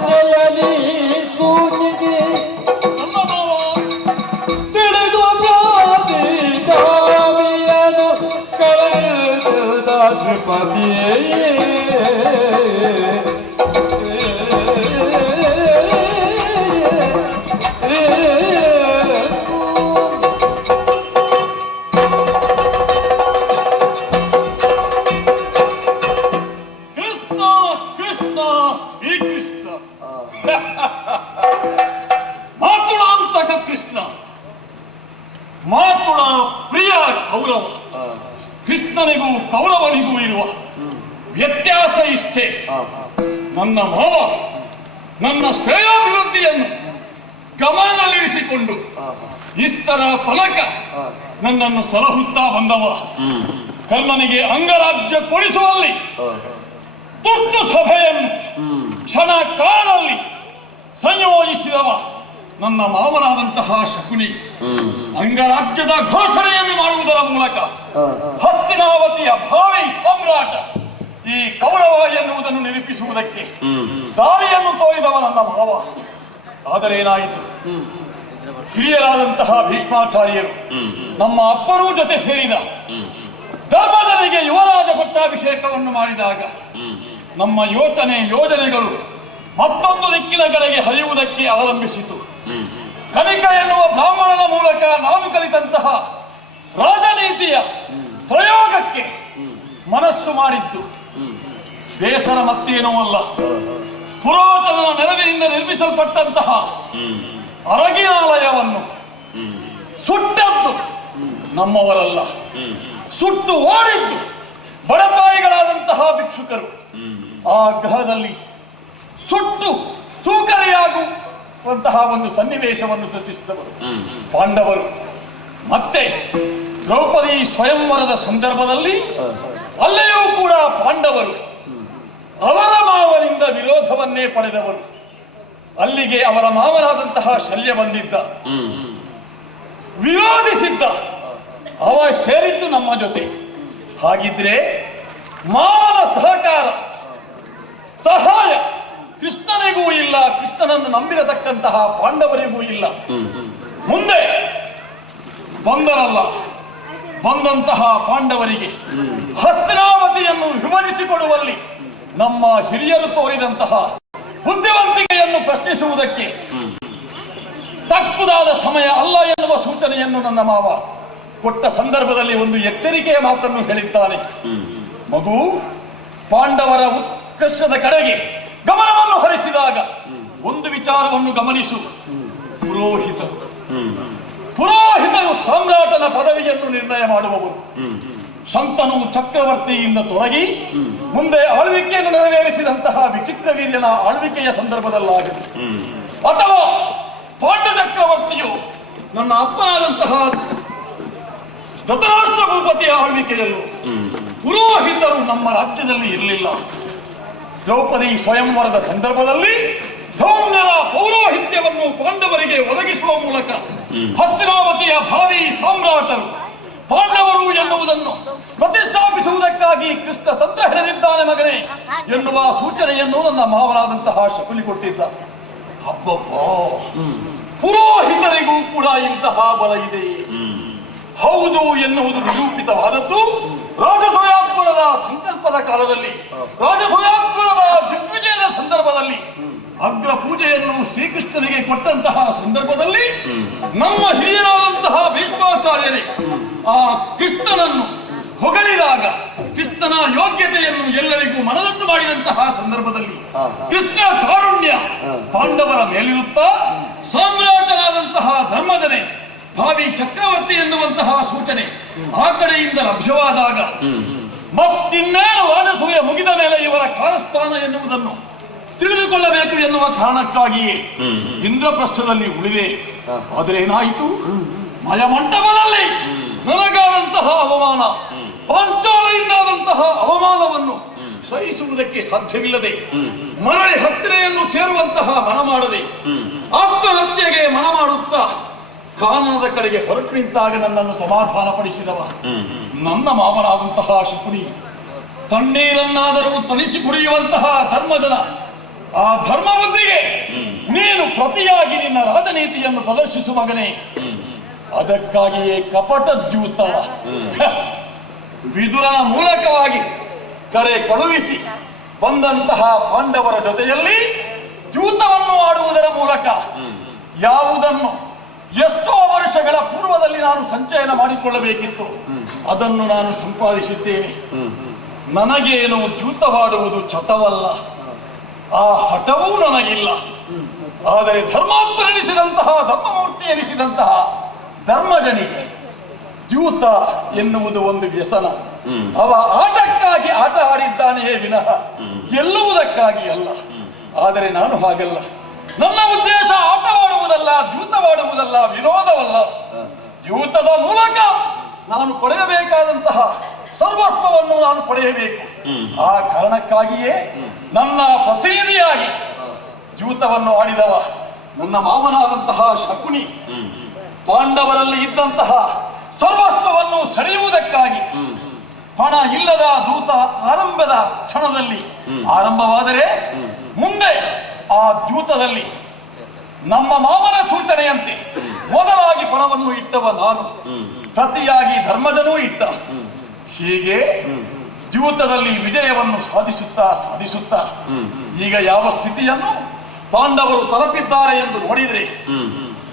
ಯಾತ್ರೆಯಲ್ಲಿ ಸೂಚಿಗೆ ತಿಳಿದು ಕಾವಿಯನು ಕಳೆದ ತ್ರಿಪದಿಯೇ ಮಾತುಳಾಂತಕ ಕೃಷ್ಣ, ಮಾತುಳ ಪ್ರಿಯ ಕೌರವ. ಕೃಷ್ಣನಿಗೂ ಕೌರವನಿಗೂ ಇರುವ ವ್ಯತ್ಯಾಸ ಇಷ್ಟೇ. ನನ್ನ ಮಾವ ನನ್ನ ಶ್ರೇಯಾಭಿವೃದ್ಧಿಯನ್ನು ಗಮನದಲ್ಲಿರಿಸಿಕೊಂಡು ಇಷ್ಟರ ತನಕ ನನ್ನನ್ನು ಸಲಹುತ್ತಾ ಬಂದವ. ಕರ್ಣನಿಗೆ ಅಂಗರಾಜ್ಯ ಕೊಡಿಸುವಲ್ಲಿ ತುರ್ತು ಸಭೆಯನ್ನು ಕ್ಷಣ ಕಾಲದಲ್ಲಿ ಸಂಯೋಜಿಸಿದವ ನನ್ನ ಮಾವನಾದಂತಹ ಶಕುನಿ. ಅಂಗರಾಜ್ಯದ ಘೋಷಣೆಯನ್ನು ಮಾಡುವುದರ ಮೂಲಕ ಹಸ್ತಿನಾವತಿಯ ಭಾವಿ ಸಾಮ್ರಾಟ ಈ ಕೌರವ ಎನ್ನುವುದನ್ನು ನಿರೂಪಿಸುವುದಕ್ಕೆ ದಾರಿಯನ್ನು ತೋರಿದವ ನನ್ನ ಮಾವ. ಆದರೆ ಏನಾಯಿತು? ಹಿರಿಯರಾದಂತಹ ಭೀಷ್ಮಾಚಾರ್ಯರು ನಮ್ಮ ಅಪ್ಪರೂ ಜೊತೆ ಸೇರಿದ ಧರ್ಮದನಿಗೆ ಯುವರಾಜ ಪಟ್ಟಾಭಿಷೇಕವನ್ನು ಮಾಡಿದಾಗ ನಮ್ಮ ಯೋಜನೆಗಳು ಮತ್ತೊಂದು ದಿಕ್ಕಿನ ಕಡೆಗೆ ಹರಿಯುವುದಕ್ಕೆ ಆರಂಭಿಸಿತು. ಕನಿಕ ಎನ್ನುವ ಬ್ರಾಹ್ಮಣನ ಮೂಲಕ ನಾನು ಕಲಿತಂತಹ ರಾಜನೀತಿಯ ಪ್ರಯೋಗಕ್ಕೆ ಮನಸ್ಸು ಮಾಡಿದ್ದು ಬೇಸರ ಮತ್ತೇನೂ ಅಲ್ಲ. ಪುರಾತನ ನೆರವಿನಿಂದ ನಿರ್ಮಿಸಲ್ಪಟ್ಟಂತಹ ಅರಗಿನಾಲಯವನ್ನು ಸುಟ್ಟದ್ದು ನಮ್ಮವರಲ್ಲ, ಸುಟ್ಟು ಓಡಿದ್ದು ಬಡಪಾಯಿಗಳಾದಂತಹ ಭಿಕ್ಷುಕರು. ಆ ಗ್ರಹದಲ್ಲಿ ಸುಟ್ಟು ಸೂಕರಿಯಾಗುವಂತಹ ಒಂದು ಸನ್ನಿವೇಶವನ್ನು ಸೃಷ್ಟಿಸಿದವರು ಪಾಂಡವರು. ಮತ್ತೆ ದ್ರೌಪದಿ ಸ್ವಯಂವರದ ಸಂದರ್ಭದಲ್ಲಿ ಅಲ್ಲಿಯೂ ಕೂಡ ಪಾಂಡವರು ಅವರ ಮಾವನಿಂದ ವಿರೋಧವನ್ನೇ ಪಡೆದವರು. ಅಲ್ಲಿಗೆ ಅವರ ಮಾವನಾದಂತಹ ಶಲ್ಯ ಬಂದಿದ್ದ, ವಿರೋಧಿಸಿದ್ದ. ಅವ ಸೇರಿದ್ದು ನಮ್ಮ ಜೊತೆ. ಹಾಗಿದ್ರೆ ಮಾವನ ಸಹಕಾರ ಸಹಾಯ ಕೃಷ್ಣನಿಗೂ ಇಲ್ಲ, ಕೃಷ್ಣನನ್ನು ನಂಬಿರತಕ್ಕಂತಹ ಪಾಂಡವರಿಗೂ ಇಲ್ಲ. ಮುಂದೆ ಬಂದಂತಹ ಪಾಂಡವರಿಗೆ ಹಸ್ತಿನಾವತಿಯನ್ನು ವಿಭಜಿಸಿಕೊಡುವಲ್ಲಿ ನಮ್ಮ ಹಿರಿಯರು ತೋರಿದಂತಹ ಬುದ್ಧಿವಂತಿಕೆಯನ್ನು ಪ್ರಶ್ನಿಸುವುದಕ್ಕೆ ತಕ್ಕುದಾದ ಸಮಯ ಅಲ್ಲ ಎನ್ನುವ ಸೂಚನೆಯನ್ನು ನನ್ನ ಮಾವ ಕೊಟ್ಟ ಸಂದರ್ಭದಲ್ಲಿ ಒಂದು ಎಚ್ಚರಿಕೆಯ ಮಾತನ್ನು ಹೇಳಿದ್ದಾನೆ. ಮಗು, ಪಾಂಡವರ ಉತ್ಕರ್ಷದ ಕಡೆಗೆ ಗಮನವನ್ನು ಹರಿಸಿದಾಗ ಒಂದು ವಿಚಾರವನ್ನು ಗಮನಿಸು. ಪುರೋಹಿತರು ಸಾಮ್ರಾಟನ ಪದವಿಯನ್ನು ನಿರ್ಣಯ ಮಾಡುವವರು. ಶಂತನು ಚಕ್ರವರ್ತಿಯಿಂದ ತೊಲಗಿ ಮುಂದೆ ಆಳ್ವಿಕೆಯನ್ನು ನೆರವೇರಿಸಿದಂತಹ ವಿಚಿತ್ರ ವೀರ್ಯನ ಆಳ್ವಿಕೆಯ ಸಂದರ್ಭದಲ್ಲಾಗಿದೆ, ಅಥವಾ ಪಾಂಡು ಚಕ್ರವರ್ತಿಯು ನನ್ನ ಅಪ್ಪನಾದಂತಹ ಧೃತರಾಷ್ಟ್ರ ಭೂಪತಿಯ ಆಳ್ವಿಕೆಯಲ್ಲೂ ಪುರೋಹಿತರು ನಮ್ಮ ರಾಜ್ಯದಲ್ಲಿ ಇರಲಿಲ್ಲ. ದ್ರೌಪದಿ ಸ್ವಯಂವರದ ಸಂದರ್ಭದಲ್ಲಿ ಧೌಮ್ಯರ ಪೌರೋಹಿತ್ಯವನ್ನು ಪಾಂಡವರಿಗೆ ಒದಗಿಸುವ ಮೂಲಕ ಹಸ್ತಿನಾವತಿಯ ಭಾವಿ ಸಾಮ್ರಾಟರು ಪಾಂಡವರು ಎನ್ನುವುದನ್ನು ಪ್ರತಿಷ್ಠಾಪಿಸುವುದಕ್ಕಾಗಿ ಕೃಷ್ಣ ತಂತ್ರ ಹೆಣೆದಿದ್ದಾನೆ ಮಗನೇ ಎನ್ನುವ ಸೂಚನೆಯನ್ನು ನನ್ನ ಮಾವನಾದಂತಹ ಶಕುನಿ ಕೊಟ್ಟಿದ್ದ. ಹಬ್ಬಬ್ಬ, ಪುರೋಹಿತರಿಗೂ ಕೂಡ ಇಂತಹ ಬಲ ಇದೆ. ಹೌದು ಎನ್ನುವುದು ನಿರೂಪಿತವಾದದ್ದು ರಾಜಸೂಯಾತ್ಮರದ ಸಂಕಲ್ಪದ ಕಾಲದಲ್ಲಿ, ರಾಜಸೂಯಾತ್ಮರದ ದಿಗ್ವಿಜಯದ ಸಂದರ್ಭದಲ್ಲಿ, ಅಗ್ರ ಪೂಜೆಯನ್ನು ಶ್ರೀಕೃಷ್ಣನಿಗೆ ಕೊಟ್ಟಂತಹ ಸಂದರ್ಭದಲ್ಲಿ ನಮ್ಮ ಹಿರಿಯರಾದಂತಹ ಭೀಷ್ಮಾಚಾರ್ಯರೇ ಆ ಕೃಷ್ಣನನ್ನು ಹೊಗಳಿದಾಗ, ಕೃಷ್ಣನ ಯೋಗ್ಯತೆಯನ್ನು ಎಲ್ಲರಿಗೂ ಮನದಟ್ಟು ಮಾಡಿದಂತಹ ಸಂದರ್ಭದಲ್ಲಿ ಕೃಷ್ಣ ಕಾರುಣ್ಯ ಪಾಂಡವರ ಮೇಲಿರುತ್ತಾ ಸಾಮ್ರಾಟನಾದಂತಹ ಧರ್ಮದನೆ ಭಾವಿ ಚಕ್ರವರ್ತಿ ಎನ್ನುವಂತಹ ಸೂಚನೆ ಆ ಕಡೆಯಿಂದ ಲಭ್ಯವಾದಾಗ ಮತ್ತಿನ್ನೇನು ರಾಜಸೂಯ ಮುಗಿದ ಮೇಲೆ ಇವರ ಕಾಲಸ್ಥಾನ ಎನ್ನುವುದನ್ನು ತಿಳಿದುಕೊಳ್ಳಬೇಕು ಎನ್ನುವ ಕಾರಣಕ್ಕಾಗಿಯೇ ಇಂದ್ರಪ್ರಸ್ಥದಲ್ಲಿ ಉಳಿದೆ. ಆದರೆ ಏನಾಯಿತು? ಮಯಮಂಟಪದಲ್ಲಿ ನನಗಾದಂತಹ ಅವಮಾನ, ಪಾಂಚಾಲಿಯಿಂದಾದಂತಹ ಅವಮಾನವನ್ನು ಸಹಿಸುವುದಕ್ಕೆ ಸಾಧ್ಯವಿಲ್ಲದೆ ಮರಳಿ ಹತ್ತಿರೆಯನ್ನು ಸೇರುವಂತಹ ಮನ ಮಾಡದೆ ಆತ್ಮಹತ್ಯೆಗೆ ಮನ ಮಾಡುತ್ತಾ ಕಾನನದ ಕಡೆಗೆ ಹೊರಟು ನಿಂತಾಗ ನನ್ನನ್ನು ಸಮಾಧಾನ ಪಡಿಸಿದವ ನನ್ನ ಮಾವನಾದಂತಹ ಶಕುನಿ. ತಣ್ಣೀರನ್ನಾದರೂ ತಣಿಸಿ ಕುಡಿಯುವಂತಹ ಧರ್ಮಜನ ಆ ಧರ್ಮಬುದ್ಧಿಗೆ ನೀನು ಪ್ರತಿಯಾಗಿ ನಿನ್ನ ರಾಜನೀತಿಯನ್ನು ಪ್ರದರ್ಶಿಸುವ ಮಗನೇ. ಅದಕ್ಕಾಗಿಯೇ ಕಪಟ ದ್ಯೂತ ವಿದುರನ ಮೂಲಕವಾಗಿ ಕರೆ ಕಳುಹಿಸಿ ಬಂದಂತಹ ಪಾಂಡವರ ಜೊತೆಯಲ್ಲಿ ದ್ಯೂತವನ್ನು ಆಡುವುದರ ಮೂಲಕ ಯಾವುದನ್ನು ಎಷ್ಟೋ ವರ್ಷಗಳ ಪೂರ್ವದಲ್ಲಿ ನಾನು ಸಂಚಯನ ಮಾಡಿಕೊಳ್ಳಬೇಕಿತ್ತು ಅದನ್ನು ನಾನು ಸಂಪಾದಿಸಿದ್ದೇನೆ. ನನಗೇನು ದ್ಯೂತವಾಡುವುದು ಚಟವಲ್ಲ, ಆ ಹಠವೂ ನನಗಿಲ್ಲ. ಆದರೆ ಧರ್ಮಾತ್ಮ ಎನಿಸಿದಂತಹ ಧರ್ಮಮೂರ್ತಿ ಎನಿಸಿದಂತಹ ಧರ್ಮಜನಿಗೆ ದ್ಯೂತ ಎನ್ನುವುದು ಒಂದು ವ್ಯಸನ. ಅವ ಆಟಕ್ಕಾಗಿ ಆಟ ಆಡಿದ್ದಾನೆಯೇ ವಿನಃ ಗೆಲ್ಲುವುದಕ್ಕಾಗಿ ಅಲ್ಲ. ಆದರೆ ನಾನು ಹಾಗಲ್ಲ. ನನ್ನ ಉದ್ದೇಶ ಆಟವಾಡುವುದಲ್ಲ, ದ್ಯೂತವಾಡುವುದಲ್ಲ, ವಿನೋದವಲ್ಲ. ದ್ಯೂತದ ಮೂಲಕ ನಾನು ಪಡೆಯಬೇಕಾದಂತಹ ಸರ್ವಸ್ವವನ್ನು ನಾನು ಪಡೆಯಬೇಕು. ಆ ಕಾರಣಕ್ಕಾಗಿಯೇ ನನ್ನ ಪ್ರತಿನಿಧಿಯಾಗಿ ದ್ಯೂತವನ್ನು ಆಡಿದವ ನನ್ನ ಮಾವನಾದಂತಹ ಶಕುನಿ ಪಾಂಡವರಲ್ಲಿ ಇದ್ದಂತಹ ಸರ್ವಸ್ವವನ್ನು ಸೆಳೆಯುವುದಕ್ಕಾಗಿ ಹಣ ಇಲ್ಲದ ದೂತ ಆರಂಭದ ಕ್ಷಣದಲ್ಲಿ ಆರಂಭವಾದರೆ ಮುಂದೆ ಆ ದ್ಯೂತದಲ್ಲಿ ನಮ್ಮ ಮಾವನ ಸೂಚನೆಯಂತೆ ಮೊದಲಾಗಿ ಪಣವನ್ನು ಇಟ್ಟವ ನಾನು, ಪ್ರತಿಯಾಗಿ ಧರ್ಮಜನೂ ಇಟ್ಟ. ಹೀಗೆ ದ್ಯೂತದಲ್ಲಿ ವಿಜಯವನ್ನು ಸಾಧಿಸುತ್ತಾ ಈಗ ಯಾವ ಸ್ಥಿತಿಯನ್ನು ಪಾಂಡವರು ತಲುಪಿದ್ದಾರೆ ಎಂದು ನೋಡಿದರೆ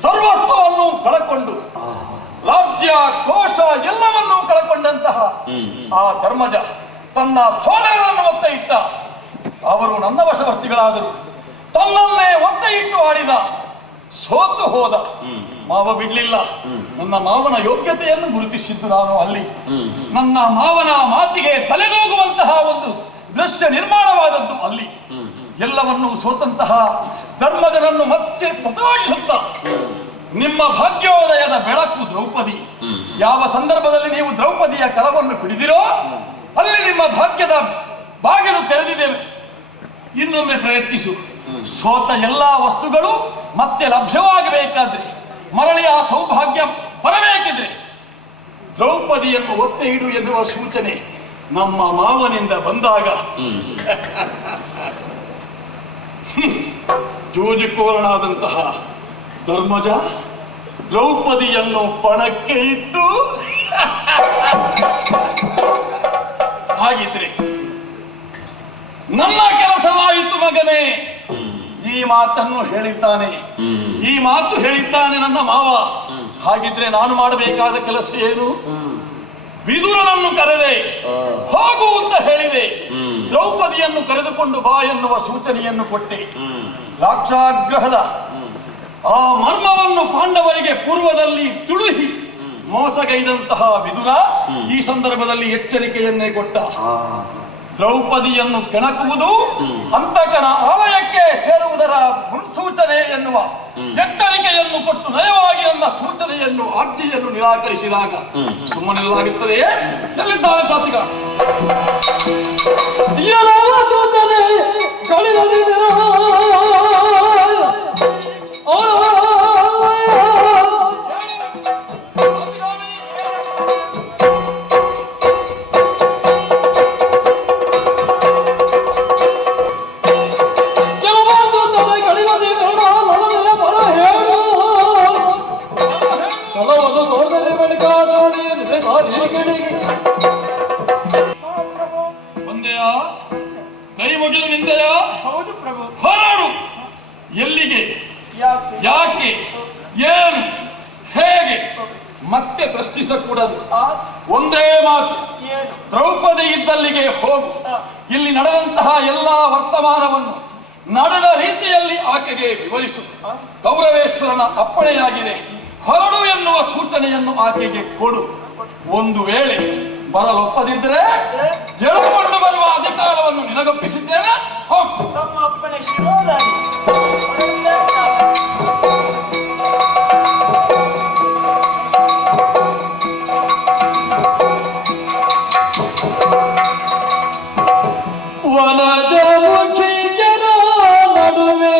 ಸರ್ವಸ್ವವನ್ನು ಕಳಕೊಂಡು ರಾಜ್ಯ ಕೋಶ ಎಲ್ಲವನ್ನೂ ಕಳಕೊಂಡಂತಹ ಆ ಧರ್ಮಜ ತನ್ನ ಸೋದರರನ್ನು ಒತ್ತೆ ಇಟ್ಟ. ಅವರು ನನ್ನ ವಶವರ್ತಿಗಳಾದರು. ತನ್ನನ್ನೇ ಒತ್ತೆ ಇಟ್ಟು ಆಡಿದ, ಸೋತು ಹೋದ. ಮಾವ ಬಿಡ್ಲಿಲ್ಲ. ನನ್ನ ಮಾವನ ಯೋಗ್ಯತೆಯನ್ನು ಗುರುತಿಸಿದ್ದು ನಾನು ಅಲ್ಲಿ. ನನ್ನ ಮಾವನ ಮಾತಿಗೆ ತಲೆದೂಗುವಂತಹ ಒಂದು ದೃಶ್ಯ ನಿರ್ಮಾಣವಾದದ್ದು ಅಲ್ಲಿ. ಎಲ್ಲವನ್ನೂ ಸೋತಂತಹ ಧರ್ಮಜನನ್ನು ಮತ್ತೆ ಪ್ರಚೋದಿಸುತ್ತ ನಿಮ್ಮ ಭಾಗ್ಯೋದಯದ ಬೆಳಕು ದ್ರೌಪದಿ. ಯಾವ ಸಂದರ್ಭದಲ್ಲಿ ನೀವು ದ್ರೌಪದಿಯ ಕರವನ್ನು ಹಿಡಿದಿರೋ ಅಲ್ಲಿ ನಿಮ್ಮ ಭಾಗ್ಯದ ಬಾಗಿಲು ತೆರೆದಿದ್ದೇವೆ. ಇನ್ನೊಮ್ಮೆ ಪ್ರಯತ್ನಿಸು. ಸೋತ ಎಲ್ಲಾ ವಸ್ತುಗಳು ಮತ್ತೆ ಲಭ್ಯವಾಗಬೇಕಾದ್ರೆ, ಮರಳಿ ಆ ಸೌಭಾಗ್ಯ ಬರಬೇಕಿದ್ರೆ ದ್ರೌಪದಿಯನ್ನು ಒತ್ತೆ ಇಡು ಎನ್ನುವ ಸೂಚನೆ ನಮ್ಮ ಮಾವನಿಂದ ಬಂದಾಗ ಜೋಜುಕೋರನಾದಂತಹ ಧರ್ಮಜ ದ್ರೌಪದಿಯನ್ನು ಪಣಕ್ಕೆ ಇಟ್ಟು ಹಾಗಿದ್ರೆ ನನ್ನ ಕೆಲಸವಾಯಿತು ಮಗನೇ. ಈ ಮಾತನ್ನು ಹೇಳಿದ್ದಾನೆ, ಈ ಮಾತು ಹೇಳಿದ್ದಾನೆ ನನ್ನ ಮಾವ. ಹಾಗಿದ್ರೆ ನಾನು ಮಾಡಬೇಕಾದ ಕೆಲಸ ಏನು? ವಿದುರನನ್ನು ಕರೆದೆ, ಹೋಗು ಅಂತ ಹೇಳಿದೆ. ದ್ರೌಪದಿಯನ್ನು ಕರೆದುಕೊಂಡು ಬಾ ಎನ್ನುವ ಸೂಚನೆಯನ್ನು ಕೊಟ್ಟೆ. ಲಾಕ್ಷಾಗ್ರಹದ ಆ ಮರ್ಮವನ್ನು ಪಾಂಡವರಿಗೆ ಪೂರ್ವದಲ್ಲಿ ತುಳುಹಿ ಮೋಸಗೈದಂತಹ ವಿದುರ ಈ ಸಂದರ್ಭದಲ್ಲಿ ಎಚ್ಚರಿಕೆಯನ್ನೇ ಕೊಟ್ಟ. ದ್ರೌಪದಿಯನ್ನು ಕೆಣಕುವುದು ಅಂತಕನ ಆಲಯಕ್ಕೆ ಸೇರುವುದರ ಮುನ್ಸೂಚನೆ ಎನ್ನುವ ಎಚ್ಚರಿಕೆಯನ್ನು ಕೊಟ್ಟು ನಯವಾಗಿ ನನ್ನ ಸೂಚನೆಯನ್ನು ಆಜ್ಞೆಯನ್ನು ನಿರಾಕರಿಸಿದಾಗ ಸುಮ್ಮನೆಲ್ಲಾಗುತ್ತದೆಯೇ? ಎಲ್ಲಿದ್ದಾನೆ ಸಾತ್ವಿಕ? ಬಂದೆಯಾ? ಕೈ ಮುಗಿದು ನಿಂದೆಯಾ? ಹೌದು ಪ್ರಭು. ಹೊರಡು. ಎಲ್ಲಿಗೆ? ಯಾಕೆ? ಏನು? ಹೇಗೆ? ಮತ್ತೆ ಪ್ರಶ್ನಿಸಕೂಡದು. ಒಂದೇ ಮಾತು, ದ್ರೌಪದಿ ಇದ್ದಲ್ಲಿಗೆ ಹೋಗು. ಇಲ್ಲಿ ನಡೆದಂತಹ ಎಲ್ಲಾ ವರ್ತಮಾನವನ್ನು ನಡೆದ ರೀತಿಯಲ್ಲಿ ಆಕೆಗೆ ವಿವರಿಸು. ಕೌರವೇಶ್ವರನ ಅಪ್ಪಣೆಯಾಗಿದೆ, ಹೊರಡು ಎನ್ನುವ ಸೂಚನೆಯನ್ನು ಆಕೆಗೆ ಕೊಡು. ಒಂದು ವೇಳೆ ಬರಲೊಪ್ಪದಿದ್ದರೆ ಎಳೆದುಕೊಂಡು ಬರುವ ಅಧಿಕಾರವನ್ನು ನಿನಗೊಪ್ಪಿಸಿದ್ದೇನೆ. ಹೋಗು. ತಮ್ಮ ಅಪ್ಪಣೆ ಶಿರೋಧಾರಿ. ವನದ ಮುಖಿಯರ ನಡುವೆ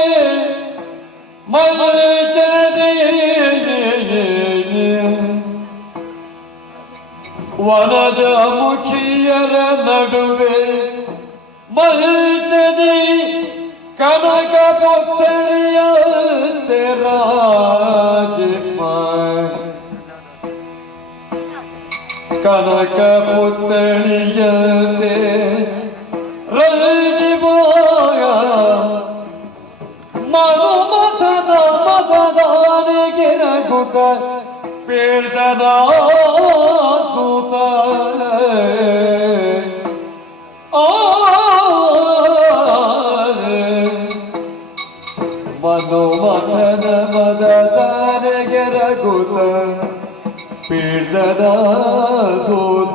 ಮಲಚದೆ, ವನದ ಮುಖಿಯರ ನಡುವೆ ಮಲಚದೆ ಕನಕ ಪುತ್ರಿಯಂತೆ ರಾಜಿಮ್ಮ ಕನಕ ಪುತ್ರಿಯಂತೆ ರಾಜಿಮಾಯ ಮನುಮಥನ ಮತದಾನಿಗೆ ರಘುತ ಪೀಡನ ದೂತ ಮನೋಮಥನ ಮದದಾನಿಗೆ ರಘುತ ಪೀಡನ ದೂತ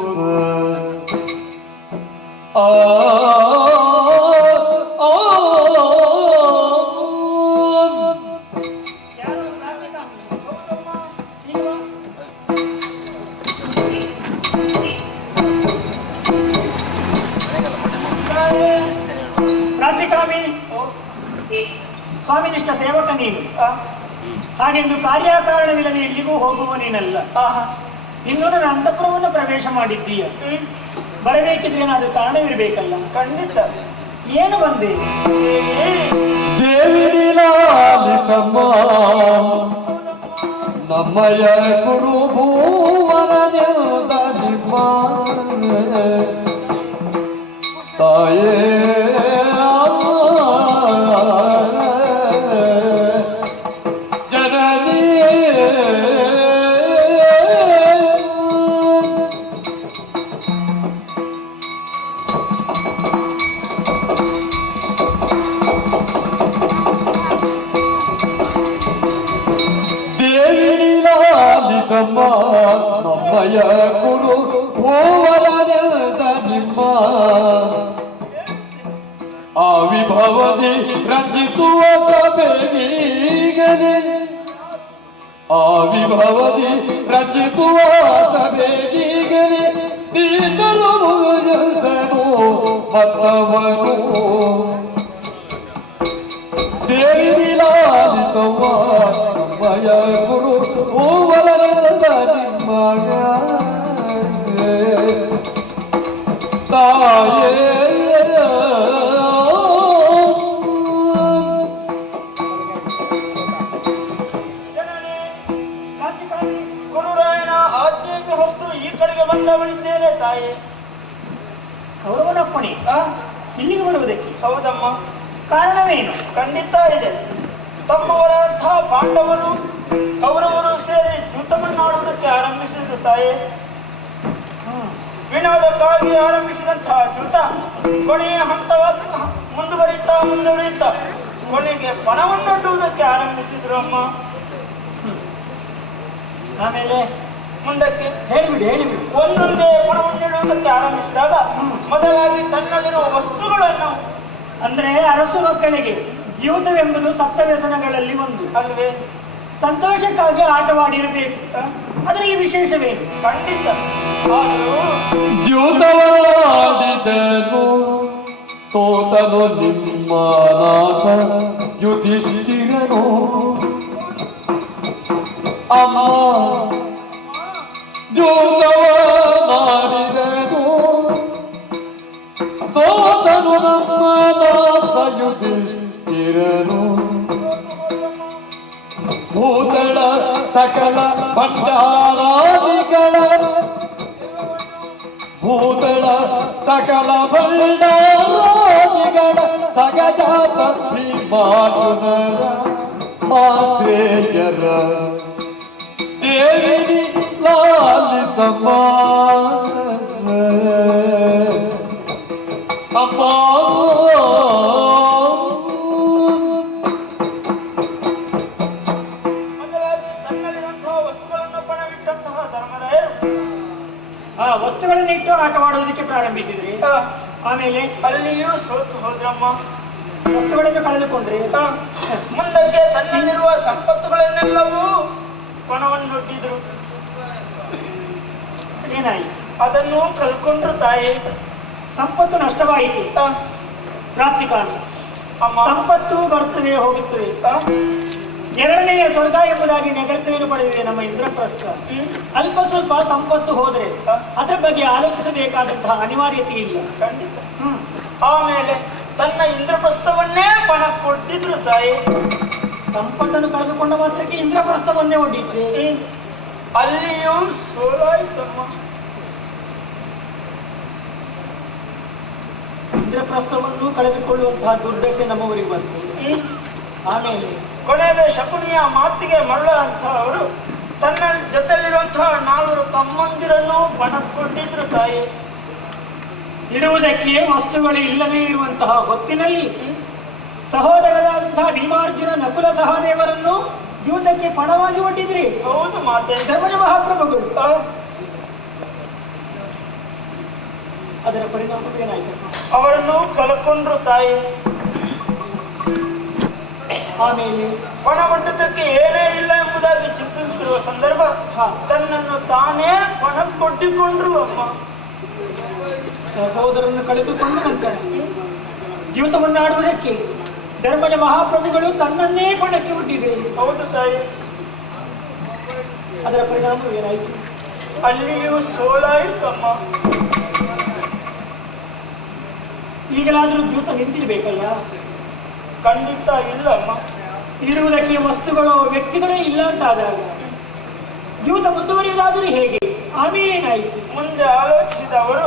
ಪ್ರಾರ್ಥಿಕಾಮಿ ಸ್ವಾಮಿನಿಷ್ಠ ಸೇವಕ ನೀನು ಹಾಗೆಂದು ಕಾರ್ಯಕಾರಣವಿಲ್ಲದೆ ಎಲ್ಲಿಗೂ ಹೋಗುವ ನೀನಲ್ಲ. ಇನ್ನು ನನ್ನ ಅಂತಃಪುರವನ್ನು ಪ್ರವೇಶ ಮಾಡಿದ್ದೀಯ. ಬರಬೇಕಿದ್ರೆ ಏನಾದ್ರೂ ಕಾರಣವಿರಬೇಕಲ್ಲ. ಖಂಡಿತ. ಏನು ಬಂದೆ? ದೇವಿಲಾಲಿಸಮ್ಮ ನಮ್ಮಯ ಗುರು ಭೂವನ ನಿಮ್ಮ ತಾಯೇ ಜನನಿ ದೇವಿಲಾಲಿಸಮ್ಮ ನಮ್ಮಯ ಗುರು ಭೂವನದ ನಿಮ್ಮ ಆವಿಭವದಿ ರಂಜಿಸುವ ಸಭೆಗೀಗನೆ ಆವಿಭವದಿ ರಂಜಿಸುವ ಸಭೆಗೀಗನೆ ನೀತರು ಮತ್ತವನು ದೇವಿಲಾಲಿಸವ್ವ ನಮ್ಮಯ ಗುರು ಭೂವನದ ನಿಮ್ಮ ತಾಯೇ ಗುರುರಾಯನ ಆಜ್ಞೆಗೆ ಹೊತ್ತು ಈ ಕಡೆಗೆ ಬಂದವಳಿದ್ದೇನೆ ತಾಯಿ. ಕೌರವನಪ್ಪಣೆ ಇಲ್ಲಿಗೆ ಬರುವುದಕ್ಕೆ? ಹೌದಮ್ಮ. ಕಾರಣವೇನು? ಖಂಡಿತ ಇದೆ. ತಮ್ಮವರಂತಹ ಪಾಂಡವರು ಕೌರವರು ಸೇರಿ ಯುದ್ಧವನ್ನಾಡುವುದಕ್ಕೆ ಆರಂಭಿಸಿದ್ರು ತಾಯಿ. ವಿನೋದಕ್ಕಾಗಿ ಆರಂಭಿಸಿದಂತಹ ಯುದ್ಧ ಕೊನೆಯ ಹಂತವಾಗಿ ಮುಂದುವರಿಯುತ್ತಾ ಕೊನೆಗೆ ಪಣವನ್ನೊಡ್ಡುವುದಕ್ಕೆ ಆರಂಭಿಸಿದ್ರು ಅಮ್ಮ. ಆಮೇಲೆ ಮುಂದಕ್ಕೆ ಹೇಳಿಬಿಡಿ. ಒಂದೊಂದೇ ಪಣವನ್ನಿಡುವುದಕ್ಕೆ ಆರಂಭಿಸಿದಾಗ ಮೊದಲಾಗಿ ತನ್ನಲ್ಲಿರುವ ವಸ್ತುಗಳನ್ನು, ಅಂದ್ರೆ ಅರಸು ಮಕ್ಕಳಿಗೆ ಜೀವಿತವೆಂಬುದು ಸಪ್ತವ್ಯಸನಗಳಲ್ಲಿ ಒಂದು ಅಲ್ವೇ? ಸಂತೋಷಕ್ಕಾಗಿ ಆಟವಾಡಿರಬೇಕು. ಆದರೆ ಈ ವಿಶೇಷವೇನು? ಖಂಡಿತ. ದ್ಯೂತವಾಡಿದನು ಸೋತನು ನಿಮ್ಮ ನಾಥ ಯುಧಿಷ್ಠಿರನು ಅಮ್ಮ ದ್ಯೂತವಾಡಿದನು ಸೋತನು ನಮ್ಮ ನಾಥ ಯುಧಿಷ್ಠಿರನು ಭೂತಳ ಸಕಲ ಭಂಡಾರಾದಿಗಳ ಭೂತಳ ಸಕಲ ಭಂಡಾರಾದಿಗಳ ಸಗಜಾತ ಭೀಮಾರ್ಜುನರ ಮಾತ್ರೇಯರ ದೇವಿ ಲಾಲಿತಮ್ಮ ಅಮ್ಮ ವಸ್ತುಗಳನ್ನಿಟ್ಟು ಆಟವಾಡುವುದಕ್ಕೆ ಪ್ರಾರಂಭಿಸಿದ್ರಿ. ಆಮೇಲೆ ಅಲ್ಲಿಯೂ ಸೋತು ಹೋದ್ರಮ್ಮ. ವಸ್ತುಗಳನ್ನು ಕಳೆದುಕೊಂಡ್ರಿ. ಮುಂದಕ್ಕೆ ತನ್ನಲ್ಲಿರುವ ಸಂಪತ್ತುಗಳನ್ನೆಲ್ಲವೂ ಪಣವನ್ನೊಡ್ಡಿದ್ರು. ಏನಾಯಿತು? ಅದನ್ನು ಕಳ್ಕೊಂಡ್ರು ತಾಯಿ. ಸಂಪತ್ತು ನಷ್ಟವಾಯಿತು. ಪ್ರಾಪ್ತಿಕಾನು ಸಂಪತ್ತು ಬರುತ್ತದೆ ಹೋಗುತ್ತದೆ. ಎರಡನೆಯ ಸ್ವರ್ಗ ಎಂಬುದಾಗಿ ನೆಗಳ್ತೆಯನ್ನು ಪಡೆದಿದೆ ನಮ್ಮ ಇಂದ್ರಪ್ರಸ್ಥ. ಅಲ್ಪ ಸ್ವಲ್ಪ ಸಂಪತ್ತು ಹೋದ್ರೆ ಅದರ ಬಗ್ಗೆ ಆಲೋಚಿಸಬೇಕಾದಂತಹ ಅನಿವಾರ್ಯತೆ ಇಲ್ಲ. ಖಂಡಿತ. ಆಮೇಲೆ ತನ್ನ ಇಂದ್ರಪ್ರಸ್ಥವನ್ನೇ ಪಣ ಕೊಟ್ಟಿದ್ರು ತಾಯಿ. ಸಂಪತ್ತನ್ನು ಕಳೆದುಕೊಂಡ ಮಾತ್ರಕ್ಕೆ ಇಂದ್ರಪ್ರಸ್ಥವನ್ನೇ ಒಡ್ಡಿದ್ರೆ ಅಲ್ಲಿಯೂ ಸೋಲಾಯ್ತಮ್ಮ. ಇಂದ್ರಪ್ರಸ್ಥವನ್ನು ಕಳೆದುಕೊಳ್ಳುವಂತಹ ದುರ್ದಶೆ ನಮ್ಮವರಿಗೆ ಬಂತು. ಆಮೇಲೆ ಕೊನೆಗೆ ಶಕುನಿಯ ಮಾತಿಗೆ ಮರಳಂತಹ ಅವರು ತನ್ನ ಜೊತೆಯಲ್ಲಿರುವಂತಹ 4 ತಮ್ಮಂದಿರನ್ನು ಪಣ ಕೊಟ್ಟಿದ್ರು ತಾಯಿ. ಇಡುವುದಕ್ಕೆ ವಸ್ತುಗಳು ಇಲ್ಲದೇ ಇರುವಂತಹ ಹೊತ್ತಿನಲ್ಲಿ ಸಹೋದರರಾದಂತಹ ಭೀಮಾರ್ಜುನ ನಕುಲ ಸಹದೇವರನ್ನು ಯೂತಕ್ಕೆ ಪಣವಾಗಿ ಒಡ್ಡಿದ್ರಿ. ಹೌದು ಮಾತೆ. ಧರ್ಮಜ ಮಹಾಪ್ರಭುಗಳು ಅದರ ಪರಿಣಾಮವೇನಾಯ್ತು? ಅವರನ್ನು ಕಳ್ಕೊಂಡ್ರು ತಾಯಿ. ಆಮೇಲೆ ಪಣ ಒಡ್ಡುವುದಕ್ಕೆ ಏನೇ ಇಲ್ಲ ಎಂಬುದಾಗಿ ಚಿಂತಿಸುತ್ತಿರುವ ಸಂದರ್ಭ ತನ್ನನ್ನು ತಾನೇ ಪಣ ಕೊಟ್ಟಿಕೊಂಡ್ರು ಅಮ್ಮ. ಸಹೋದರನ್ನು ಕಳೆದುಕೊಂಡ ನಂತರ ಜೀವಿತವನ್ನು ಆಡುವುದಕ್ಕೆ ಧರ್ಮದ ಮಹಾಪ್ರಭುಗಳು ತನ್ನನ್ನೇ ಪಣಕ್ಕೆ ಒಡ್ಡಿದೆ. ಹೌದು ತಾಯಿ. ಅದರ ಪರಿಣಾಮವೇನಾಯಿತು? ಅಲ್ಲಿಯೂ ಸೋಲಾಯಿತಮ್ಮ. ಈಗಲಾದರೂ ದ್ಯೂತ ನಿಂತಿರ್ಬೇಕಲ್ಲ? ಖಂಡಿತ ಇಲ್ಲಮ್ಮ. ಇರುವುದಕ್ಕೆ ವಸ್ತುಗಳು ವ್ಯಕ್ತಿಗಳೇ ಇಲ್ಲ ಅಂತಾದಾಗ ದ್ಯೂತ ಮುಂದುವರಿಯುವುದಾದರೂ ಹೇಗೆ? ಆಮೇಲೆ ಏನಾಯಿತು? ಮುಂದೆ ಆಲೋಚಿಸಿದ ಅವರು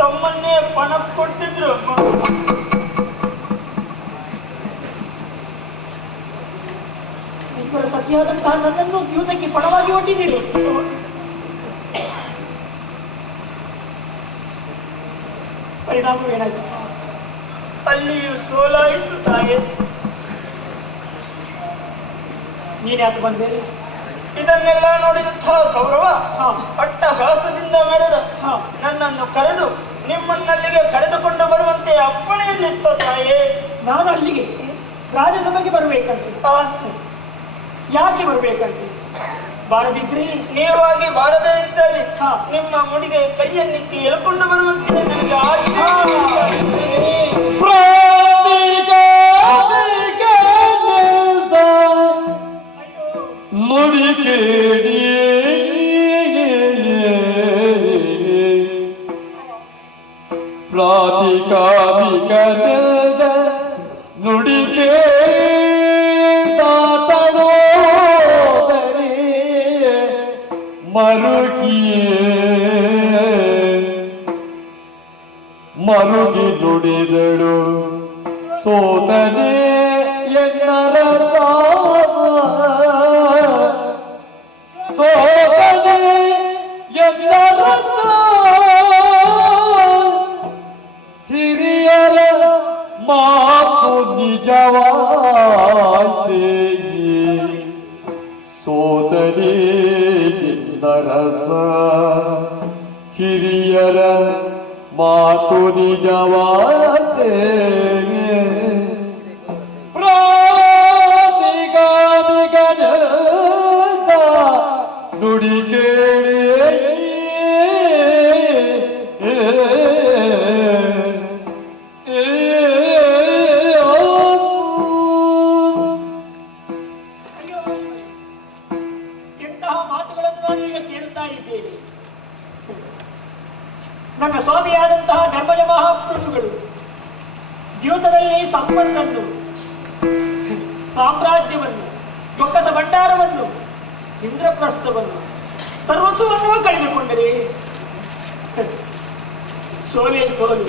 ತಮ್ಮನ್ನೇ ಪಣ ಕೊಟ್ಟಿದ್ರು ಅಮ್ಮ. ಇಬ್ಬರು ಸತಿಯಾದಂತಹ ನನ್ನನ್ನು ದ್ಯೂತಕ್ಕೆ ಪಣವಾಗಿ ಒಡ್ಡಿದ್ದೀರಿ. ಪರಿಣಾಮವೇನಾಯ್ತು? ಅಲ್ಲಿಯೂ ಸೋಲಾಯಿತು ತಾಯಿ. ನೀನ್ಯಾಕೆ ಬಂದೆ? ಇದನ್ನೆಲ್ಲ ನೋಡಿದಂತಹ ಗೌರವ ಅಟ್ಟಹಾಸದಿಂದ ಮೆರೆದ ನನ್ನನ್ನು ಕರೆದು ನಿಮ್ಮನ್ನಲ್ಲಿಗೆ ಕರೆದುಕೊಂಡು ಬರುವಂತೆ ಅಪ್ಪಣೆಯನ್ನಿತ್ತ ತಾಯಿ. ನಾನು ಅಲ್ಲಿಗೆ ರಾಜಸಭೆಗೆ ಬರಬೇಕಂತೆ. ಯಾಕೆ ಬರಬೇಕಂತೆ? ಬಾರದಿದ್ರೆ ನೀವಾಗಿ ಬಾರದೇ ಇದ್ದಲ್ಲಿ ನಿಮ್ಮ ಮುಡಿಗೆ ಕೈಯನ್ನಿಕ್ಕಿ ಎಳ್ಕೊಂಡು ಬರುವಂತೆ ನನಗೆ ನುಡಿಕೇಡಿ ಪ್ರಾತಿಕಾಮಿಕದ ನುಡಿಕೆ ತಾತಡೋದರಿ ಮರುಗಿ ನುಡಿದಳು ಸೋದನೆ ಎನ್ನರ ಸೋದನೆ ಎನ್ನರ ಹಿರಿಯರ ಮಾತು ನಿಜವಾಯ್ತೆ ಸೋದನೆ ಎನ್ನರಸ ಹಿರಿಯರ ಮಾತು ನಿಜವಾಯ್ತೆ ನುಡಿ ಕೇಳಿ ಎಂತಹ ಮಾತುಗಳನ್ನು ನಾನು ಈಗ ಕೇಳ್ತಾ ಇದ್ದೇನೆ. ನನ್ನ ಸ್ವಾಮಿಯಾದಂತಹ ಧರ್ಮಜ ಮಹಾಪ್ರಭುಗಳು ಜೀವಿತದಲ್ಲಿ ಸಂಪತ್ತನ್ನು, ಸಾಮ್ರಾಜ್ಯವನ್ನು, ಬೊಕ್ಕಸ ಭಂಡಾರವನ್ನು, ಇಂದ್ರಪ್ರಸ್ಥವನ್ನು, ಸರ್ವಸ್ವವನ್ನು ಕಳೆದುಕೊಂಡರೆ ಸೋಲೆ ಸೋಲು.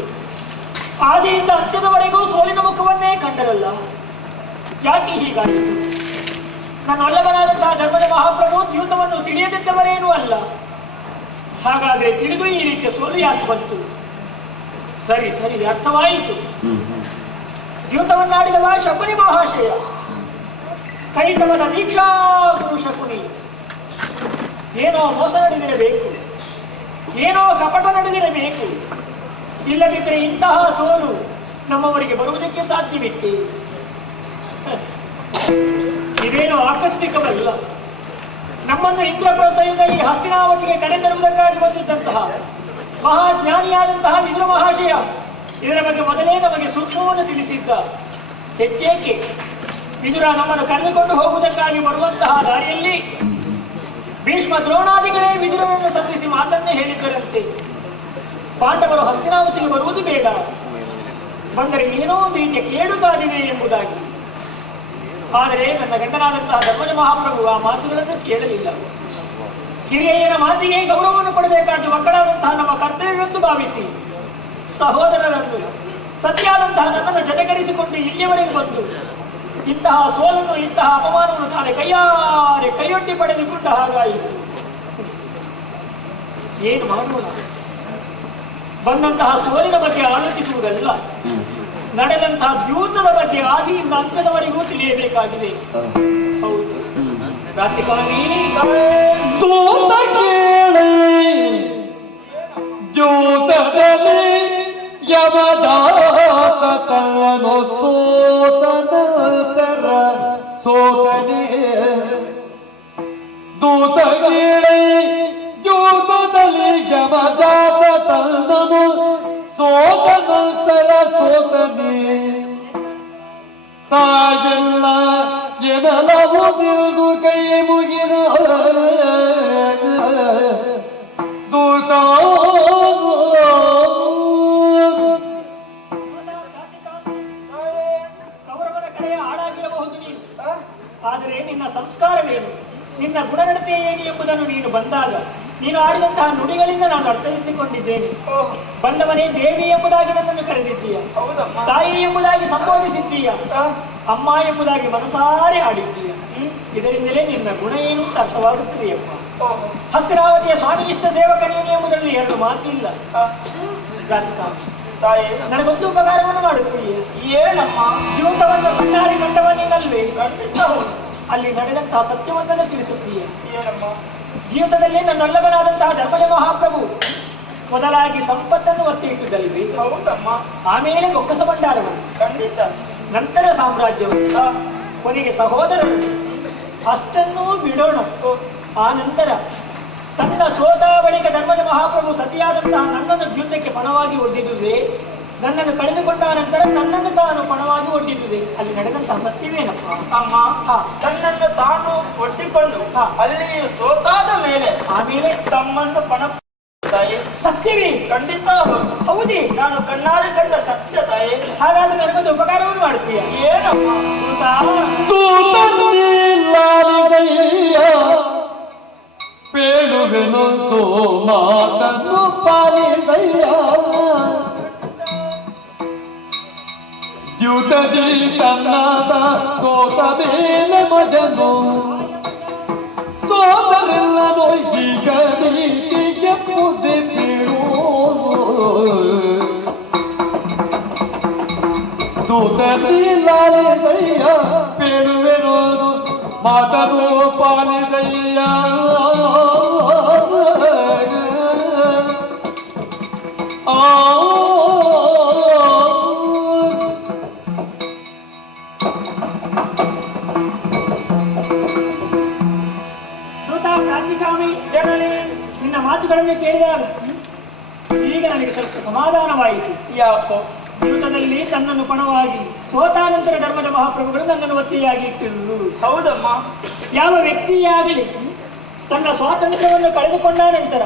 ಆದಿಯಿಂದ ಅಂತ್ಯದವರೆಗೂ ಸೋಲಿನ ಮುಖವನ್ನೇ ಕಂಡರಲ್ಲ. ಯಾಕೆ ಹೀಗಾಯಿತು? ನನ್ನ ಒಳ್ಳೆಯವನಾದಂತಹ ಧರ್ಮದ ಮಹಾಪ್ರಭು ದ್ಯೂತವನ್ನು ತಿಳಿಯದಿದ್ದವರೇನೂ ಅಲ್ಲ. ಹಾಗಾದ್ರೆ ತಿಳಿದು ಈ ರೀತಿಯ ಸೋಲು ಯಾಕೆ ಬಂತು? ಸರಿ ಸರಿ, ಅರ್ಥವಾಯಿತು. ದ್ಯೂತವನ್ನಾಡಿದವ ಶಕುನಿ ಮಹಾಶಯ, ಕೈತವನ ದೀಕ್ಷಾ ಗುರು ಶಕುನಿ. ಏನೋ ಮೋಸ ನಡೆದಿರಬೇಕು, ಏನೋ ಕಪಟ ನಡೆದಿರಬೇಕು. ಇಲ್ಲದಿದ್ದರೆ ಇಂತಹ ಸೋಲು ನಮ್ಮವರಿಗೆ ಬರುವುದಕ್ಕೆ ಸಾಧ್ಯವಿತ್ತೆ. ಇದೇನು ಆಕಸ್ಮಿಕವಲ್ಲ. ನಮ್ಮನ್ನು ಇಂದ್ರಪ್ರಸ್ಥದಿಂದ ಈ ಹಸ್ತಿನಾವತಿಗೆ ಕರೆತರುವುದಕ್ಕಾಗಿ ಬಂದಿದ್ದಂತಹ ಮಹಾಜ್ಞಾನಿಯಾದಂತಹ ವಿದುರ ಮಹಾಶಯ ಇದರ ಬಗ್ಗೆ ಮೊದಲೇ ನಮಗೆ ಸೂಕ್ಷ್ಮವನ್ನು ತಿಳಿಸಿದ್ದ. ಹೆಚ್ಚೇಕೆ ವಿದುರ ನಮ್ಮನ್ನು ಕರೆದುಕೊಂಡು ಹೋಗುವುದಕ್ಕಾಗಿ ಬರುವಂತಹ ದಾರಿಯಲ್ಲಿ ಭೀಷ್ಮ ದ್ರೋಣಾದಿಗಳೇ ವಿದುರನನ್ನು ಸಂಧಿಸಿ ಮಾತನ್ನೇ ಹೇಳಿದ್ದರಂತೆ. ಪಾಂಡವರು ಹಸ್ತಿನಾವತಿಗೆ ಬರುವುದು ಬೇಡ, ಬಂದರೆ ಏನೋ ಒಂದು ರೀತಿಯ ಕೇಡುಗಾದಿವೆ ಎಂಬುದಾಗಿ. ಆದರೆ ನನ್ನ ಗಂಡನಾದಂತಹ ಧರ್ಮಜ ಮಹಾಪ್ರಭು ಆ ಮಾತುಗಳನ್ನು ಕೇಳಲಿಲ್ಲ. ಹಿರಿಯರ ಮಾತಿಗೆ ಗೌರವವನ್ನು ಕೊಡಬೇಕಾದ ಮಕ್ಕಳಾದಂತಹ ನಮ್ಮ ಕರ್ತವ್ಯವೆಂದು ಭಾವಿಸಿ ಸಹೋದರರನ್ನು ಸತ್ಯಾದಂತಹ ನನ್ನನ್ನು ಜೊತೆಗರಿಸಿಕೊಂಡು ಇಲ್ಲಿಯವರೆಗೆ ಬಂದು ಇಂತಹ ಸೋಲನ್ನು ಇಂತಹ ಅಪಮಾನವನ್ನು ತಾನೇ ಕೈಯಾರೆ ಕೈಯೊಡ್ಡಿ ಪಡೆದುಕೊಂಡ ಹಾಗಾಯಿತು. ಏನು ಮಾಡುವುದು? ಬಂದಂತಹ ಸೋಲಿನ ಬಗ್ಗೆ ಆಲೋಚಿಸುವುದಲ್ಲ, ನಡೆದಂತಹ ದ್ಯೂತದ ಬಗ್ಗೆ ಆದಿಯಿಂದ ಅಂತ್ಯದವರೆಗೂ ತಿಳಿಯಬೇಕಾಗಿದೆ. ಹೌದು, ರಾತ್ರಿಕಾಗಿ ದೂತ ಕೇಳಿ ದ್ಯೂತದಲ್ಲಿ ಯಮದಾತ ತನ್ನನು ಸೋತನಂತರ ಸೋತನೇ ದೂತ ಕೇಳಿ ದ್ಯೂತದಲ್ಲಿ ಯಮದಾತ ತನ್ನನು ಸೋತನಂತರ ಸೋತನೇ ತಾಯೆಲ್ಲ ಎನಲವು ತಿಳಿದು ಕೈ ಮುಗಿದ ದೂತ ಕೌರವರ ಕಡೆಯ ಹಾಳಾಗಿರಬಹುದು ನೀನು, ಆದರೆ ನಿನ್ನ ಸಂಸ್ಕಾರವೇನು, ನಿನ್ನ ಗುಣನಡತೆ ಏನು ಎಂಬುದನ್ನು ನೀನು ಬಂದಾಗ ನೀನು ಆಡಿದಂತಹ ನುಡಿಗಳಿಂದ ನಾನು ಅರ್ಥೈಸಿಕೊಂಡಿದ್ದೇನೆ. ಬಂದವನೇ ದೇವಿ ಎಂಬುದಾಗಿ ನನ್ನನ್ನು ಕರೆದಿದ್ದೀಯ, ತಾಯಿ ಎಂಬುದಾಗಿ ಸಂಬೋಧಿಸಿದ್ದೀಯ, ಅಮ್ಮ ಎಂಬುದಾಗಿ ಮನಸಾರೆ ಆಡಿದ್ದೀಯ. ಇದರಿಂದಲೇ ನಿನ್ನ ಗುಣ ಏನು ಅಂತ ಅರ್ಥವಾಗುತ್ತದೆಯಪ್ಪ. ಹಸ್ತಿನಾವತಿಯ ಸ್ವಾಮಿನಿಷ್ಠ ಸೇವಕನೇನು ಎಂಬುದರಲ್ಲಿ ಎರಡು ಮಾತಿಲ್ಲ. ನನಗೊಂದು ಉಪಕಾರವನ್ನು ಮಾಡುತ್ತೀಯ. ಏನಮ್ಮ? ಜೀವನವನ್ನು ಕಣ್ಣಾರಿ ಕಂಡವನೇನಲ್ವೇ? ಅಲ್ಲಿ ನಡೆದಂತಹ ಸತ್ಯವೊಂದನ್ನು ತಿಳಿಸುತ್ತೀಯ. ಏನಮ್ಮ? ಜೀವಿತದಲ್ಲಿ ನನ್ನೊಲ್ಲವನಾದಂತಹ ಧರ್ಮಜ ಮಹಾಪ್ರಭು ಮೊದಲಾಗಿ ಸಂಪತ್ತನ್ನು ಒತ್ತಿ ಇಟ್ಟಿದ್ದಲ್ವಿ? ಹೌದಮ್ಮ. ಆಮೇಲೆ ಬೊಕ್ಕಸ ಭಂಡಾರವನ್ನು, ಖಂಡಿತ. ನಂತರ ಸಾಮ್ರಾಜ್ಯವನ್ನು, ಕೊನೆಗೆ ಸಹೋದರರು, ಅಷ್ಟನ್ನೂ ಬಿಡೋಣ. ಆ ನಂತರ ತನ್ನ ಸೋತ ಬಳಿಕ ಧರ್ಮಜ ಮಹಾಪ್ರಭು ಸತಿಯಾದಂತಹ ನನ್ನನ್ನು ದ್ಯೂತಕ್ಕೆ ಪಣವಾಗಿ ಒಡ್ಡಿದುದೇ, ನನ್ನನ್ನು ಕಳೆದುಕೊಂಡ ನಂತರ ನನ್ನನ್ನು ತಾನು ಪಣವಾಗಿ ಒಡ್ಡಿದುದೇ. ಅಲ್ಲಿ ನಡೆದಂತಹ ಸತ್ಯವೇನಪ್ಪ? ಅಮ್ಮ, ತನ್ನನ್ನು ತಾನು ಒಡ್ಡಿಕೊಂಡು ಅಲ್ಲಿಯೂ ಸೋತಾದ ಮೇಲೆ ಆಮೇಲೆ ತಮ್ಮನ್ನು ಪಣ ತಾಯಿ ಸತ್ಯವೇ? ಖಂಡಿತ ಹೌದೇ? ನಾನು ಕಣ್ಣಾರೆ ಕಂಡ ಸತ್ಯ ತಾಯಿ. ಹಾಗಾದ್ರೆ ನನಗೊಂದು ಉಪಕಾರವನ್ನು ಮಾಡ್ತೀಯ. ಏನಮ್ಮ? ಪೇಳುವೆನೊಂದು ಮಾತನ್ನು ಪಾಲಿದಯ್ಯ ದ್ಯೂತದಿ ತನ್ನಾದ ಸೋತ ಮೇಲೆ ಮಜನು ಸೋದರೆಲ್ಲನೋ ಈಗ ನೀತಿಗೆ ಬುದ್ಧಿ ಬೀಳು ದೂತದಿ ಲಾಲಿದಯ್ಯ ಪೇಳುವೆನೋದು ಮಾತನು ಪಾಲಿದಯ್ಯ ನಿನ್ನ ಮಾತುಗಳನ್ನು ಕೇಳಿದಾಗ ಈಗ ನನಗೆ ಸ್ವಲ್ಪ ಸಮಾಧಾನವಾಯಿತು. ಯಾಕೋ? ಜೀವಿತದಲ್ಲಿ ತನ್ನನ್ನು ಪಣವಾಗಿ ಸೋತಾನಂತರ ಧರ್ಮದ ಮಹಾಪ್ರಭುಗಳು ನನ್ನನ್ನು ಒತ್ತಿಯಾಗಿ ಇಟ್ಟಿರುವುದು. ಹೌದಮ್ಮ. ಯಾವ ವ್ಯಕ್ತಿಯಾಗಲಿ ತನ್ನ ಸ್ವಾತಂತ್ರ್ಯವನ್ನು ಕಳೆದುಕೊಂಡ ನಂತರ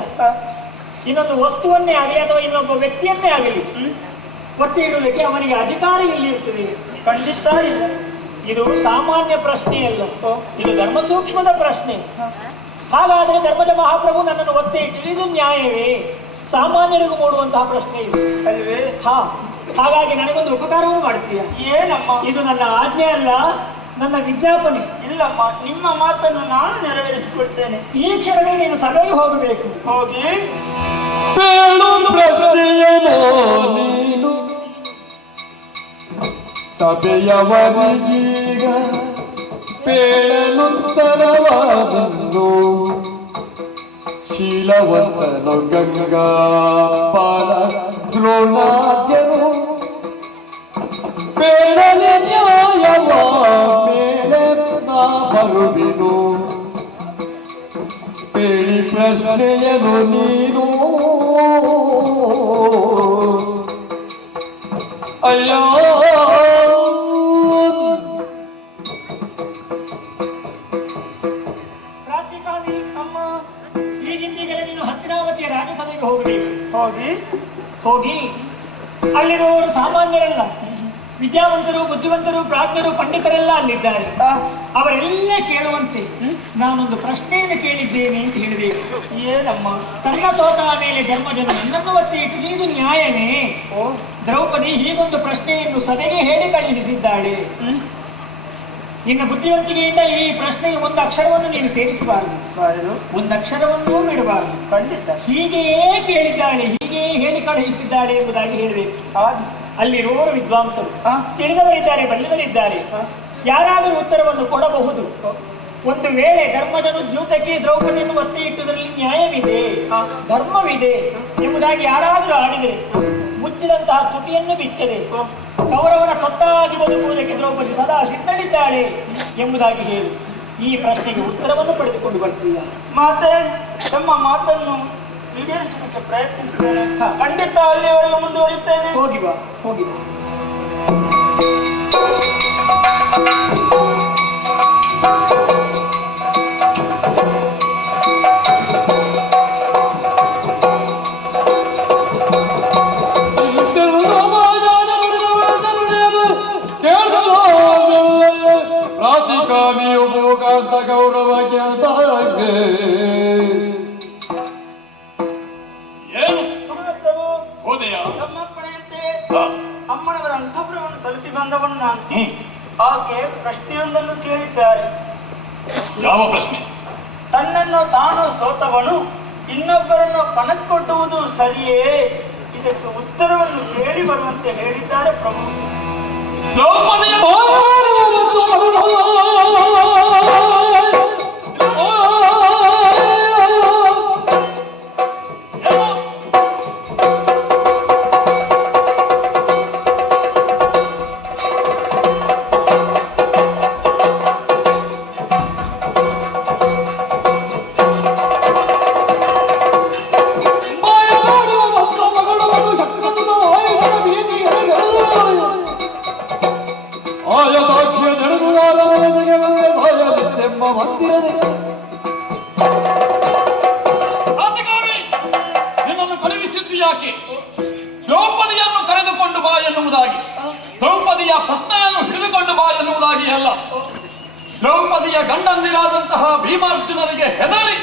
ಇನ್ನೊಂದು ವಸ್ತುವನ್ನೇ ಆಗಲಿ ಅಥವಾ ಇನ್ನೊಬ್ಬ ವ್ಯಕ್ತಿಯನ್ನೇ ಆಗಲಿ ಒತ್ತಿ ಇಡುವುದಕ್ಕೆ ಅವನಿಗೆ ಅಧಿಕಾರ ಎಲ್ಲಿರುತ್ತದೆ? ಖಂಡಿತ ಇಲ್ಲ. ಇದು ಸಾಮಾನ್ಯ ಪ್ರಶ್ನೆಯಲ್ಲ, ಇದು ಧರ್ಮ ಸೂಕ್ಷ್ಮದ ಪ್ರಶ್ನೆ. ಹಾಗಾದರೆ ಧರ್ಮದ ಮಹಾಪ್ರಭು ನನ್ನನ್ನು ಒತ್ತಿ ಇಟ್ಟು ಇದು ನ್ಯಾಯವೇ? ಸಾಮಾನ್ಯರಿಗೂ ಮೂಡುವಂತಹ ಪ್ರಶ್ನೆ ಇದು ಅಲ್ವೇ? ಹಾಗಾಗಿ ನನಗೊಂದು ಉಪಕಾರವನ್ನು ಮಾಡ್ತೀಯ. ಏನಮ್ಮ? ಇದು ನನ್ನ ಆಜ್ಞೆ ಅಲ್ಲ, ನನ್ನ ವಿಜ್ಞಾಪನೆ. ಇಲ್ಲಮ್ಮ, ನಿಮ್ಮ ಮಾತನ್ನು ನಾನು ನೆರವೇರಿಸಿಕೊಡ್ತೇನೆ. ಈ ಕ್ಷಣವೇ ನೀನು ಸಭೆಗೆ ಹೋಗಬೇಕು. ಹೋಗಿ ಪೇಳು ಪ್ರಶ್ನೆಯೇನೋ ನೀನು ಸಭೆಯವರಿಗೀಗ ಪೇಳನುತ್ತರವಾದನ್ನು ಶೀಲವಂತನು ಗಂಗಾಪಾಲ ದ್ರೋಣಾದ್ಯನು ಪೇಳಲಿ ನ್ಯಾಯವ ಮೇಲೆ ನಾ ಬರುವಿನು ಪೇಳಿ ಪ್ರಶ್ನೆಯನು ನೀನು ಅಯ್ಯೋ ಈಗಿಂದೀಗಲೇ ನೀನು ಹಸ್ತಿನಾವತಿಯ ರಾಜಸಭೆಗೆ ಹೋಗಬೇಕು. ಹೋಗಿ ಹೋಗಿ ಅಲ್ಲಿರುವವರು ಸಾಮಾನ್ಯರಲ್ಲ, ವಿದ್ಯಾವಂತರು, ಬುದ್ಧಿವಂತರು, ಪ್ರಾಜ್ಞರು, ಪಂಡಿತರೆಲ್ಲ ಅಲ್ಲಿದ್ದಾರೆ. ಅವರೆಲ್ಲ ಕೇಳುವಂತೆ ನಾನೊಂದು ಪ್ರಶ್ನೆಯನ್ನು ಕೇಳಿದ್ದೇನೆ ಅಂತ ಹೇಳಿದೆ. ಏನಮ್ಮ? ತನ್ನ ಸೋತ ಮೇಲೆ ಧರ್ಮಜನು ನನ್ನನ್ನು ಒತ್ತಿ ಇಟ್ಟು ಇದು ನ್ಯಾಯವೇ? ದ್ರೌಪದಿ ಹೀಗೊಂದು ಪ್ರಶ್ನೆಯನ್ನು ಸಭೆಗೆ ಹೇಳಿ ಕಳುಹಿಸಿದ್ದಾಳೆ. ನಿನ್ನ ಬುದ್ಧಿವಂತಿಕೆಯಿಂದ ಈ ಪ್ರಶ್ನೆಗೆ ಒಂದು ಅಕ್ಷರವನ್ನು ನೀನು ಸೇರಿಸಬಾರದು, ಒಂದು ಅಕ್ಷರವನ್ನೂ ಬಿಡಬಾರದು. ಖಂಡಿತ ಹೀಗೆಯೇ ಕೇಳಿದ್ದಾಳೆ, ಹೀಗೆಯೇ ಹೇಳಿ ಕಳುಹಿಸಿದ್ದಾಳೆ ಎಂಬುದಾಗಿ ಹೇಳಬೇಕು. ಅಲ್ಲಿರುವವರು ವಿದ್ವಾಂಸರು, ತಿಳಿದವರಿದ್ದಾರೆ, ಬಲ್ಲವರಿದ್ದಾರೆ. ಯಾರಾದರೂ ಉತ್ತರವನ್ನು ಕೊಡಬಹುದು. ಒಂದು ವೇಳೆ ಧರ್ಮಜನು ಜೂತಕ್ಕೆ ದ್ರೌಪದಿಯನ್ನು ಒತ್ತಿ ಇಟ್ಟುದರಲ್ಲಿ ನ್ಯಾಯವಿದೆ, ಧರ್ಮವಿದೆ ಎಂಬುದಾಗಿ ಯಾರಾದರೂ ಆಡಿದರೆ ಮುಚ್ಚಿದಂತಹ ತುಟಿಯನ್ನು ಬಿಚ್ಚದೆ ಕೌರವನ ತೊತ್ತಾಗಿ ಬದುಕುವುದಕ್ಕೆ ದ್ರೌಪದಿ ಸದಾ ಸಿದ್ಧಳಿದ್ದಾಳೆ ಎಂಬುದಾಗಿ ಹೇಳಿ ಈ ಪ್ರಶ್ನೆಗೆ ಉತ್ತರವನ್ನು ಪಡೆದುಕೊಂಡು ಬರ್ತೀಯ. ಮಾತೆ, ತಮ್ಮ ಮಾತನ್ನು ಈಡೇರಿಸಲಿಕ್ಕೆ ಪ್ರಯತ್ನಿಸಿದ್ದೇನೆ. ಖಂಡಿತ ಅಲ್ಲಿವರೆಗೂ ಮುಂದುವರಿಯುತ್ತೇನೆ. ಹೋಗಿ ಬಾ, ಹೋಗಿ ಬಾ. ಗೌರವ ನಮ್ಮಪ್ಪಣೆಯಂತೆ ಅಮ್ಮನವರ ಅಂತಃಪುರವನ್ನು ತಲುಪಿ ಬಂದವನು ನಾನು. ಆಕೆ ಪ್ರಶ್ನೆಯೊಂದನ್ನು ಕೇಳಿದ್ದಾರೆ. ಯಾವ ಪ್ರಶ್ನೆ? ತನ್ನನ್ನು ತಾನು ಸೋತವನು ಇನ್ನೊಬ್ಬರನ್ನು ಪಣಕ್ಕೊಡ್ಡುವುದು ಸರಿಯೇ? ಇದಕ್ಕೆ ಉತ್ತರವನ್ನು ಕೇಳಿ ಬರುವಂತೆ ಹೇಳಿದ್ದಾರೆ ಪ್ರಭು. ದ್ರೌಪದಿಯ ನಿನ್ನನ್ನು ಕಳುಹಿಸಿದ್ದು ಯಾಕೆ? ದ್ರೌಪದಿಯನ್ನು ಕರೆದುಕೊಂಡು ಬಾ ಎನ್ನುವುದಾಗಿ, ದ್ರೌಪದಿಯ ಪ್ರಶ್ನೆಯನ್ನು ಹಿಡಿದುಕೊಂಡು ಬಾ ಎನ್ನುವುದಾಗಿ ಅಲ್ಲ. ದ್ರೌಪದಿಯ ಗಂಡಂದಿರಾದಂತಹ ಭೀಮಾರ್ಜುನರಿಗೆ ಹೆದರಿ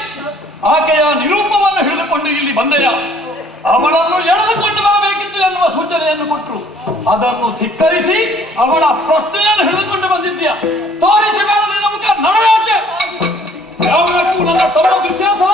ಆಕೆಯ ನಿರೂಪವನ್ನು ಹಿಡಿದುಕೊಂಡು ಇಲ್ಲಿ ಬಂದೆಯ. ಅವಳನ್ನು ಎಳೆದುಕೊಂಡು ಬರಬೇಕಿತ್ತು ಎನ್ನುವ ಸೂಚನೆಯನ್ನು ಕೊಟ್ಟರು. ಅದನ್ನು ಧಿಕ್ಕರಿಸಿ ಅವಳ ಪ್ರಶ್ನೆಯನ್ನು ಹಿಡಿದುಕೊಂಡು ಬಂದಿದ್ದೀಯ. ತೋರಿಸಿ ಬೇಡ ನಿನ್ನ ಮುಖ, ನಡೆಯಾಚೆ. ಯಾವಕ್ಕೂ ನನ್ನ ತಮ್ಮ ದುಶ್ಯಾಸನ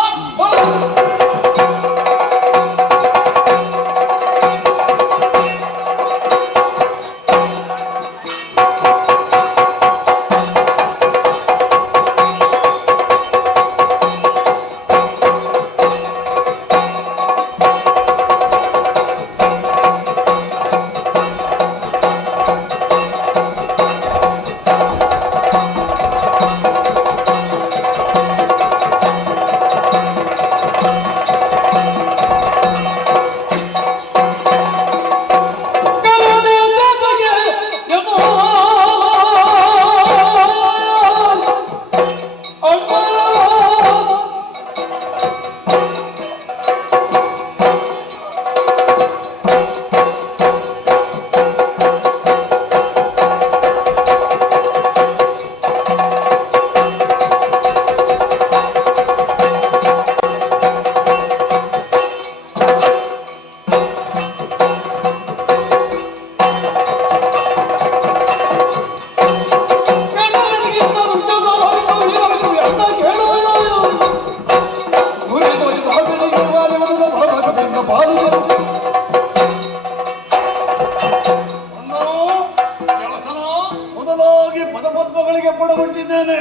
ಮೊದಲಾಗಿ ಪದಪದ್ಮಗಳಿಗೆ ಪಡಬಟ್ಟಿದ್ದೇನೆ.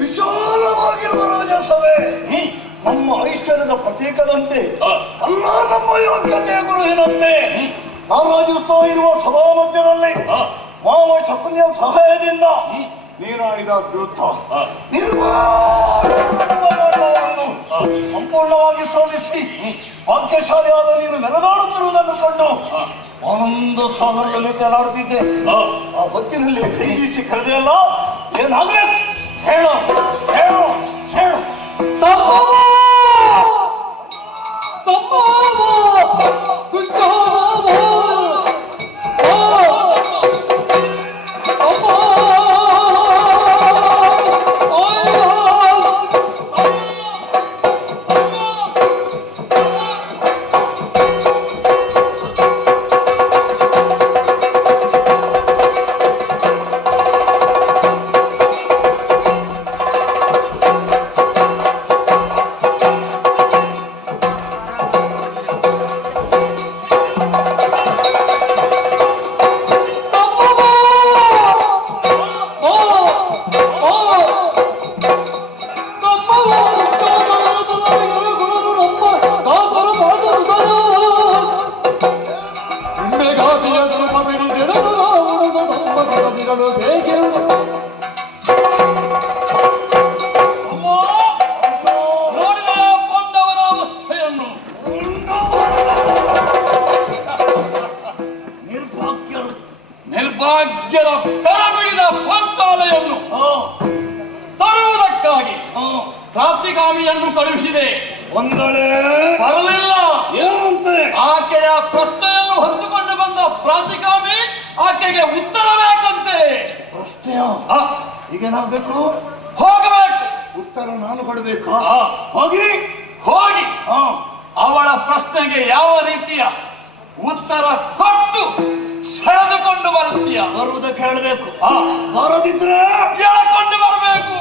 ವಿಶಾಲವಾಗಿರುವ ರಾಜಸಭೆ ನಮ್ಮ ಐಶ್ವರ್ಯದ ಪ್ರತೀಕದಂತೆ ಅಲ್ಲ, ನಮ್ಮ ಯೋಗ್ಯತೆ ಗುರುವಿನಂತೆ ಆರಾಜಿಸ್ತಾ ಇರುವ ಸಭಾ ಮಧ್ಯದಲ್ಲಿ ಮಾವ ಶಕುನಿಯ ಸಹಾಯದಿಂದ ನೀನಾಡಿದ ದ್ಯೂತ ನಿರ್ಮಾಣವನ್ನು ಸಂಪೂರ್ಣವಾಗಿ ಸೋಲಿಸಿ ಭಾಗ್ಯಶಾಲಿಯಾದ ನೀನು ಮೆರೆದಾಡುತ್ತಿರುವುದನ್ನು ಕಂಡು ಆನಂದ ಸಾಗರದಲ್ಲಿ ತೇಲಾಡುತ್ತಿದ್ದೆ. ಆ ಹೊತ್ತಿನಲ್ಲಿ ಕೈ ಬೀಸಿ ಕರೆದೆಯಲ್ಲ, ಏನಾಗಬೇಕು ಹೇಳು ಹೇಳು ಹೇಳು. ತಮ್ಮ ಪ್ರಾಪ್ತಿಗಾಮಿಯನ್ನು ಕಳುಹಿಸಿದೆ. ಒಂದಳೆ ಬರಲಿಲ್ಲ. ಏನಂತೆ? ಆಕೆಯ ಪ್ರಶ್ನೆಯನ್ನು ಹೊತ್ತುಕೊಂಡು ಬಂದ ಪ್ರಾಪ್ತಿಗಾಮಿ ಆಕೆಗೆ ಉತ್ತರ ಬೇಕಂತೆ. ಪ್ರಶ್ನೆಯ ಈಗೇನಾಗ್ಬೇಕು? ಹೋಗಬೇಕು. ಉತ್ತರ ನಾನು ಕೊಡಬೇಕಾ? ಆ, ಹೋಗಿ ಹೋಗಿ ಹಾ ಅವಳ ಪ್ರಶ್ನೆಗೆ ಯಾವ ರೀತಿಯ ಉತ್ತರ ಕೊಟ್ಟು ಸೆಳೆದುಕೊಂಡು ಬರುತ್ತೀಯ. ಬರುವುದಕ್ಕೆ ಹೇಳಬೇಕು. ಬರದಿದ್ರೆ ಎಳಕೊಂಡು ಬರಬೇಕು.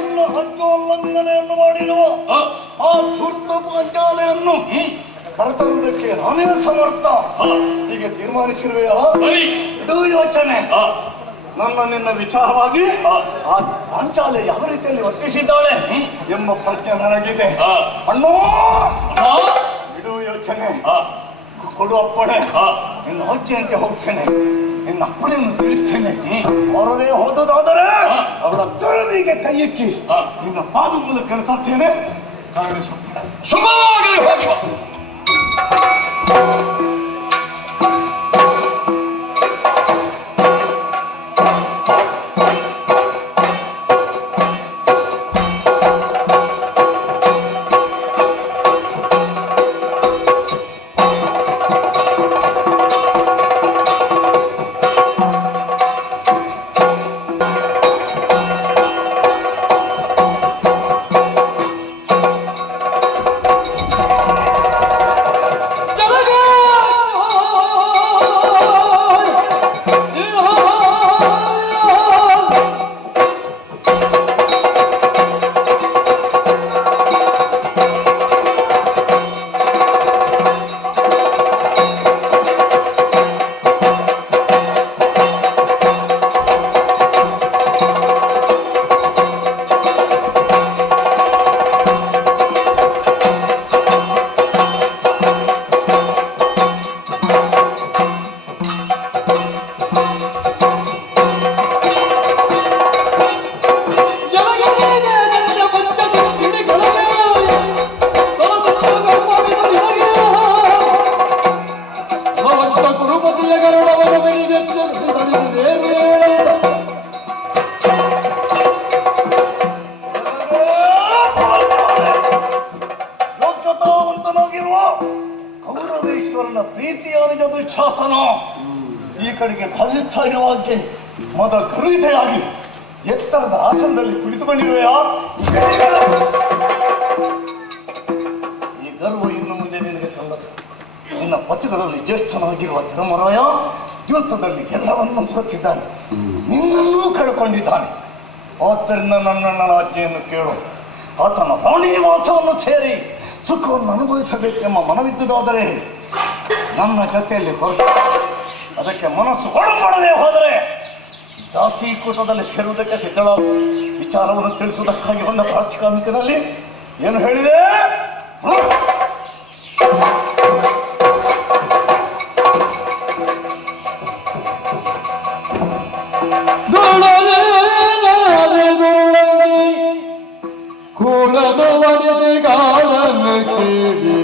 ಇನ್ನು ಹಕ್ಕು ಉಲ್ಲಂಘನೆಯನ್ನು ಮಾಡಿರುವ ಆ ಧೂರ್ತ ಪಾಂಚಾಲೆಯನ್ನು ಕರೆತರುವುದಕ್ಕೆ ನಾನೇ ಸಮರ್ಥ. ಹೀಗೆ ತೀರ್ಮಾನಿಸಿರುವೆಯಾ? ಸರಿ. ಇದು ಯೋಚನೆ. ನಿನ್ನ ವಿಚಾರವಾಗಿ ಆ ಪಾಂಚಾಲೆ ಯಾವ ರೀತಿಯಲ್ಲಿ ವರ್ತಿಸಿದ್ದಾಳೆ ಎಂಬ ಪ್ರಜ್ಞೆ ನನಗಿದೆ. ಅಣ್ಣೋ ಇದು ಯೋಚನೆ. ಕೊಡು ಅಪ್ಪಣೆ. ನಿನ್ನ ಹೊಚ್ಚೆಯಂತೆ ಹೋಗ್ತೇನೆ. ನಿನ್ನ ಅಪ್ಪಣೆಯನ್ನು ತಿಳಿಸ್ತೇನೆ. ಹೊರದೇ ಹೋದದಾದರೆ ಅವಳ ತರುವಿಗೆ ಕೈಯಿಕ್ಕಿ ನಿನ್ನ ಪಾದ ಮೂಲಕ ಕೇಳ್ತೇನೆ. ಶುಭವಾಗಲಿ. ಹೋಗಿ ಬಾ. ಯೋಗ್ಯತಾವಂತನಾಗಿರುವ ಕೌರವೇಶ್ವರನ ಪ್ರೀತಿಯಾದ ದುಶ್ಯಾಸನ ಈ ಕಡೆಗೆ ಕಲಿಸ್ತಾ ಇರುವಾಗೆ ಮದ ಗರುತೆಯಾಗಿ ಎತ್ತರದ ಆಸನದಲ್ಲಿ ಕುಳಿತುಕೊಂಡಿರುವೆಯಾ? ಈ ಗರ್ವ ಇನ್ನು ಮುಂದೆ ನಿನಗೆ ಸಲ್ಲದು. ನಿನ್ನ ಪತಿಗಳಲ್ಲಿ ಜ್ಯೇಷ್ಠನಾಗಿರುವ ಧರ್ಮರಾಯ ಯುದ್ಧದಲ್ಲಿ ಎಲ್ಲವನ್ನೂ ಸೋತಿದ್ದಾನೆ, ನಿನ್ನನ್ನೂ ಕಳ್ಕೊಂಡಿದ್ದಾನೆ. ಆದ್ದರಿಂದ ನನ್ನ ಆಜ್ಞೆಯನ್ನು ಕೇಳು. ಆತನ ರಾಣಿವಾಸವನ್ನು ಸೇರಿ ಸುಖವನ್ನು ಅನುಭವಿಸಬೇಕೆಂಬ ಮನವಿದ್ದುದಾದರೆ ನನ್ನ ಜೊತೆಯಲ್ಲಿ ಹೊರಟು, ಅದಕ್ಕೆ ಮನಸ್ಸು ಒಳಪಡದೆ ಹೋದರೆ ದಾಸೀಕೂಟದಲ್ಲಿ ಸೇರುವುದಕ್ಕೆ ಸಿದ್ಧಳಾದ ವಿಚಾರವನ್ನು ತಿಳಿಸುವುದಕ್ಕಾಗಿ ಬಂದ ಪ್ರಾರ್ಥಿಕಾಮಿಕನಲ್ಲಿ ಏನು ಹೇಳಿದೆ?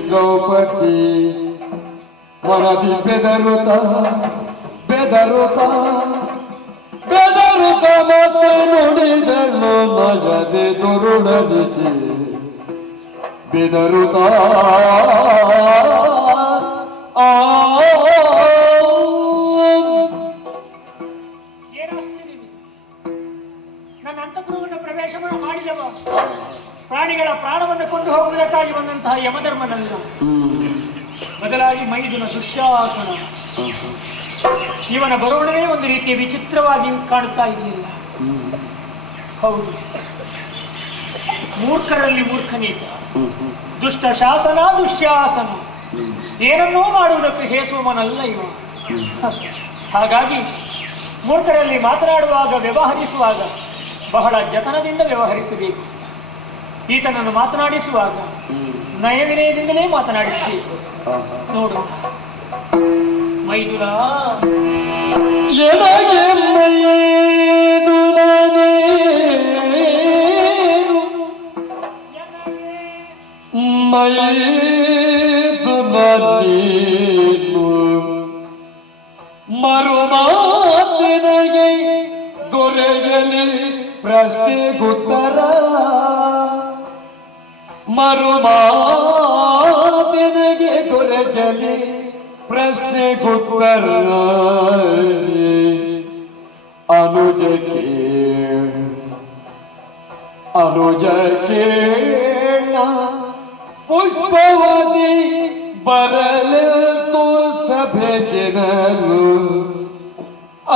ದ್ರೌಪದಿ ಮನದಿ ಬೆದರುತ್ತ ಮತ್ತೆ ನುಡಿದಳು ನಗದೆ ದುರುಡನಿಗೆ ಬೆದರುತ್ತ ನನ್ನ ಅಂತಃಪುರವನ್ನು ಪ್ರವೇಶ ಮಾಡಿದವ ಪ್ರಾಣಿಗಳ ಪ್ರಾಣವನ್ನು ಕೊಂಡು ಹೋಗುವುದಕ್ಕಾಗಿ ಬಂದಂತಹ ಯಮಧರ್ಮನಲ್ಲ. ಬದಲಾಗಿ ಮೈದುನ ದುಶ್ಯಾಸನ. ಇವನ ಬರೋಣವೇ ಒಂದು ರೀತಿಯ ವಿಚಿತ್ರವಾಗಿ ಕಾಣುತ್ತಾ ಇರಲಿಲ್ಲ. ಹೌದು, ಮೂರ್ಖರಲ್ಲಿ ಮೂರ್ಖನೀತ, ದುಷ್ಟ ಶಾಸನ ದುಶ್ಯಾಸನ, ಏನನ್ನೋ ಮಾಡುವುದಕ್ಕೆ ಹೇಸುವವನಲ್ಲ ಇವ. ಹಾಗಾಗಿ ಮೂರ್ಖರಲ್ಲಿ ಮಾತನಾಡುವಾಗ ವ್ಯವಹರಿಸುವಾಗ ಬಹಳ ಜತನದಿಂದ ವ್ಯವಹರಿಸಬೇಕು. ಈತನನ್ನು ಮಾತನಾಡಿಸುವಾಗ ನಯವಿನಯದಿಂದಲೇ ಮಾತನಾಡಿಸಬೇಕು. ನೋಡು ಮೈದುನ, ಎನಗೆ ಮೈದುನೀನು ಮರುಮಾತಿನಗೆ ದೊರೆಯಲಿ ಪ್ರಶ್ನೆಗುತ್ತರ, ಮರುಮಾತಿನಗೆ ದೊರೆಯಲಿ ಪ್ರಶ್ನೆಗುತ್ತರ. ಅನುಜಕ್ಕೆ ಪುಷ್ಪವತಿ ಬರಲೆಂದು ಸಭೆಗಿನಲು,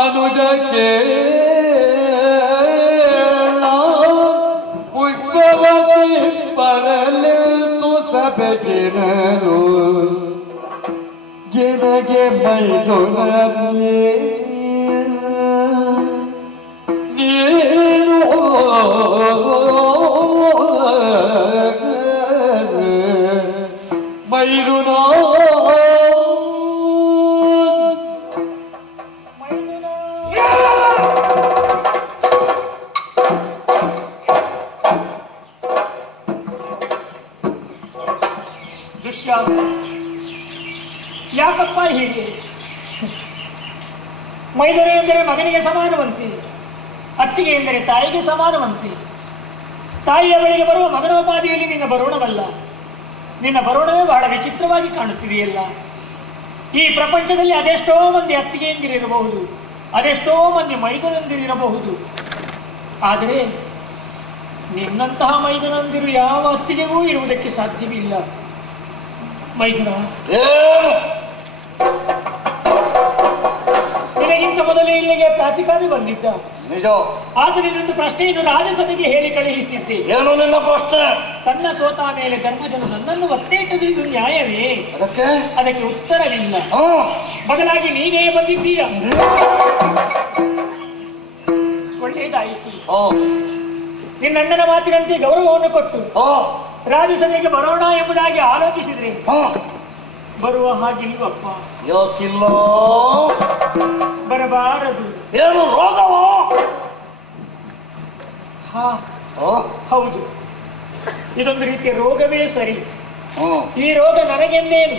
ಅನುಜಕ್ಕೆ ಪುಷ್ಪವತಿ ಬರಲೆಂದು ಸಭೆಗಿನಲು, ಗೆನಗೆ ಮೈದುನಲ್ಲಿ ನೀನು ಮೈದುನ. ದುಶ್ಯಾಸನ, ಯಾಕಪ್ಪ ಹೀಗೆ? ಮೈದುನ ಎಂದರೆ ಮಗನಿಗೆ ಸಮಾನವಂತೆ, ಅತ್ತಿಗೆ ಎಂದರೆ ತಾಯಿಗೆ ಸಮಾನವಂತೆ. ತಾಯಿಯ ಬಳಿಗೆ ಬರುವ ಮಗನೋಪಾದಿಯಲ್ಲಿ ನಿನ್ನ ಬರೋಣವಲ್ಲ, ನಿನ್ನ ಬರೋಣವೇ ಬಹಳ ವಿಚಿತ್ರವಾಗಿ ಕಾಣುತ್ತಿದೆಯಲ್ಲ. ಈ ಪ್ರಪಂಚದಲ್ಲಿ ಅದೆಷ್ಟೋ ಮಂದಿ ಅತ್ತಿಗೆಯಂದಿರಿರಬಹುದು, ಅದೆಷ್ಟೋ ಮಂದಿ ಮೈದುನಂದಿರಿರಬಹುದು, ಆದರೆ ನಿನ್ನಂತಹ ಮೈದುನಂದಿರು ಯಾವ ಅತ್ತಿಗೆಗೂ ಇರುವುದಕ್ಕೆ ಸಾಧ್ಯವಿಲ್ಲ. ಮೈದುನ, ನಿನಗಿಂತ ಮೊದಲೇ ಇಲ್ಲಿಗೆ ಪ್ರಾಧಿಕಾರಿ ಬಂದಿದ್ದ. ನಿಜ. ಆದರೆ ನಿನ್ನ ಪ್ರಶ್ನೆಯನ್ನು ರಾಜಸಭೆಗೆ ಹೇಳಿ ಕಳುಹಿಸಿದ್ದೆ. ಏನು ನಿನ್ನ ಪ್ರಶ್ನೆ? ತನ್ನ ಸೋತ ಮೇಲೆ ಧರ್ಮಜನು ನನ್ನನ್ನು ಒತ್ತೇಟದು ಇದು ನ್ಯಾಯವೇ? ಅದಕ್ಕೆ ಉತ್ತರವಿಲ್ಲ. ಬದಲಾಗಿ ನೀನೇ ಬಂದಿದ್ದೀಯ. ಒಳ್ಳೆಯದಾಯಿತು. ನಿನ್ನಣ್ಣನ ಮಾತಿನಂತೆ ಗೌರವವನ್ನು ಕೊಟ್ಟು ರಾಜಸಭೆಗೆ ಬರೋಣ ಎಂಬುದಾಗಿ ಆಲೋಚಿಸಿದ್ರೆ ಬರುವ ಹಾಗಿಲ್ವಪ್ಪ? ಯಾಕಿಲ್ಲ? ಬರಬಾರದು. ಏನು ರೋಗವೋ? ಹೌದು, ಇದೊಂದು ರೀತಿಯ ರೋಗವೇ ಸರಿ. ಈ ರೋಗ ನನಗೆಂದೇನು,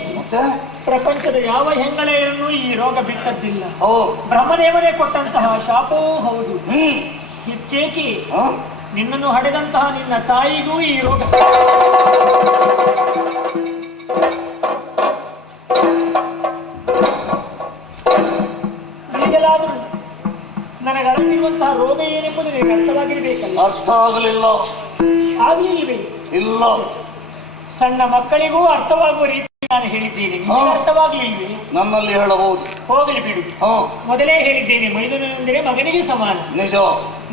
ಪ್ರಪಂಚದ ಯಾವ ಹೆಂಗಳೆಯನ್ನು ಈ ರೋಗ ಬಿಟ್ಟದ್ದಿಲ್ಲ. ಬ್ರಹ್ಮದೇವರೇ ಕೊಟ್ಟಂತಹ ಶಾಪವೂ ಹೌದು. ಹೆಚ್ಚೇಕಿ ನಿನ್ನನ್ನು ಹಡೆದಂತಹ ನಿನ್ನ ತಾಯಿಗೂ ಈ ರೋಗ. ಈಗಲಾದರೂ ನನಗೆ ಅಳಸಿರುವಂತಹ ರೋಗ ಏನೆಂಬುದು ನಿನಗೆ ಅರ್ಥವಾಗಿರಬೇಕಲ್ಲ? ಅರ್ಥ ಆಗಲಿಲ್ಲ. ಆಗಲಿಲ್ವೇ? ಇಲ್ಲ. ಸಣ್ಣ ಮಕ್ಕಳಿಗೂ ಅರ್ಥವಾಗುವ ರೀತಿ ನಾನು ಹೇಳಿದ್ದೇನೆ, ಅರ್ಥವಾಗಲಿಲ್ವೇ? ನನ್ನಲ್ಲಿ ಹೇಳಬಹುದು. ಹೋಗಲಿ ಬಿಡು. ಮೊದಲೇ ಹೇಳಿದ್ದೇನೆ, ಮೈದುನನೆಂದರೆ ಮಗನಿಗೆ ಸಮಾನ. ನಿಜ.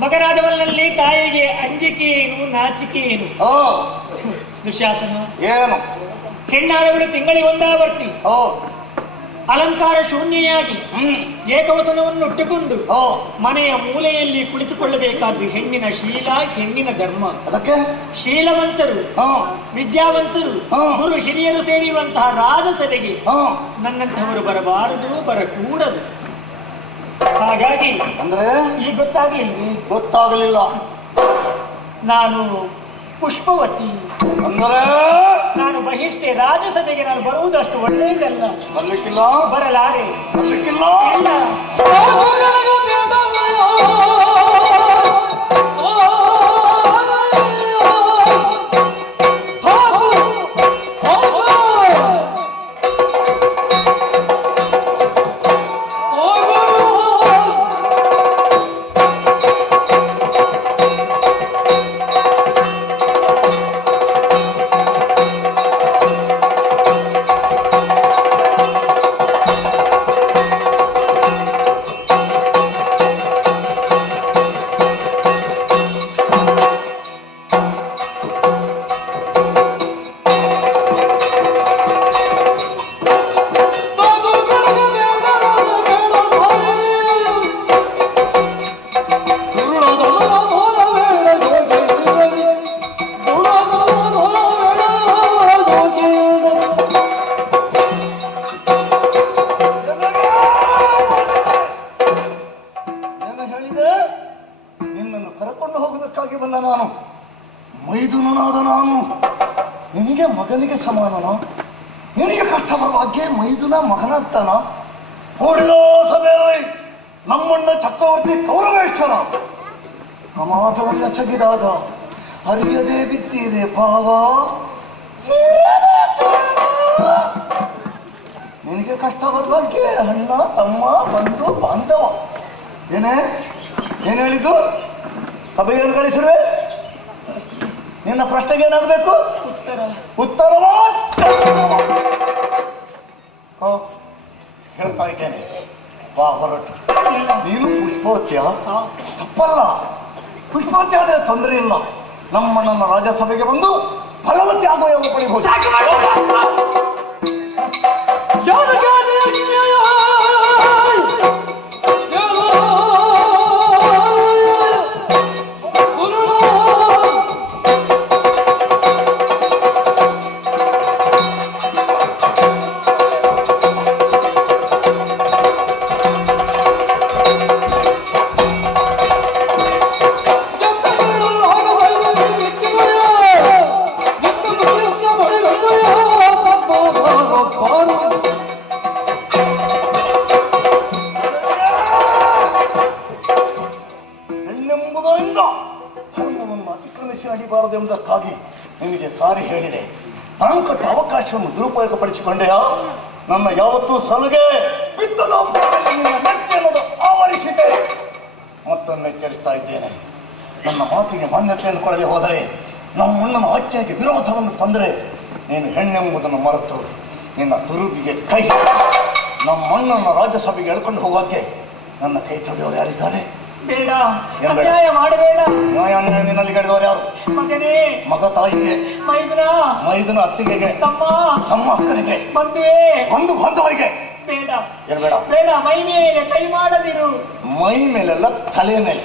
ಮಗನಾದವನಲ್ಲಿ ತಾಯಿಗೆ ಅಂಜಿಕೆ ಏನು, ನಾಚಿಕೆ ಏನು? ದುಶ್ಯಾಸನ, ಏನು? ಹೆಣ್ಣಾದವಳು ತಿಂಗಳಿಗೊಂದಾವರ್ತಿ ಅಲಂಕಾರ ಶೂನ್ಯಯಾಗಿ ಏಕವಸನವನ್ನು ಒಟ್ಟಿಕೊಂಡು ಮನೆಯ ಮೂಲೆಯಲ್ಲಿ ಕುಳಿತುಕೊಳ್ಳಬೇಕಾದ್ದು ಹೆಣ್ಣಿನ ಶೀಲ, ಹೆಣ್ಣಿನ ಧರ್ಮ. ಅದಕ್ಕೆ ಶೀಲವಂತರು, ವಿದ್ಯಾವಂತರು, ಗುರು ಹಿರಿಯರು ಸೇರಿರುವಂತಹ ರಾಜಸಭೆಗೆ ನನ್ನಂತಹವರು ಬರಬಾರದು, ಬರಕೂಡದು. ಹಾಗಾಗಿ ಅಂದ್ರೆ ಈಗ ಗೊತ್ತಾಗ್ಲಿಲ್ವೇ? ಗೊತ್ತಾಗಲಿಲ್ಲ. ನಾನು ಪುಷ್ಪವತಿ, ಅಂದರೆ ನಾನು ಬಹಿಷ್ಠೆ. ರಾಜಸಭೆಗೆ ನಾನು ಬರುವುದಷ್ಟು ಒಳ್ಳೆಯದಲ್ಲ. ಬರ್ಲಿಕ್ಕಿಲ್ಲ. ಬರಲಾರೆ. ಬರ್ಲಿಕ್ಕಿಲ್ಲ. ಇಲ್ಲ. ನಿನಗೆ ಮಗನಿಗೆ ಸಮಾನನ? ನಿನಗೆ ಕಷ್ಟ ಬರುವಾಗೆ ಮೈದುನ ಮಗನಾಗ್ತಾನ? ಕೂಡಿದ ಸಭೆಯಲ್ಲಿ ನಮ್ಮಣ್ಣ ಚಕ್ರವರ್ತಿ ಕೌರವೇಶ್ವರ ಪ್ರಮಾದವನ್ನ ಸಗಿದಾಗ ಅರಿಯದೆ ಬಿದ್ದೀರೆ ಭಾವ. ನಿನಗೆ ಕಷ್ಟ ಬರುವಾಗೆ ಅಣ್ಣ ತಮ್ಮ ಬಂಧು ಬಾಂಧವ ಏನ್ ಹೇಳಿದ್ದು? ಸಭೆಯನ್ನು ಕಳಿಸಿರುವೆ. ನಿನ್ನ ಪ್ರಶ್ನೆಗೆ ಏನಾಗಬೇಕು? ಉತ್ತರ ಹೇಳ್ತಾ ಇದ್ದೇನೆ. ಬಾ ಹೊರಟು. ನೀನು ಪುಷ್ಪವತ್ಯ ತಪ್ಪಲ್ಲ. ಪುಷ್ಪವತಿ ಆದ್ರೆ ತೊಂದರೆ ಇಲ್ಲ. ನಮ್ಮ ರಾಜ್ಯಸಭೆಗೆ ಬಂದು ಫಲವತಿ ಆಗುವ ಯೋಗ ಪಡಿಬಹುದು. ಎಂಬುದಕ್ಕಾಗಿ ನಿಮಗೆ ಸಾರಿ ಹೇಳಿದೆ. ನಾನು ಕೊಟ್ಟ ಅವಕಾಶವನ್ನು ದುರುಪಯೋಗಪಡಿಸಿಕೊಂಡೆಯಾ? ನನ್ನ ಯಾವತ್ತೂ ಸಲುಗೆ ಬಿತ್ತದ ಅನ್ನೋದು ಆವರಿಸಿದೆ. ಮತ್ತೊಮ್ಮೆ ಎಚ್ಚರಿಸ್ತಾ ಇದ್ದೇನೆ. ನನ್ನ ಮಾತಿಗೆ ಮಾನ್ಯತೆಯನ್ನು ಕೊಡದೆ ಹೋದರೆ, ನಮ್ಮ ಅಣ್ಣನ ಆಜ್ಞೆಗೆ ವಿರೋಧವನ್ನು ತಂದರೆ ನೀನು ಹೆಣ್ಣೆಂಬುದನ್ನು ಮರೆತು ನಿನ್ನ ತುರುಗಿಗೆ ಕೈ ನಮ್ಮ ಅಣ್ಣನ ರಾಜ್ಯಸಭೆಗೆ ಎಳ್ಕೊಂಡು ಹೋಗೋಕ್ಕೆ ನನ್ನ ಕೈ ತೊಡೆಯವರು ಯಾರಿದ್ದಾರೆ? ಬೇಡ, ಅನ್ಯಾಯ ಮಾಡಬೇಡ. ನ್ಯಾಯ ನಿನ್ನಲ್ಲಿ ಹೇಳಿದವರು ಯಾರು? ಮಗನೇ, ಮಗ ತಾಯಿಗೆ, ಮೈದುನ ಅತ್ತಿಗೆಗೆ, ತಮ್ಮ ಅಕ್ಕನಿಗೆ, ಬಂಧು ಬಾಂಧವರಿಗೆ ಬೇಡ. ಏನು ಬೇಡ? ಬೇಡ, ಮೈ ಮೇಲೆ ಕೈ ಮಾಡದಿರು. ಮೈ ಮೇಲೆಲ್ಲ ತಲೆ ಮೇಲೆ.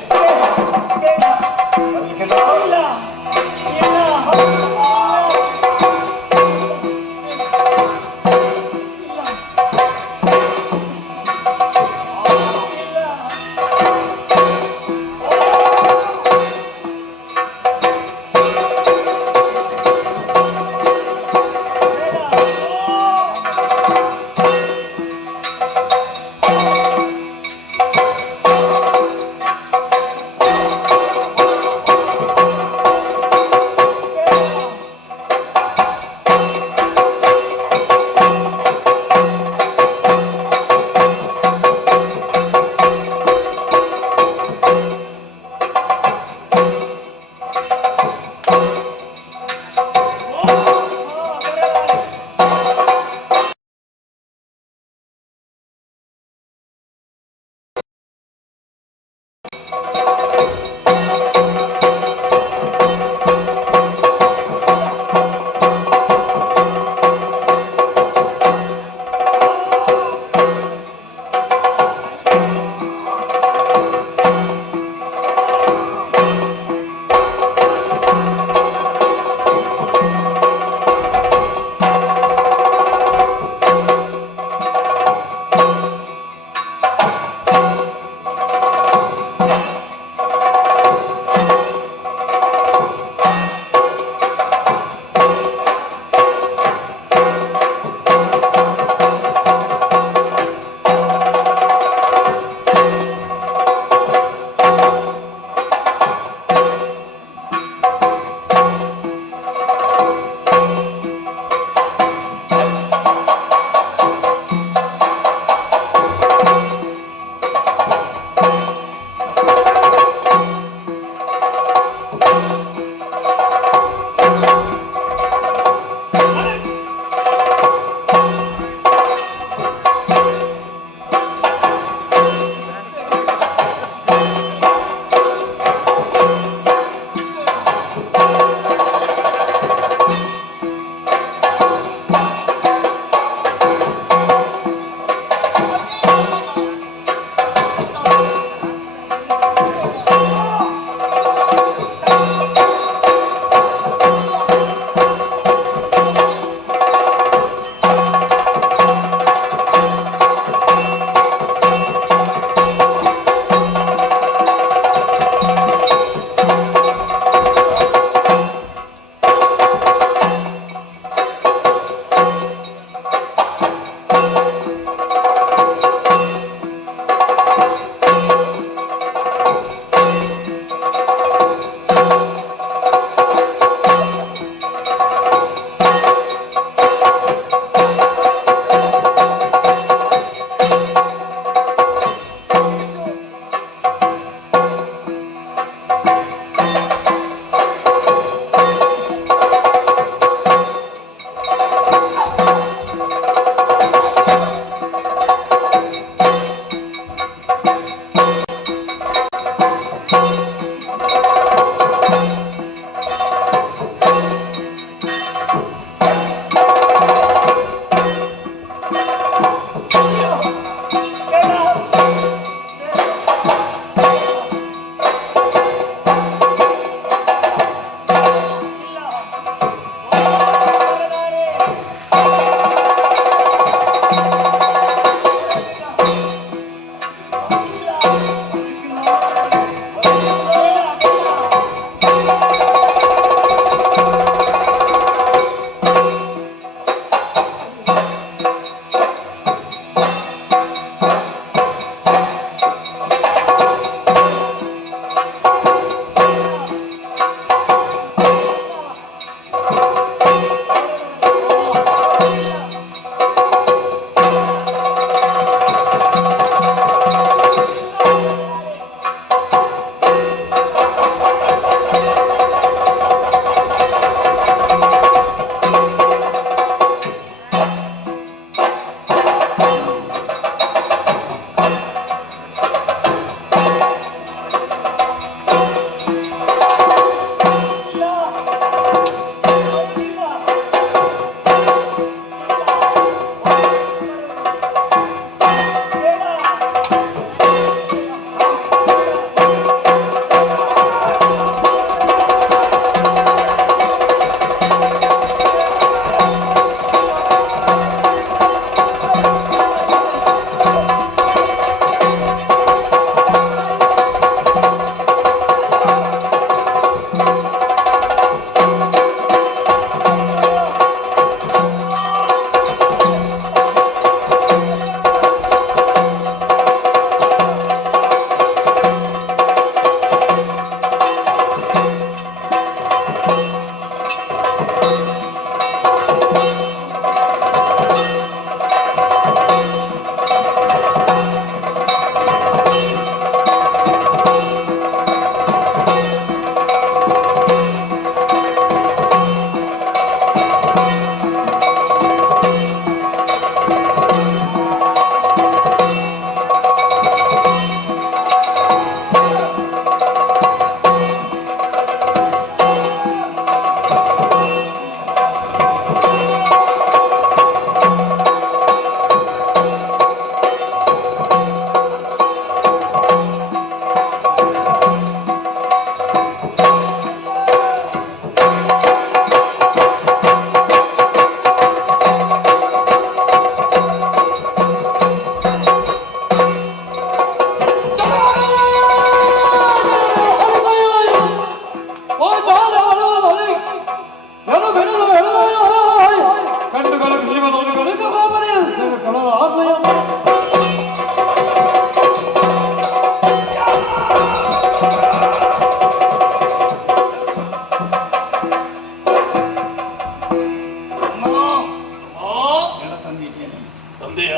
ಬಂದೆಯ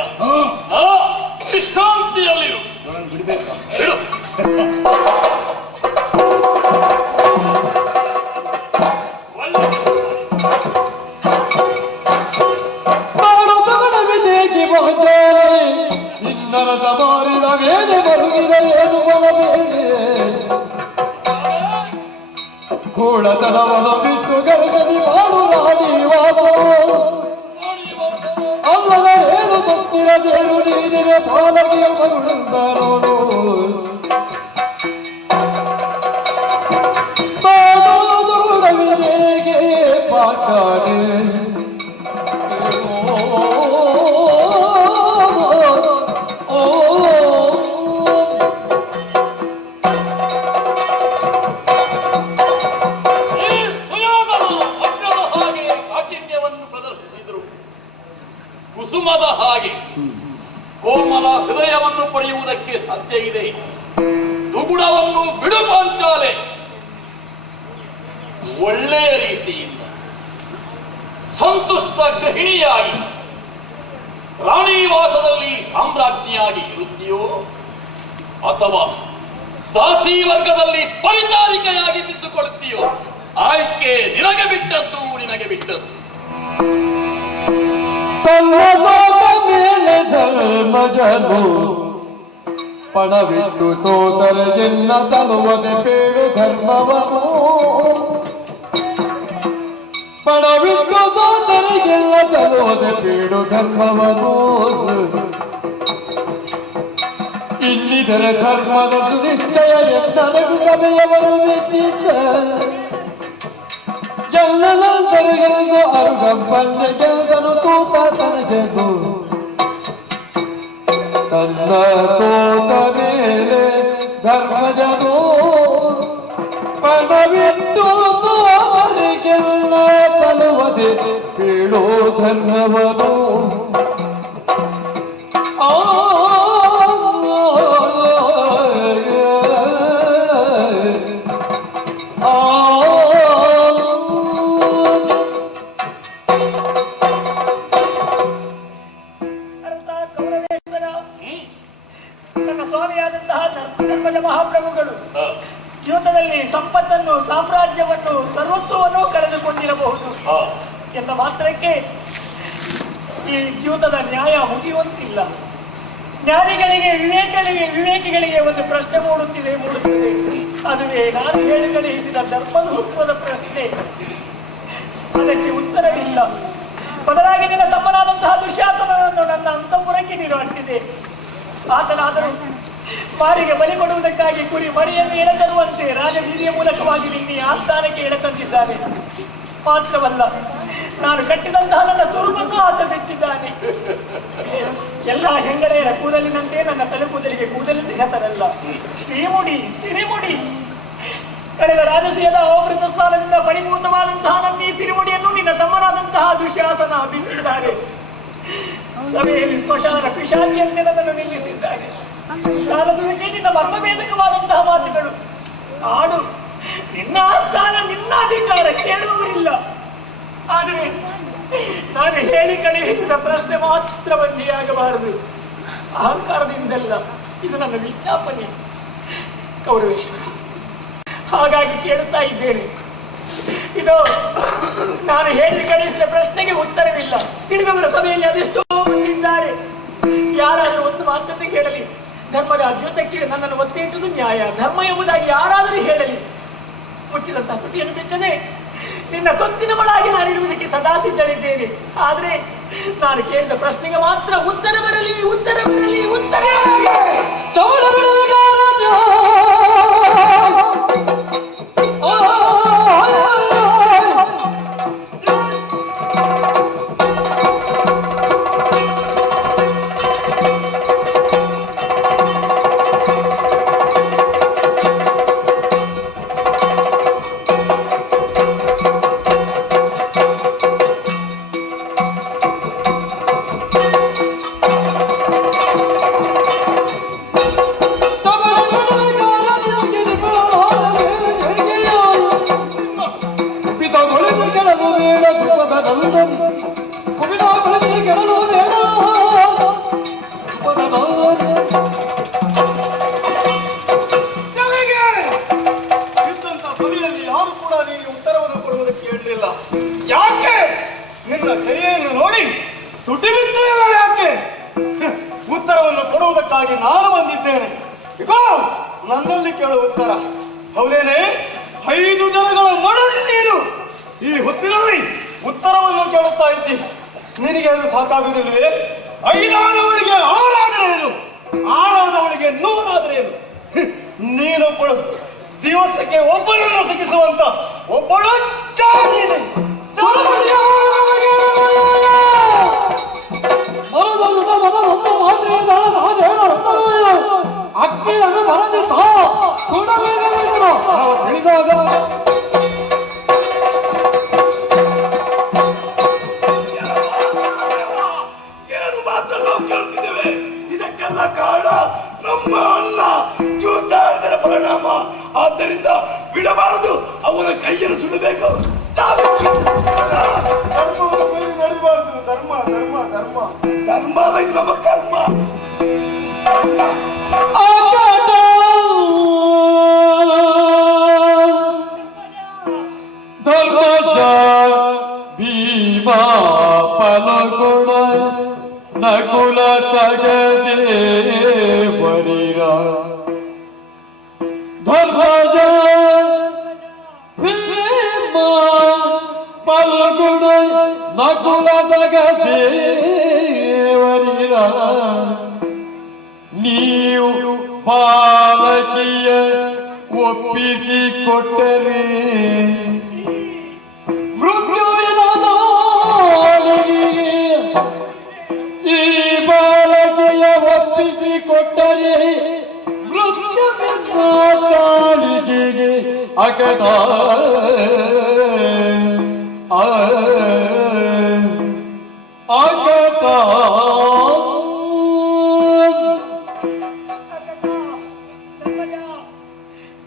ಹಾ ವಿಶ್ರಾಂತಿಯಲ್ಲಿರು. ಇವಳನ್ನು ಬಿಡ್ಬೇಕಾ? ಹೇಳು. ಇನ್ನರದ ಮಾರಿದ ಮೇಲೆ ಬರುಗಿದ ಏನು ಬರಬೇಡಿ ಕೂಡತನವನ್ನು ಬಿಟ್ಟು ಗರಗದಿ ಮಾಡು ರಾಣಿ ವಾಸ ಅಲ್ಲದ ಏನು ಗೊತ್ತಿರ ಸೇರು ನೀನಿಗೆ ಪಾಲಗಿಯ ಮಗುಳಿಂದ ನೋಡು ಹೇಗೆ ಪಾಚಾರೆ ಕುಸುಮದ ಹಾಗೆ ಕೋಮಲ ಹೃದಯವನ್ನು ಪಡೆಯುವುದಕ್ಕೆ ಸಾಧ್ಯ ಇದೆ. ದುಗುಡವನ್ನು ಬಿಡು ಪಾಂಚಾಲೆ. ಒಳ್ಳೆಯ ರೀತಿಯಿಂದ ಸಂತುಷ್ಟ ಗೃಹಿಣಿಯಾಗಿ ರಾಣಿವಾಸದಲ್ಲಿ ಸಾಮ್ರಾಜ್ಞಿಯಾಗಿ ಇರುತ್ತೀಯೋ ಅಥವಾ ದಾಸಿ ವರ್ಗದಲ್ಲಿ ಪರಿಚಾರಿಕೆಯಾಗಿ ಬಿದ್ದುಕೊಳ್ಳುತ್ತೀಯೋ ಆಯ್ಕೆ ನಿನಗೆ ಬಿಟ್ಟದ್ದು, ನಿನಗೆ ಬಿಟ್ಟದ್ದು. ಮೇಲೆ ಧರ್ಮಜನು ಪಣವಿಟ್ಟು ಸೋದರ ಎಲ್ಲ ತಲುವದೆ ಬೇಡು ಧರ್ಮವನು ಪಣವಿಟ್ಟು ಸೋದರಿಗೆಲ್ಲ ತಲುವದೆ ಬೇಡು ಧರ್ಮವನು ಇನ್ನಿತರ ಧರ್ಮದ ಸುನಿಶ್ಚಯ ಎಂದನಗೂ ಸಭೆಯವರು ಮೆಚ್ಚಿದ್ದ ಎಲ್ಲೆಲ್ಲರಿಗೆಂದು ಅರುಗಂಬನ್ಯ ಗೆಲ್ದನು ತೂತ ತನಗೆಂದು ತನ್ನ ಸೋತ ಮೇಲೆ ಧರ್ಮಜನು ಪಣವಿಟ್ಟು ಸೋಮರಿಗೆಲ್ಲ ತಲುವದೆ ಬೀಳೋ ಧರ್ಮವನು ಮಹಾಪ್ರಭುಗಳು ಜೀವನದಲ್ಲಿ ಸಂಪತ್ತನ್ನು, ಸಾಮ್ರಾಜ್ಯವನ್ನು, ಸರ್ವಸ್ವವನ್ನು ಕಳೆದುಕೊಂಡಿರಬಹುದು ಎಂದ ಮಾತ್ರಕ್ಕೆ ಈ ಜೀವನದ ನ್ಯಾಯ ಮುಗಿಯುವಂತಿಲ್ಲ. ಜ್ಞಾನಿಗಳಿಗೆ, ವಿವೇಕಿಗಳಿಗೆ ಒಂದು ಪ್ರಶ್ನೆ ಮೂಡುತ್ತದೆ. ಅದುವೇ ನಾನು ಹೇಳಿ ಕಳುಹಿಸಿದ ಧರ್ಮಸೂತ್ರದ ಪ್ರಶ್ನೆ. ಅದಕ್ಕೆ ಉತ್ತರವಿಲ್ಲ. ಬದಲಾಗಿ ನಿನ್ನ ತಮ್ಮನಾದಂತಹ ದುಶ್ಯಾಸನವನ್ನು ನನ್ನ ಅಂತಃಪುರಕ್ಕೆ ನೀರು ಅಂಟಿದೆ. ಆತನಾದರೂ ಮಾರಿಗೆ ಬಲಿ ಕೊಡುವುದಕ್ಕಾಗಿ ಕುರಿ ಮರಿಯನ್ನು ಎಳೆತರುವಂತೆ ರಾಜಬೀದಿಯ ಮೂಲಕವಾಗಿ ನಿನ್ನೆ ಆಸ್ಥಾನಕ್ಕೆ ಎಳೆತಂದಿದ್ದಾನೆ. ಮಾತ್ರವಲ್ಲ, ನಾನು ಕಟ್ಟಿದಂತಹ ನನ್ನ ತುರುಬನ್ನು ಆತ ಬೆಚ್ಚಿದ್ದಾನೆ. ಎಲ್ಲ ಹೆಂಗಳೆಯರ ಕೂದಲಿನಂತೆ ನನ್ನ ತಲೆ ಕೂದಲಿಗೆ ಕೂದಲಿನ ಹೆಸರಲ್ಲ, ಸಿರಿಮುಡಿ. ಕಳೆದ ರಾಜಶೀಯದ ಅವೃತ ಸ್ಥಾನದಿಂದ ಪರಿಪೂರ್ಣವಾದಂತಹ ನನ್ನ ಈ ಸಿರಿಮುಡಿಯನ್ನು ನಿನ್ನ ತಮ್ಮನಾದಂತಹ ದುಶ್ಯಾಸನ ಬಿಚ್ಚಿದ್ದಾನೆ. ಸಭೆಯಲ್ಲಿ ಸ್ಮಶಾನ ಪಿಶಾಚಿಯಂತೆ ನನ್ನನ್ನು ನಿಲ್ಲಿಸಿದ್ದಾನೆ. ಶಾರದಕ್ಕೆ ನಿನ್ನ ಮರ್ಮಭೇದಕವಾದಂತಹ ಮಾತುಗಳು ಆಡು. ನಿನ್ನ ಆಸ್ಥಾನ, ನಿನ್ನ ಅಧಿಕಾರ ಕೇಳುವವರಿಲ್ಲ. ಆದರೆ ನಾನು ಹೇಳಿ ಕಳುಹಿಸಿದ ಪ್ರಶ್ನೆ ಮಾತ್ರ ಬಂದಿಯಾಗಬಾರದು. ಅಹಂಕಾರದಿಂದಲ್ಲ, ಇದು ನನ್ನ ವಿಜ್ಞಾಪನೆ ಕೌರವೇಶ್ವರ. ಹಾಗಾಗಿ ಕೇಳುತ್ತಾ ಇದ್ದೇನೆ. ಇದು ನಾನು ಹೇಳಿ ಕಳುಹಿಸಿದ ಪ್ರಶ್ನೆಗೆ ಉತ್ತರವಿಲ್ಲ. ತಿರುಗವರ ಸಭೆಯಲ್ಲಿ ಅದೆಷ್ಟೋ ಬಂದಿದ್ದಾರೆ. ಯಾರಾದರೂ ಒಂದು ಮಾತನ್ನು ಕೇಳಲಿ, ಧರ್ಮದ ಅದ್ಭುತಕ್ಕೆ ನನ್ನನ್ನು ಒತ್ತಿ ಇಟ್ಟುದು ನ್ಯಾಯ, ಧರ್ಮ ಎಂಬುದಾಗಿ ಯಾರಾದರೂ ಹೇಳಲಿ. ಮುಚ್ಚಿದಂತಹ ತುಟಿಯನ್ನು ಬೆಚ್ಚದೆ ನಿನ್ನ ತೊತ್ತಿನ ಒಳಗೆ ನಾನಿರುವುದಕ್ಕೆ ಸದಾ ಸಿದ್ಧಳಿದ್ದೇನೆ. ಆದರೆ ನಾನು ಕೇಳಿದ ಪ್ರಶ್ನೆಗೆ ಮಾತ್ರ ಉತ್ತರ ಬರಲಿ. ಇವಳ ಕೈಯನ್ನು ನೋಡಿ ತುಟಿ ಬಿತ್ತಲಿಲ್ಲ ಯಾಕೆ? ಉತ್ತರವನ್ನು ಕೊಡುವುದಕ್ಕಾಗಿ ನಾನು ಬಂದಿದ್ದೇನೆ. ಇಗೋ ನನ್ನಲ್ಲಿ ಕೇಳುವ ಉತ್ತರ. ಹೌದೇನೆ? 5 ಜನಗಳ ಮಡದಿ ನೀನು ಈ ಹೊತ್ತಿನಲ್ಲಿ ಉತ್ತರವನ್ನು ಕೇಳುತ್ತಾ ಇದ್ದಿ. ನಿನಗೆ ಅದು ಸಾಕಾಗುವುದಿಲ್ಲವೇ? 5ಆದವಳಿಗೆ 6 ಏನು, 6ಆದವಳಿಗೆ 100 ಏನು? ನೀನೊಬ್ಬಳು ದಿವಸಕ್ಕೆ ಒಬ್ಬಳನ್ನು ಸಿಕ್ಕಿಸುವಂತ ಒಬ್ಬಳು ಚಾರಿಣಿ. ಅಕ್ಕಿಯನ್ನು ಮರದಿ ಸಹ ತಿಳಿದಾಗ ಏನು ಮಾತನ್ನು ನಾವು ಕೇಳ್ತಿದ್ದೇವೆ? ಇದಕ್ಕೆಲ್ಲ ಕಾರಣ ನಮ್ಮ ಅಣ್ಣ ಜೂತಾಡಿದರ ಪರಿಣಾಮ. ಆದ್ದರಿಂದ ಬಿಡಬಾರದು, ಅವನ ಕೈಯನ್ನು ಸುಡಬೇಕು. ಧರ್ಮವನ್ನು ಕೈ ನಡೆಯಬಾರದು. ಧರ್ಮ ಧರ್ಮ ಧರ್ಮ ಧರ್ಮ ಇದು ನಮ್ಮ ಕರ್ಮ. ಧರ್ಮಜ ಭೀಮಾ ಫಲಗುಣ ನಕುಲ ತಗದೇ ಬರಿರ. ಧರ್ಮಜ ಭೀಮಾ ಫಲಗುಣ ನಕುಲ ತಗದೇ ಬರಿರ. ನೀವು ಬಾಲಕಿಯ ಒಪ್ಪಿಸಿ ಕೊಟ್ಟರೆ ಮೃತ್ಯುವಿನ ದಾಳಿಗೆ, ಈ ಬಾಲಕಿಯ ಒಪ್ಪಿಸಿ ಕೊಟ್ಟರೆ ಮೃತ್ಯುವಿನ ದಾಳಿಗೆ ಅಗದ ಅಗದ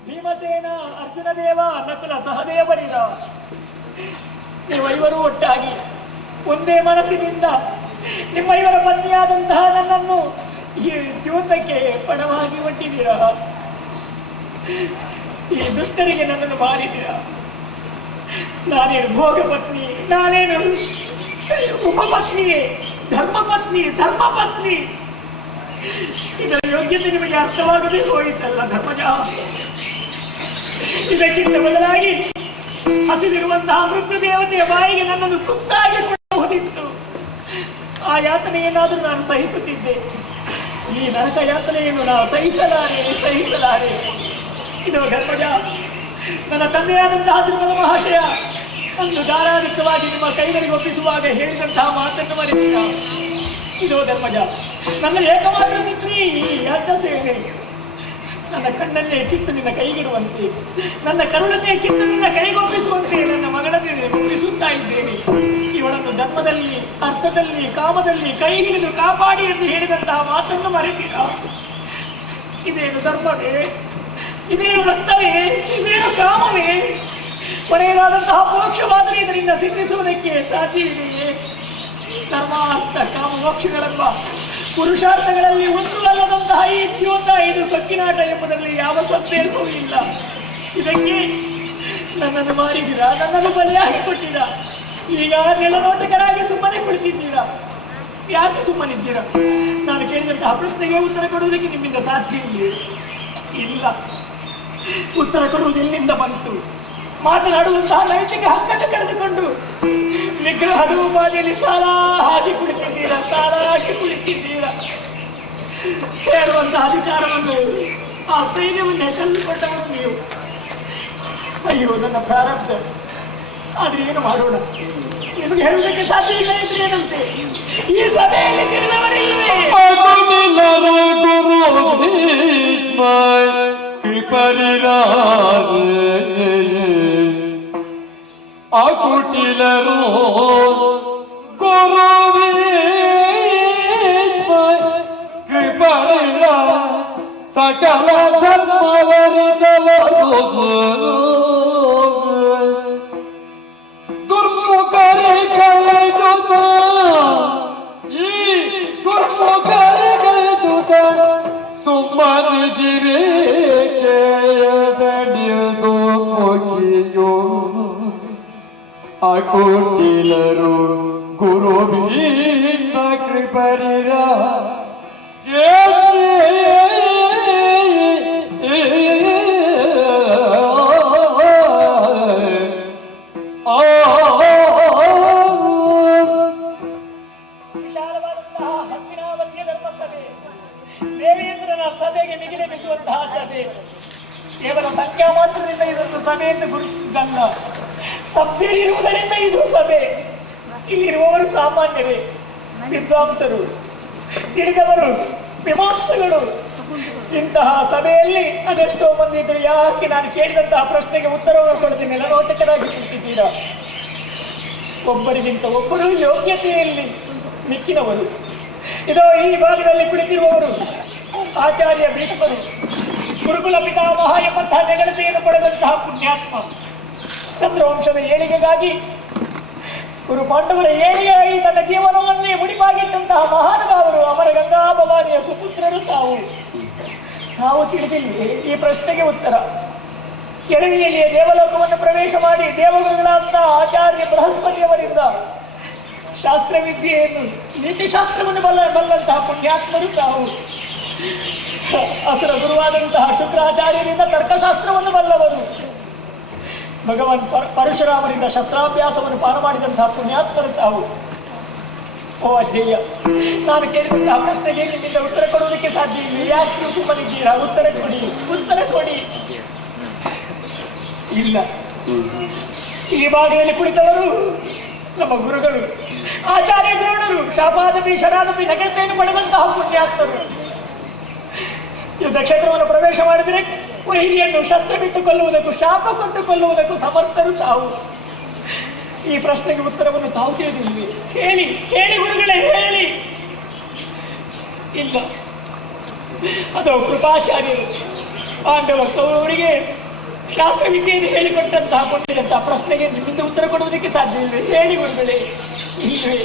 ಭೀಮಸೇನ, ಅರ್ಜುನ ದೇವ, ನಕುಲ ಸಹದೇವರಿದ ನೀವೈವರು ಒಟ್ಟಾಗಿ ಒಂದೇ ಮನಸ್ಸಿನಿಂದ ನಿಮ್ಮ ಇವರ ಪತ್ನಿಯಾದಂತಹ ನನ್ನನ್ನು ಈ ಜೀವನಕ್ಕೆ ಪಣವಾಗಿ ಒಟ್ಟಿದ್ದೀರಾ. ಈ ದುಷ್ಟರಿಗೆ ನನ್ನನ್ನು ಮಾರಿದ್ದೀರಾ. ನಾನೇನು ಭೋಗ ಪತ್ನಿ, ನಾನೇನು ಉಪಪತ್ನಿ, ಧರ್ಮಪತ್ನಿ, ಧರ್ಮಪತ್ನಿ. ಇದರ ಯೋಗ್ಯತೆ ನಿಮಗೆ ಅರ್ಥವಾಗದೆ ಹೋಯಿತಲ್ಲ ಧರ್ಮಜ. ಇದಕ್ಕಿಂತ ಬದಲಾಗಿ ಹಸಿದಿರುವಂತಹ ಮೃತ್ಯು ದೇವತೆಯ ಬಾಯಿಗೆ ನನ್ನನ್ನು ತುತ್ತಾಗಿ ಕೊಡಬಹುದಿತ್ತು. ಆ ಯಾತನೆಯನ್ನಾದರೂ ನಾನು ಸಹಿಸುತ್ತಿದ್ದೆ. ಈ ನರಕ ಯಾತನೆಯನ್ನು ನಾವು ಸಹಿಸಲಾರೆ. ಇದು ಧರ್ಮಜ, ನನ್ನ ತಂದೆಯಾದಂತಹ ತಿರುಮಲ ಮಹಾಶಯ ಒಂದು ಧಾರಾಧಿಕವಾಗಿ ನಿಮ್ಮ ಕೈಗಳಿಗೆ ಒಪ್ಪಿಸುವಾಗ ಹೇಳಿದಂತಹ ಮಾತನ್ನು ಮರೆತಿಲ್ಲ. ಇದು ಧರ್ಮಜ, ನನ್ನ ಏಕಮಾತ್ರ ಪುತ್ರಿ ಅರ್ಧ ಸೇನೆ ನನ್ನ ಕಣ್ಣನ್ನೇ ಕಿತ್ತು ನಿನ್ನ ಕೈಗಿಡುವಂತೆ, ನನ್ನ ಕರುಳನ್ನೇ ಕಿತ್ತು ನಿನ್ನ ಕೈಗೊಪ್ಪಿಸುವಂತೆ ನನ್ನ ಮಗಳನ್ನೇ ಒಪ್ಪಿಸುತ್ತಾ ಇದ್ದೇನೆ. ಇವಳನ್ನು ಧರ್ಮದಲ್ಲಿ, ಅರ್ಥದಲ್ಲಿ, ಕಾಮದಲ್ಲಿ ಕೈ ಹಿಡಿದು ಕಾಪಾಡಿ ಎಂದು ಹೇಳಿದಂತಹ ಮಾತನ್ನು ಮರೆತೀರ. ಇದೇನು ಧರ್ಮವೇ? ಇದೇನು ರಕ್ತವೇ? ಇದೇನು ಕಾಮವೇ? ಕೊನೆಯದಾದಂತಹ ಮೋಕ್ಷವಾದರೆ ಇದರಿಂದ ಸಿದ್ಧಿಸುವುದಕ್ಕೆ ಸಾಧ್ಯವಿದೆಯೇ? ಧರ್ಮ, ಅರ್ಥ, ಕಾಮ, ಮೋಕ್ಷಗಳೆಂಬ ಪುರುಷಾರ್ಥಗಳಲ್ಲಿ ಒಂದು ಅಲ್ಲದಂತಹ ಈ ದ್ಯೋತ, ಇದು ಸೊಕ್ಕಿನಾಟ ಎಂಬುದರಲ್ಲಿ ಯಾವ ಸಂದೇಹವೂ ಇಲ್ಲ. ಇದಕ್ಕೆ ನನ್ನನ್ನು ಮಾರಿದ್ದೀರಾ, ನನ್ನನ್ನು ಬಲಿಯಾಗಿ ಕೊಟ್ಟಿರಾ. ಈಗ ನೆಲನೋಟಕರಾಗಿ ಸುಮ್ಮನೆ ಕುಳಿತಿದ್ದೀರಾ. ಯಾಕೆ ಸುಮ್ಮನಿದ್ದೀರಾ? ನಾನು ಕೇಳಿದಂತಹ ಪ್ರಶ್ನೆಗೆ ಉತ್ತರ ಕೊಡುವುದಕ್ಕೆ ನಿಮ್ಮಿಂದ ಸಾಧ್ಯ ಇಲ್ಲ. ಉತ್ತರ ಕೊಡುವುದು ಎಲ್ಲಿಂದ ಬಂತು? ಮಾತನಾಡುವಂತಹ ನೈತಿಕ ಹಕ್ಕನ್ನು ಕಳೆದುಕೊಂಡು ವಿಗ್ರಹದ ಉಪಾಧಿಯಲ್ಲಿ ಸಾಲ ಹಾಕಿ ಕುಳಿತಿದ್ದೀರಾ. ಹೇಳುವಂತಹ ಅಧಿಕಾರವನ್ನು, ಆ ಸೈನ್ಯವನ್ನೇ ಕಳೆದುಕೊಂಡವರು ನೀವು. ಅಯ್ಯೋ ನನ್ನ ಪ್ರಾರಬ್ಧ. ಆದ್ರೆ ಏನು ಮಾಡೋಣ? ನಿಮಗೆ ಹೇಳುವುದಕ್ಕೆ ಸಾಧ್ಯವಿಲ್ಲ ಇದ್ರೆ ಏನಂತೆ? ಈ ಸಭೆಯಲ್ಲಿ ತಿಳಿದವರಿಲ್ಲವೇ? ಅಕುಟಿಲರು ಗುರುವೇ ಕೃಪರಿರ ಸಕಲ ಧರ್ಮವರಿದವರು ದುರ್ಮುಖರೇ ಕಳೆದುತ, ಈ ದುರ್ಮುಖರೇ ಕಳೆದುತ ಸುಮ್ಮನಿಗಿರೇ ಕೇಳದಡಿಯದು ಮುಗಿಯೋ. ಅಕುಟಿಲರು ಗುರು ಬೀತ ಕೃಪರಿರ ವಿಶಾಲವಾದಂತಹ ಹಸ್ತಿನಾವತಿಯ ಧರ್ಮಸಭೆ, ದೇವೇಂದ್ರನ ಸಭೆಗೆ ಮಿಗಿಲೆನಿಸುವಂತಹ ಸಭೆ. ಕೇವಲ ಸಂಖ್ಯಾ ಮಾತ್ರದಿಂದ ಇದೊಂದು ಸಭೆ ಎಂದು ಗುರುತಿಸಿದ್ದಲ್ಲ, ಸಭ್ಯರಿರುವುದರಿಂದ ಇದು ಸಭೆ. ಇಲ್ಲಿರುವವರು ಸಾಮಾನ್ಯವೇ, ವಿದ್ವಾಂಸರು, ತಿಳಿದವರು, ಮೀಮಾಂಸಗಳು. ಇಂತಹ ಸಭೆಯಲ್ಲಿ ಅದೆಷ್ಟೋ ಮಂದಿ ಇದ್ರು. ಯಾಕೆ ನಾನು ಕೇಳಿದಂತಹ ಪ್ರಶ್ನೆಗೆ ಉತ್ತರವನ್ನು ಕೊಡ್ತೀನಿ, ನೆಲನೋಟಕರಾಗಿ ಕೂತಿದ್ದೀರಾ? ಒಬ್ಬರಿಗಿಂತ ಒಬ್ಬರು ಯೋಗ್ಯತೆಯಲ್ಲಿ ಮಿಕ್ಕಿನವರು. ಇದೋ ಈ ಭಾಗದಲ್ಲಿ ಕುಳಿತಿರುವವರು ಆಚಾರ್ಯ ಭೀಷ್ಮರು, ಗುರುಕುಲ ಪಿತಾಮಹ ಎಂಬಂತಹ ನೆಗಳತೆಯನ್ನು ಪಡೆದಂತಹ ಪುಣ್ಯಾತ್ಮ. ಚಂದ್ರವಂಶದ ಏಳಿಗೆಗಾಗಿ, ಗುರು ಪಾಂಡವರ ಏಳಿಗೆಯಾಗಿ ತನ್ನ ಜೀವನವನ್ನೇ ಮುಡಿಪಾಗಿಟ್ಟಂತಹ ಮಹಾನುಭಾವರು, ಅಮರ ಗಂಗಾ ಭವಾನಿಯ ಸುಪುತ್ರರು ತಾವು. ನಾವು ತಿಳಿದಿಲ್ಲ ಈ ಪ್ರಶ್ನೆಗೆ ಉತ್ತರ. ಕೆಳವಿಯಲ್ಲಿಯೇ ದೇವಲೋಕವನ್ನು ಪ್ರವೇಶ ಮಾಡಿ ದೇವಗುರುಗಳಾದ ಆಚಾರ್ಯ ಬೃಹಸ್ಪತಿಯವರಿಂದ ಶಾಸ್ತ್ರವಿದ್ಯೆಯನ್ನು, ನೀತಿಶಾಸ್ತ್ರವನ್ನು ಬಲ್ಲಂತಹ ಪುಣ್ಯಾತ್ಮರು ತಾವು. ಅಸುರ ಗುರುವಾದಂತಹ ಶುಕ್ರಾಚಾರ್ಯರಿಂದ ತರ್ಕಶಾಸ್ತ್ರವನ್ನು ಬಲ್ಲವರು. ಭಗವಾನ್ ಪರಶುರಾಮರಿಂದ ಶಸ್ತ್ರಾಭ್ಯಾಸವನ್ನು ಪಾರ ಮಾಡಿದಂತಹ ಪುಣ್ಯಾತ್ಮರು ತಾವು. ಓ ಅಜ್ಜಯ್ಯ, ನಾನು ಕೇಳಿದಂತಹ ಪ್ರಶ್ನೆಗೆ ನಿಮ್ಮಿಂದ ಉತ್ತರ ಕೊಡುವುದಕ್ಕೆ ಸಾಧ್ಯ ಇಲ್ಲ. ಯಾಕೆ ನೀವು ಸುಮ್ಮನಿದ್ದೀರಾ? ಉತ್ತರ ಕೊಡಿ, ಉತ್ತರ ಕೊಡಿ. ಇಲ್ಲ, ಈ ಭಾಗದಲ್ಲಿ ಕುಳಿತವರು ನಮ್ಮ ಗುರುಗಳು, ಆಚಾರ್ಯ ದ್ರೋಣರು, ಶಾಪಾದಪಿ ಶರಾದಪಿ ನಗರತೆಯನ್ನು ಪಡೆದಂತಹ ಪುಣ್ಯಾತ್ಮರು. ಯುದ್ಧ ಕ್ಷೇತ್ರವನ್ನು ಪ್ರವೇಶ ಮಾಡಿದರೆ ವೈರಿಯನ್ನು ಶಸ್ತ್ರ ಬಿಟ್ಟು ಕೊಲ್ಲುವುದಕ್ಕೂ ಶಾಪ ಕೊಟ್ಟು ಕೊಲ್ಲುವುದಕ್ಕೂ ಸಮರ್ಥರು ತಾವು. ಈ ಪ್ರಶ್ನೆಗೆ ಉತ್ತರವನ್ನು ತಾವು ತಿಳಿದಿಲ್ವಿ? ಹೇಳಿ, ಹೇಳಿ ಗುರುಗಳೇ, ಹೇಳಿ. ಇಲ್ಲ, ಅದು ಕೃಪಾಚಾರ್ಯರು ಪಾಂಡವ ಕೌರವರಿಗೆ ಶಾಸ್ತ್ರವಿದ್ಯೆಯನ್ನು ಹೇಳಿಕೊಟ್ಟಂತಹ ಕೊಟ್ಟಿದಂತಹ ಪ್ರಶ್ನೆಗೆ ನಿಮ್ಮಿಂದ ಉತ್ತರ ಕೊಡುವುದಕ್ಕೆ ಸಾಧ್ಯ ಇಲ್ವೇ? ಹೇಳಿ ಗುರುಗಳೇ, ಇಲ್ವೇ?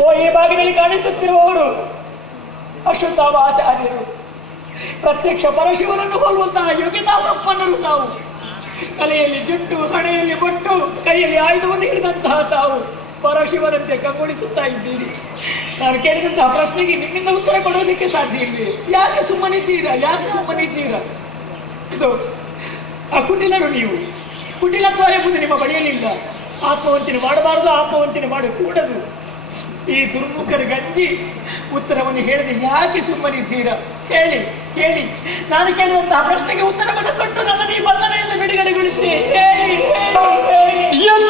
ಓ, ಈ ಭಾಗದಲ್ಲಿ ಕಾಣಿಸುತ್ತಿರುವವರು ಅಶ್ವತ್ಥಾಮ ಆಚಾರ್ಯರು, ಪ್ರತ್ಯಕ್ಷ ಪರಶಿವನನ್ನು ಹೋಲುವಂತಹ ಯೋಗ್ಯತಾ ಸಂಪನ್ನರು ತಾವು. ತಲೆಯಲ್ಲಿ ಜುಟ್ಟು, ಹಣೆಯಲ್ಲಿ ಬೊಟ್ಟು, ಕೈಯಲ್ಲಿ ಆಯುಧವನ್ನು ಹಿಡಿದಂತಹ ತಾವು ಪರಶಿವನಂತೆ ಕಂಗೊಳಿಸುತ್ತಾ ಇದ್ದೀರಿ. ನಾನು ಕೇಳಿದಂತಹ ಪ್ರಶ್ನೆಗೆ ನಿಮ್ಮಿಂದ ಉತ್ತರ ಕೊಡುವುದಕ್ಕೆ ಸಾಧ್ಯ ಇಲ್ವೇ? ಯಾಕೆ ಸುಮ್ಮನಿದ್ದೀರಾ? ಯಾಕೆ ಸುಮ್ಮನಿದ್ದೀರಾ? ಇದು ಅಕುಟಿಲರು ನೀವು. ಕುಟಿಲತ್ವ ಎಂಬುದು ನಿಮ್ಮ ಬಳಿಯಲ್ಲಿಲ್ಲ. ಆತ್ಮವಂಚನೆ ಮಾಡಬಾರದು, ಆತ್ಮವಂಚನೆ ಮಾಡಕೂಡದು. ಈ ದುರ್ಮುಖರ ಗಂಜಿ ಉತ್ತರವನ್ನು ಹೇಳಿದೆ ಯಾಕೆ ಸುಮ್ಮನಿದ್ದೀರಾ? ಹೇಳಿ, ಹೇಳಿ. ನಾನು ಕೇಳುವಂತಹ ಪ್ರಶ್ನೆಗೆ ಉತ್ತರವನ್ನು ಕೊಟ್ಟು ನನ್ನ ಈ ಬಂಧನೆಯಿಂದ ಬಿಡುಗಡೆಗೊಳಿಸಿ. ಹೇಳಿ, ಹೇಳಿ, ಹೇಳಿ.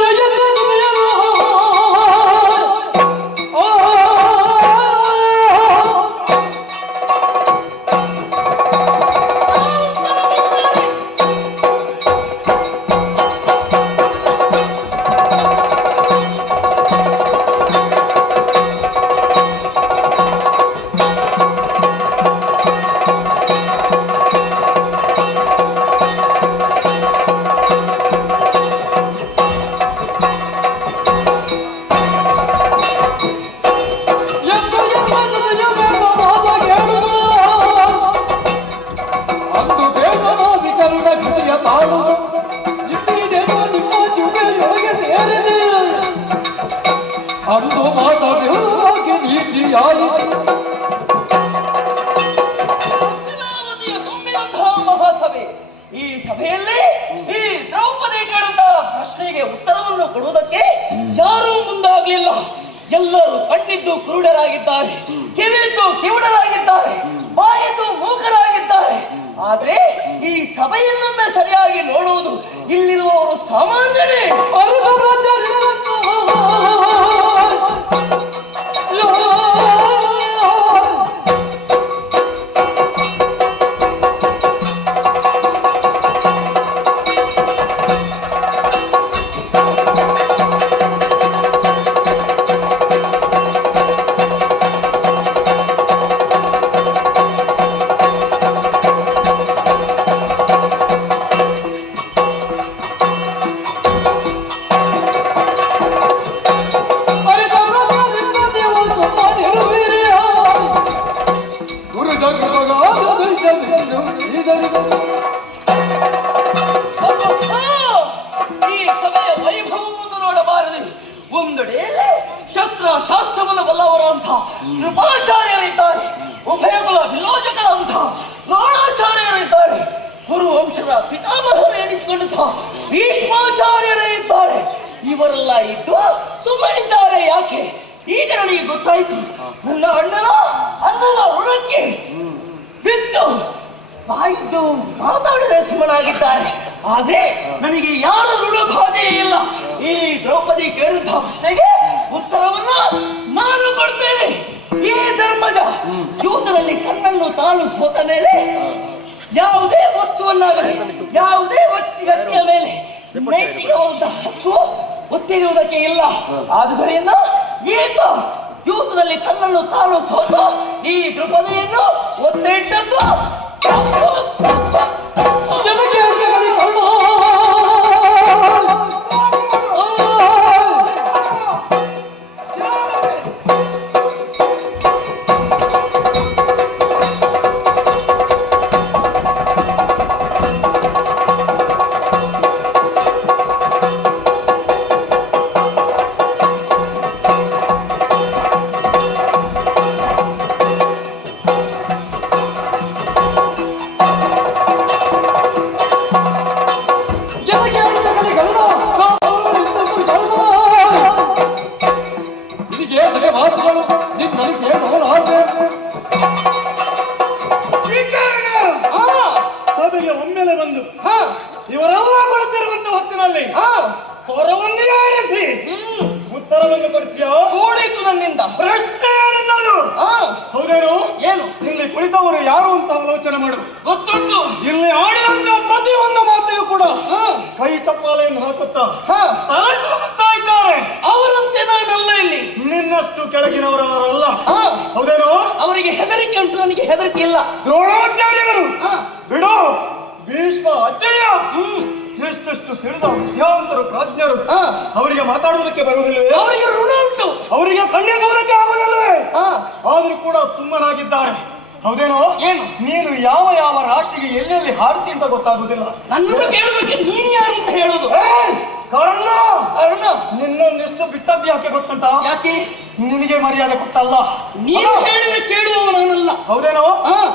ಮಹಾಸಭೆ, ಈ ಸಭೆಯಲ್ಲಿ ಈ ದ್ರೌಪದಿ ಕೇಳುವಂತಹ ಪ್ರಶ್ನೆಗೆ ಉತ್ತರವನ್ನು ಕೊಡುವುದಕ್ಕೆ ಯಾರೂ ಮುಂದಾಗಲಿಲ್ಲ. ಎಲ್ಲರೂ ಕಣ್ಣಿದ್ದು ಕುರುಡರಾಗಿದ್ದಾರೆ, ಕಿವಿದ್ದು ಕಿವುಡರಾಗಿದ್ದಾರೆ, ಬಾಯಿದ್ದು ಮೂಕರಾಗಿದ್ದಾರೆ. ಆದ್ರೆ ಈ ಸಭೆಯನ್ನೊಮ್ಮೆ ಸರಿಯಾಗಿ ನೋಡುವುದು ಇಲ್ಲಿರುವವರು ಸಾಮಾನ್ಯರೇ. ಶಾಸ್ತ್ರವನ್ನು ಬಲ್ಲವರಂಥ ಕೃಪಾಚಾರ್ಯರಿದ್ದಾರೆ, ಉಭಯಕುಲ ವಿಲೋಚಕರಂಥ ದ್ರೋಣಾಚಾರ್ಯರಿದ್ದಾರೆ, ಕುರು ವಂಶದ ಪಿತಾಮಹರು ಎನಿಸಿಕೊಂಡಂಥ ಭೀಷ್ಮಾಚಾರ್ಯರೇ ಇದ್ದಾರೆ. ಇವರೆಲ್ಲ ಇದ್ದು ಸುಮ್ಮನಿದ್ದಾರೆ ಯಾಕೆ? ಈಗ ನನಗೆ ಗೊತ್ತಾಯ್ತು, ನನ್ನ ಅಣ್ಣನ ಋಣಕ್ಕೆ ಬಿದ್ದು ಬಾಯಿದ್ದು ಮಾತಾಡದೆ ಸುಮ್ಮನಾಗಿದ್ದಾರೆ. ಆದ್ರೆ ನನಗೆ ಯಾರ ಋಣ ಬಾಧೆಯೇ ಇಲ್ಲ. ಈ ದ್ರೌಪದಿ ಕೇಳಿದಂತಹ ಪ್ರಶ್ನೆಗೆ ಉತ್ತರವನ್ನು ನಾನು ಕೊಡ್ತೇನೆ. ಈ ಧರ್ಮಜ ಯೂತರಲ್ಲಿ ತನ್ನನ್ನು ತಾನು ಸೋತ ಮೇಲೆ ಯಾವುದೇ ವಸ್ತುವನ್ನಾಗಲಿ ಯಾವುದೇ ವ್ಯಕ್ತಿಯ ಮೇಲೆ ನೈತಿಕವಾದ ಹಕ್ಕು ಒತ್ತಿಡುವುದಕ್ಕೆ ಇಲ್ಲ. ಆದುದರಿಂದ ಈತ ಯೂತದಲ್ಲಿ ತನ್ನನ್ನು ತಾನು ಸೋತು ಈ ದ್ರೌಪದಿಯನ್ನು ಒತ್ತಿಟ್ಟದ್ದು ಸಭೆಗೆ ಒಮ್ಮೆಲೆ ಬಂದು ಇವರೆಲ್ಲ ಕುಳಿತಿರುವಂತ ಹೊತ್ತಿನಲ್ಲಿ ಸ್ವರವನ್ನು ಆರಿಸಿ ಉತ್ತರವನ್ನು ಕೊಡ್ತೀಯೋ? ಓಡಿತು ನನ್ನಿಂದ ಪ್ರಶ್ನೆ ಏನನ್ನೋದು? ಹೌದೇನು? ಏನು? ಇಲ್ಲಿ ಕುಳಿತವರು ಯಾರು ಅಂತ ಆಲೋಚನೆ ಮಾಡು. ಗೊತ್ತುಂಟು. ಇಲ್ಲಿ ಆಡಿದಂತ ಪ್ರತಿಯೊಂದು ಮಾತಿಗೂ ಕೂಡ ಕೈ ಚಪ್ಪಾಲೆಯನ್ನು ಹಾಕುತ್ತಾ ತಲೆ ತೂಗುತ್ತಾ ಇದ್ದಾರೆ. ಅವರಂತೆ ನಾನೆಲ್ಲ ಇಲ್ಲಿ ನಿನ್ನಷ್ಟು ಕೆಳಗಿನವರವರಲ್ಲ. ಹೌದೇನು? ಅವರಿಗೆ ಹೆದರಿಕೆ ಉಂಟು, ನನಗೆ ಹೆದರಿಕೆ ಇಲ್ಲ. ದ್ರೋಣಾಚಾರ್ಯರು ಬಿಡು, ಭೀಷ್ಮ ಅಜ್ಜಯ್ಯ ಎಷ್ಟೆಷ್ಟು ತಿಳಿದ ವಿದ್ಯಾಂತರು ಪ್ರಾಜ್ಞರು ಅವರಿಗೆ ಮಾತಾಡುವುದಕ್ಕೆ ಬರುವುದಿಲ್ಲವೇ? ಅವರಿಗೆ ಋಣ ಉಂಟು, ಅವರಿಗೆ ಖಂಡಿಸುವುದಕ್ಕೆ ಆಗುವುದಿಲ್ಲವೇ? ಆದ್ರೂ ಕೂಡ ಸುಮ್ಮನಾಗಿದ್ದಾರೆ. ಹೌದೇನೋ? ಏನು? ನೀನು ಯಾವ ಯಾವ ರಾಶಿಗೆ ಎಲ್ಲೆಲ್ಲಿ ಹಾಡ್ತಿ ಅಂತ ಗೊತ್ತಾಗುದಿಲ್ಲ. ನನ್ನನ್ನು ಕೇಳುವುದಕ್ಕೆ ನೀನು ಯಾರು ಅಂತ ಹೇಳುದು? ಕರ್ಣ, ಅರುಣ, ನಿನ್ನನ್ನೆಷ್ಟು ಬಿಟ್ಟದ್ದು ಯಾಕೆ ಗೊತ್ತುಂಟ? ಯಾಕೆ? ನಿನಗೆ ಮರ್ಯಾದೆ ಕೊಟ್ಟಲ್ಲ. ನೀನು ಹೇಳಿದ್ರೆ ಕೇಳುವವ ನಾನಲ್ಲ. ಹೌದೇನೋ?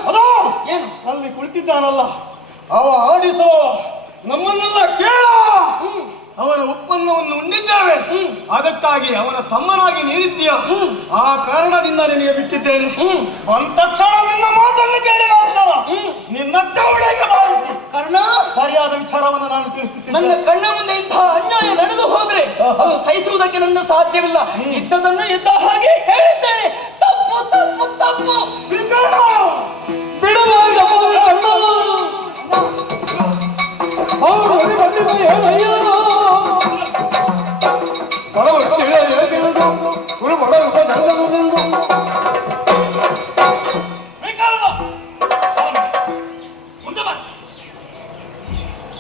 ಅದು ಏನು? ಅಲ್ಲಿ ಕುಳಿತಿದ್ದಾನಲ್ಲ ಅವ ಆಡಿಸೋ ನಮ್ಮನ್ನೆಲ್ಲ ಕೇಳ. ಅವನ ಒಪ್ಪಂದವನ್ನು ಉಂಡಿದ್ದೇವೆ, ಅದಕ್ಕಾಗಿ ಅವನ ತಮ್ಮನಾಗಿ ನೀಡಿದ್ದೀಯ. ಆ ಕಾರಣದಿಂದ ನಿನಗೆ ಬಿಟ್ಟಿದ್ದೇನೆ. ಒಂದ ತಕ್ಷಣ ನಿನ್ನ ಮಾತನ್ನು ಕೇಳಿದ ಅಕ್ಷರ ನಿನ್ನ ತವಡೆಗೆ ಬಾರಿಸಿ ಕರ್ಣ, ಸರಿಯಾದ ವಿಚಾರವನ್ನು ನಾನು ತಿಳಿಸುತ್ತೇನೆ. ನನ್ನ ಕಣ್ಣ ಮುಂದೆ ಇಂತಹ ಅನ್ಯಾಯ ನಡೆದು ಹೋದ್ರೆ ಅದು ಸಹಿಸುವುದಕ್ಕೆ ನನ್ನ ಸಾಧ್ಯವಿಲ್ಲ. ಇದ್ದದನ್ನು ಇದ್ದ ಹಾಗೆ ಹೇಳಿದ್ದೇನೆ. ತಪ್ಪು ತಪ್ಪು ತಪ್ಪು. ಬಿಡುವಾಗ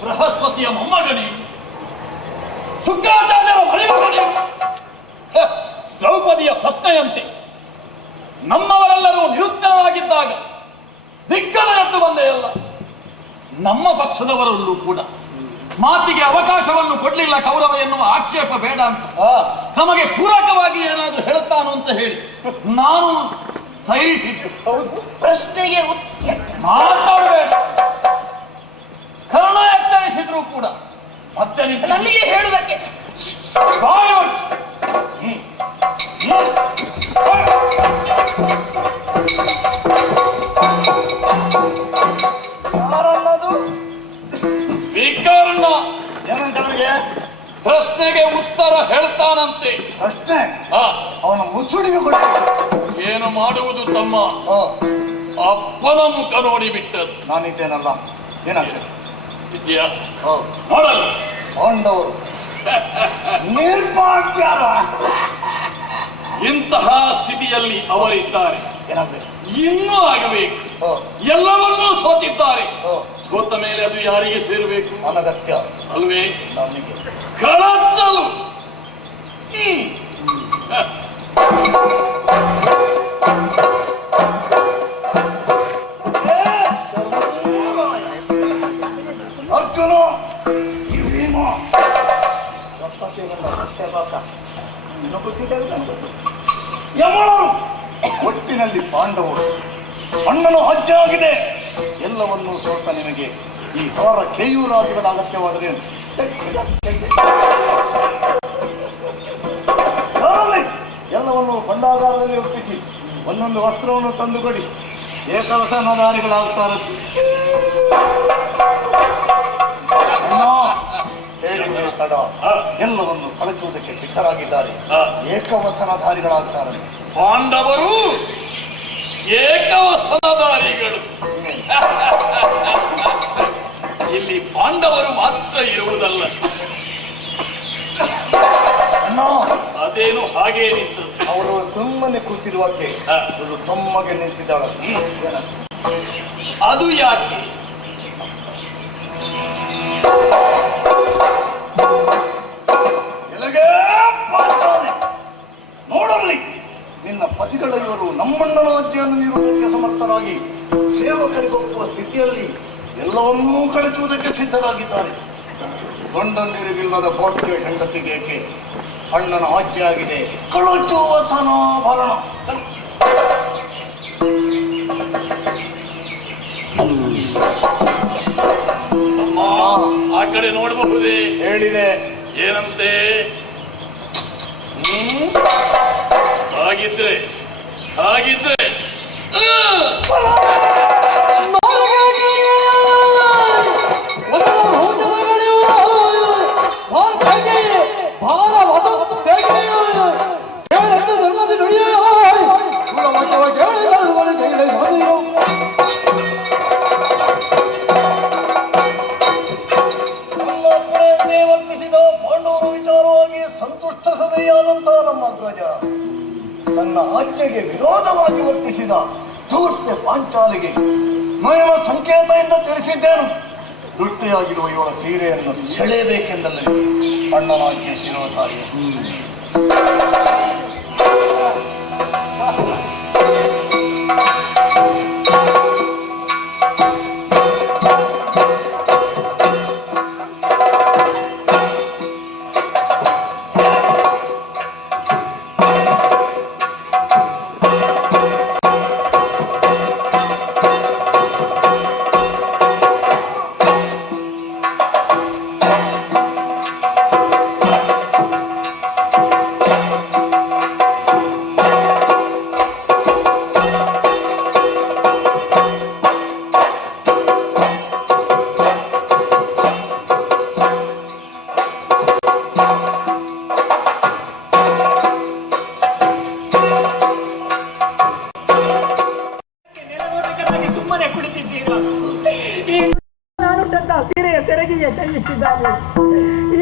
ಬೃಹಸ್ಪತಿಯ ಮೊಮ್ಮಗನಿ, ಶುಕ್ರಾಚಾರ್ಯರ ಮರಿಮಗನಿ, ದ್ರೌಪದಿಯ ಪ್ರಶ್ನೆಯಂತೆ ನಮ್ಮವರೆಲ್ಲರೂ ನಿರುತ್ತರರಾಗಿದ್ದಾಗ ದಿಗ್ಗದ ಎದ್ದು ಬಂದೆಯಲ್ಲ. ನಮ್ಮ ಪಕ್ಷದವರಲ್ಲೂ ಕೂಡ ಮಾತಿಗೆ ಅವಕಾಶವನ್ನು ಕೊಡ್ಲಿಲ್ಲ ಕೌರವ ಎನ್ನುವ ಆಕ್ಷೇಪ ಬೇಡ ಅಂತ ನಮಗೆ ಪೂರಕವಾಗಿ ಏನಾದ್ರೂ ಹೇಳುತ್ತಾನು ಅಂತ ಹೇಳಿ ನಾನು ಸಹಿಸಿದ್ದು. ಪ್ರಶ್ನೆಗೆ ಮಾತಾಡಬೇಡ. ಕರ್ಣ ಎತ್ತರಿಸಿದ್ರು ಕೂಡ ಮತ್ತೆ ನನಗೆ ಹೇಳುವುದಕ್ಕೆ ಬಾಯಿ ವಿಕರ್ಣ ಏನಂತ ಅವನಿಗೆ ಪ್ರಶ್ನೆಗೆ ಉತ್ತರ ಹೇಳ್ತಾನಂತೆ. ಅಷ್ಟೇ, ಹಾ, ಅವನ ಮುಸುಡಿಗೆ ಕೊಡ. ಏನು ಮಾಡುವುದು ತಮ್ಮ? ಅಪ್ಪನ ಮುಖ ನೋಡಿ ಬಿಟ್ಟದ್ದು. ನಾನಿದ್ದೇನಲ್ಲ, ಏನಾಗ್ತದೆ ಇದೆಯಾ ನೋಡಲ್ಲ. ಪಾಂಡವರು ನಿರ್ಭಾಗ್ಯರ ಇಂತಹ ಸ್ಥಿತಿಯಲ್ಲಿ ಅವರಿದ್ದಾರೆ. ಏನಾಗ್ಬೇಕು? ಇನ್ನೂ ಆಗಬೇಕು. ಎಲ್ಲವನ್ನೂ ಸೋತಿದ್ದಾರೆ. ಸೋತ ಮೇಲೆ ಅದು ಯಾರಿಗೆ ಸೇರಬೇಕು? ಅನಗತ್ಯ ಅಲ್ವೇ? ನಮಗೆ ಕಳಚಲು. ಅರ್ಜುನ ಯಮಳರು ಒಟ್ಟಿನಲ್ಲಿ ಪಾಂಡವರು. ಅಣ್ಣನ ಆಜ್ಞೆ ಆಗಿದೆ, ಎಲ್ಲವನ್ನೂ ಸ್ವಲ್ಪ ನಿಮಗೆ ಈ ಹಾರ ಕೇಯೂರಾದಿಗಳ ಅಗತ್ಯವಾದರೆ ಎಲ್ಲವನ್ನು ಭಂಡಾಗಾರದಲ್ಲಿ ಒಪ್ಪಿಸಿ ಒಂದೊಂದು ವಸ್ತ್ರವನ್ನು ತಂದುಕೊಡಿ. ಏಕವಸನಧಾರಿಗಳಾಗ್ತಾರೆ. ಹೇಳಿದ ತಡ ಎಲ್ಲವನ್ನು ಕಳಿಸುವುದಕ್ಕೆ ಸಿದ್ಧರಾಗಿದ್ದಾರೆ. ಏಕವಸನಧಾರಿಗಳಾಗ್ತಾರೆ. ಪಾಂಡವರು ಏಕವಸನಧಾರಿಗಳು. ಇಲ್ಲಿ ಪಾಂಡವರು ಮಾತ್ರ ಇರುವುದಲ್ಲ. ಅದೇನು ಹಾಗೇ ನಿಂತು ಅವರು ಸುಮ್ಮನೆ ಕೂತಿರುವಾಗೆ ಅವರು ತಮ್ಮಗೆ ನಿಂತಿದ್ದಾಳೆ. ಅದು ಯಾಕೆ? ನೋಡಲಿ, ನಿನ್ನ ಪತಿಗಳ ಇವರು ನಮ್ಮಣ್ಣನ ಅಜ್ಜಿಯನ್ನು ಮೀರುವುದಕ್ಕೆ ಸಮರ್ಥರಾಗಿ ಸೇವಕರಿಗೊಪ್ಪುವ ಸ್ಥಿತಿಯಲ್ಲಿ ಎಲ್ಲವನ್ನೂ ಕಳಿಸುವುದಕ್ಕೆ ಸಿದ್ಧರಾಗಿದ್ದಾರೆ. ಗಂಡಂದಿರಿಗಿಲ್ಲದ ಕೋಟೆ ಹೆಂಡತಿಗೆ ಏಕೆ? ಅಣ್ಣನ ಆಜ್ಞೆ ಆಗಿದೆ, ಕಳುಚುವ ಸನಾಭರಣ. ಆ ಕಡೆ ನೋಡಬಹುದೇ? ಹೇಳಿದೆ. ಏನಂತೆ? ಹಾಗಿದ್ರೆ ವರ್ತಿಸಿದ ಪಾಂಡವರ ವಿಚಾರವಾಗಿ ಸಂತುಷ್ಟ ಸದೆಯಾದಂತಹ ನಮ್ಮ ಅಗ್ರಜ ತನ್ನ ಆಜ್ಞೆಗೆ ವಿರೋಧವಾಗಿ ವರ್ತಿಸಿದ ಧೂರ್ತೆ ಪಾಂಚಾಲಿಗೆ ನಯನ ಸಂಕೇತದಿಂದ ತಿಳಿಸಿದ್ದೇನು. ದೃಷ್ಟಿಯಾಗಿರುವ ಇವಳ ಸೀರೆಯನ್ನು ಸೆಳೆಯಬೇಕೆಂದಲ್ಲ ಅಣ್ಣನ ಆಜ್ಞೆ ಶಿರೋಧಾರಿ.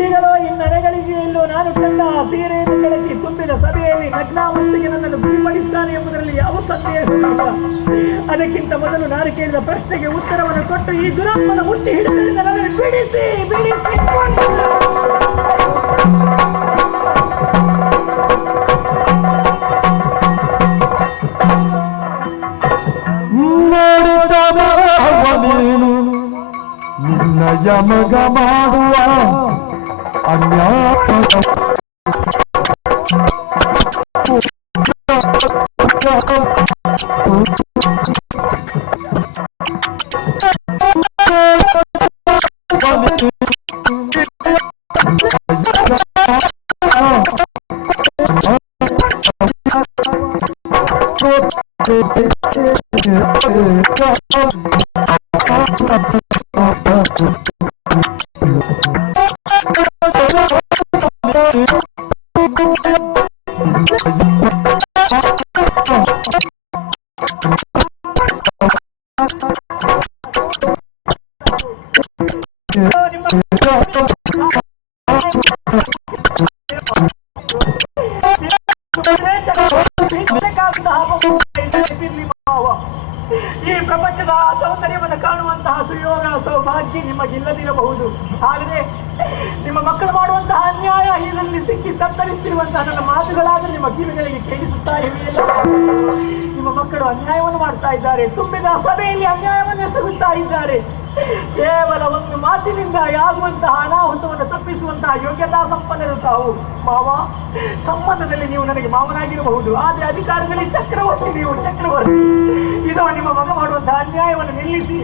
ಈಗಲೂ ಇನ್ನರೆಗಳಿಗೆ ಇಲ್ಲೂ ನಾನು ಕಂಡ ಸೀರೆಯನ್ನು ಕೆಳಗೆ ತುಂಬಿದ ಸಭೆಯಲ್ಲಿ ನಗ್ನಾವಸ್ಥೆಗೆ ನನ್ನನ್ನು ಗುರಿಪಡಿಸ್ತಾನೆ ಎಂಬುದರಲ್ಲಿ ಯಾವ ಸಂದೇಹವಿಲ್ಲ. ಅದಕ್ಕಿಂತ ಮೊದಲು ನಾನು ಕೇಳಿದ ಪ್ರಶ್ನೆಗೆ ಉತ್ತರವನ್ನು ಕೊಟ್ಟು ಈ ದುರಪ್ಪನ ಮುಟ್ಟಿ ಹಿಡಿದರಿಂದ ನನ್ನನ್ನು ಬಿಡಿಸಿ ನಿನ್ನ ಯಮಗ ಮಾಡುವ ಅನ್ಯಾಯ ಈ ಪ್ರಪಂಚದ ಸೌಂದರ್ಯವನ್ನು ಕಾಣುವಂತಹ ಸುಯೋಗ ಸೌಭಾಗ್ಯ ನಿಮಗಿಲ್ಲದಿರಬಹುದು. ಆದರೆ ನಿಮ್ಮ ಮಕ್ಕಳು ಮಾಡುವಂತಹ ಅನ್ಯಾಯ ಇದರಲ್ಲಿ ಸಿಕ್ಕಿ ತತ್ತರಿಸಿರುವಂತಹ ನನ್ನ ಮಾತುಗಳಾದರೂ ನಿಮ್ಮ ಕಿವಿಗಳಿಗೆ ಕೇಳಿಸುತ್ತಾ ಇವೆಯಲ್ಲ. ನಿಮ್ಮ ಮಕ್ಕಳು ಅನ್ಯಾಯವನ್ನು ಮಾಡ್ತಾ ಇದ್ದಾರೆ. ತುಂಬಿದ ಸಭೆಯಲ್ಲಿ ಅನ್ಯಾಯವನ್ನು ಎಸಗುತ್ತಾ ಇದ್ದಾರೆ. ಕೇವಲ ಒಂದು ಮಾತಿನಿಂದ ಆಗುವಂತಹ ಅನಾಹುತವನ್ನು ತಪ್ಪಿಸುವಂತಹ ಯೋಗ್ಯತಾ ಸಂಪನ್ನರು ತಾವು. ಮಾವ, ಸಂಬಂಧದಲ್ಲಿ ನೀವು ನನಗೆ ಮಾವನಾಗಿರಬಹುದು, ಆದರೆ ಅಧಿಕಾರದಲ್ಲಿ ಚಕ್ರವರ್ತಿ ನೀವು, ಚಕ್ರವರ್ತಿ. ಇದು ನಿಮ್ಮ ಮಗ ಮಾಡುವಂತಹ ಅನ್ಯಾಯವನ್ನು ನಿಲ್ಲಿಸಿ,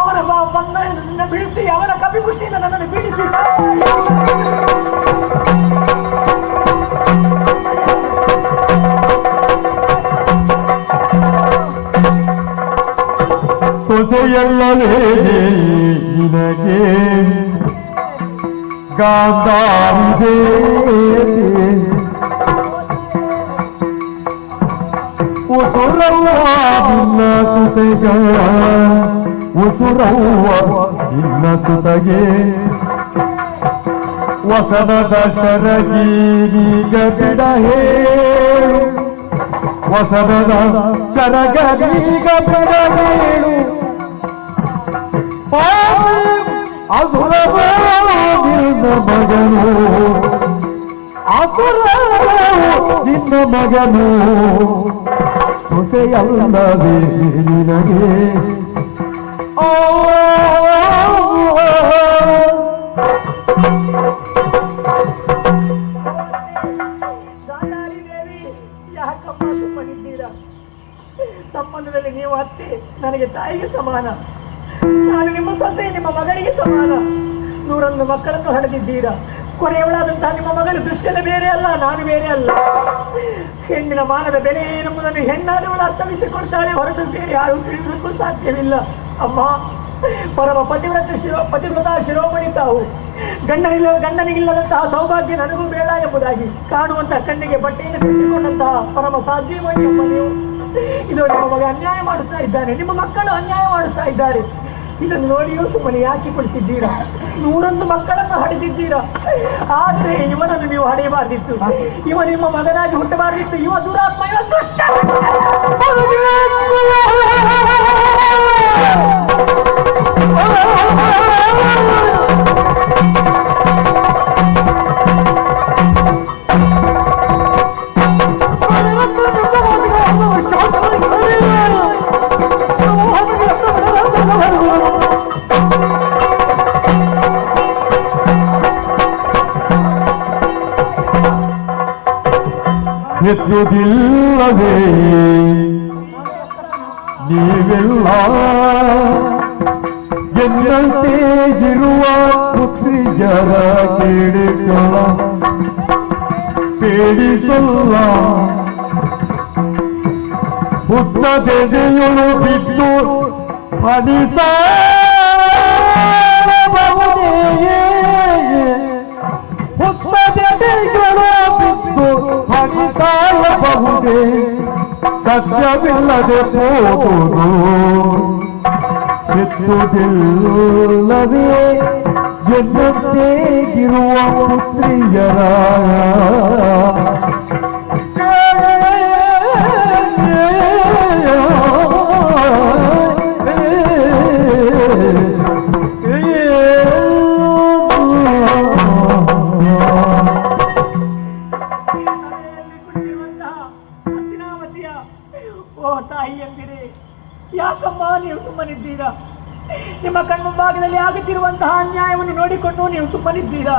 ಅವರ ಬಂಧನದಿಂದ ಬಿಡಿಸಿ, ಅವರ ಕಪಿಪುಷ್ಟಿಯಿಂದ ನನ್ನನ್ನು ಬಿಡಿಸಿ. ಸೊಸೆಯಲ್ಲವೇ ನಿನಗೆ ಗಾಂಧಾರಿದೆ, ಉಸುರವ್ವ ನಿನ್ನ ಸುತೆಗ, ಉಸುರವ್ವ ನಿನ್ನ ಸುತಗೆ, ವಸನದ ಶರಗೀಗ ಬಿಡ ಹೇಳು, ವಸನದ ಶರಗೀಗ ಬಿಡ ಹೇಳು, ಅಸುರವ ನಿನ್ನ ಮಗನು, ಅಸುರ ನಿನ್ನ ಮಗನು, ಸೊಸೆಯಲ್ಲವೇ ನಿನಗೆ. ಗಾಂಧಾರಿ ದೇವಿ, ಯಾಕಮ್ಮ ಸುಮ್ಮನಿದ್ದೀರಾ? ಸಂಬಂಧದಲ್ಲಿ ನೀವು ಅತ್ತೆ, ನನಗೆ ತಾಯಿಗೆ ಸಮಾನ. ನಾನು ನಿಮ್ಮ ಸೊಸೆ, ನಿಮ್ಮ ಮಗಳಿಗೆ ಸಮಾನ. 101 ಮಕ್ಕಳನ್ನು ಹಡೆದಿದ್ದೀರಾ. ಕೊನೆಯವಳಾದಂತಹ ನಿಮ್ಮ ಮಗಳು ದುಶ್ಯನ ಬೇರೆ ಅಲ್ಲ, ನಾನು ಬೇರೆ ಅಲ್ಲ. ಹೆಣ್ಣಿನ ಮಾನದ ಬೆಲೆ ಏನೆಂಬುದನ್ನು ಹೆಣ್ಣಾದವಳು ಅರ್ಥವಿಸಿಕೊಡ್ತಾಳೆ, ಹೊರತು ಬೇರೆ ಯಾರು ತಿಳಿಸಲಿಕ್ಕೂ ಸಾಧ್ಯವಿಲ್ಲ. ಅಮ್ಮ, ಪರಮ ಪತಿವ್ರತ ಶಿರೋಮಣಿ ತಾವು. ಗಂಡನಿಗಿಲ್ಲದಂತಹ ಸೌಭಾಗ್ಯ ನನಗೂ ಬೇಡ ಎಂಬುದಾಗಿ ಕಾಣುವಂತಹ ಕಣ್ಣಿಗೆ ಬಟ್ಟೆಯನ್ನು ಕಟ್ಟಿಕೊಂಡಂತಹ ಪರಮ ಸಾಧ್ಯವಣಿ ಅಮ್ಮ ನೀವು. ಇದು ನಿಮ್ಮ ಮಗ ಅನ್ಯಾಯ ಮಾಡುತ್ತಾ ಇದ್ದಾನೆ, ನಿಮ್ಮ ಮಕ್ಕಳು ಅನ್ಯಾಯ ಮಾಡುತ್ತಾ ಇದ್ದಾರೆ. ಇದನ್ನು ನೋಡಿಯೂ ಸುಮ್ಮನೆ ಯಾಕೆ ಕೊಡ್ತಿದ್ದೀರಾ? 101 ಮಕ್ಕಳನ್ನು ಹಡೆದಿದ್ದೀರಾ. ಆದರೆ ಇವನನ್ನು ನೀವು ಹಡೆಯಬಾರ್ದಿತ್ತು. ಇವ ನಿಮ್ಮ ಮಗನಾಗಿ ಹುಟ್ಟಬಾರ್ದಿತ್ತು. ಇವ ದುರಾತ್ಮ, ಇವ ದುಷ್ಟ. ಎತ್ತುವುದಿಲ್ಲವೇ ನೀವೆಲ್ಲ ಎನ್ನಂತೆ ಇರುವ ಪುತ್ರಿಯರ ಕೇಳಿಕೊಳ್ಳ ಪೇಡಿಸಲ್ಲ, ಹುಟ್ಟದೆದೆಯಳು ಬಿದ್ದು ಹನಿಸಾರಬಹುದೇ, ಹುಟ್ಟದೆದೆಯಳು ಬಿದ್ದು ಹನಿಸಾರಬಹುದೇ, ಸತ್ಯವಿಲ್ಲದೆ ಹೋಗುವುದು ಎತ್ತುವುದಿಲ್ಲವೇ ಎನ್ನಂತೆ ಇರುವ ಪುತ್ರಿಯರ ಯಾಕಮ್ಮ ನೀವು ಸುಮ್ಮನಿದ್ದೀರಾ? ನಿಮ್ಮ ಕಣ್ಮುಂಭಾಗದಲ್ಲಿ ಆಗುತ್ತಿರುವಂತಹ ಅನ್ಯಾಯವನ್ನು ನೋಡಿಕೊಂಡು ನೀವು ಸುಮ್ಮನಿದ್ದೀರಾ?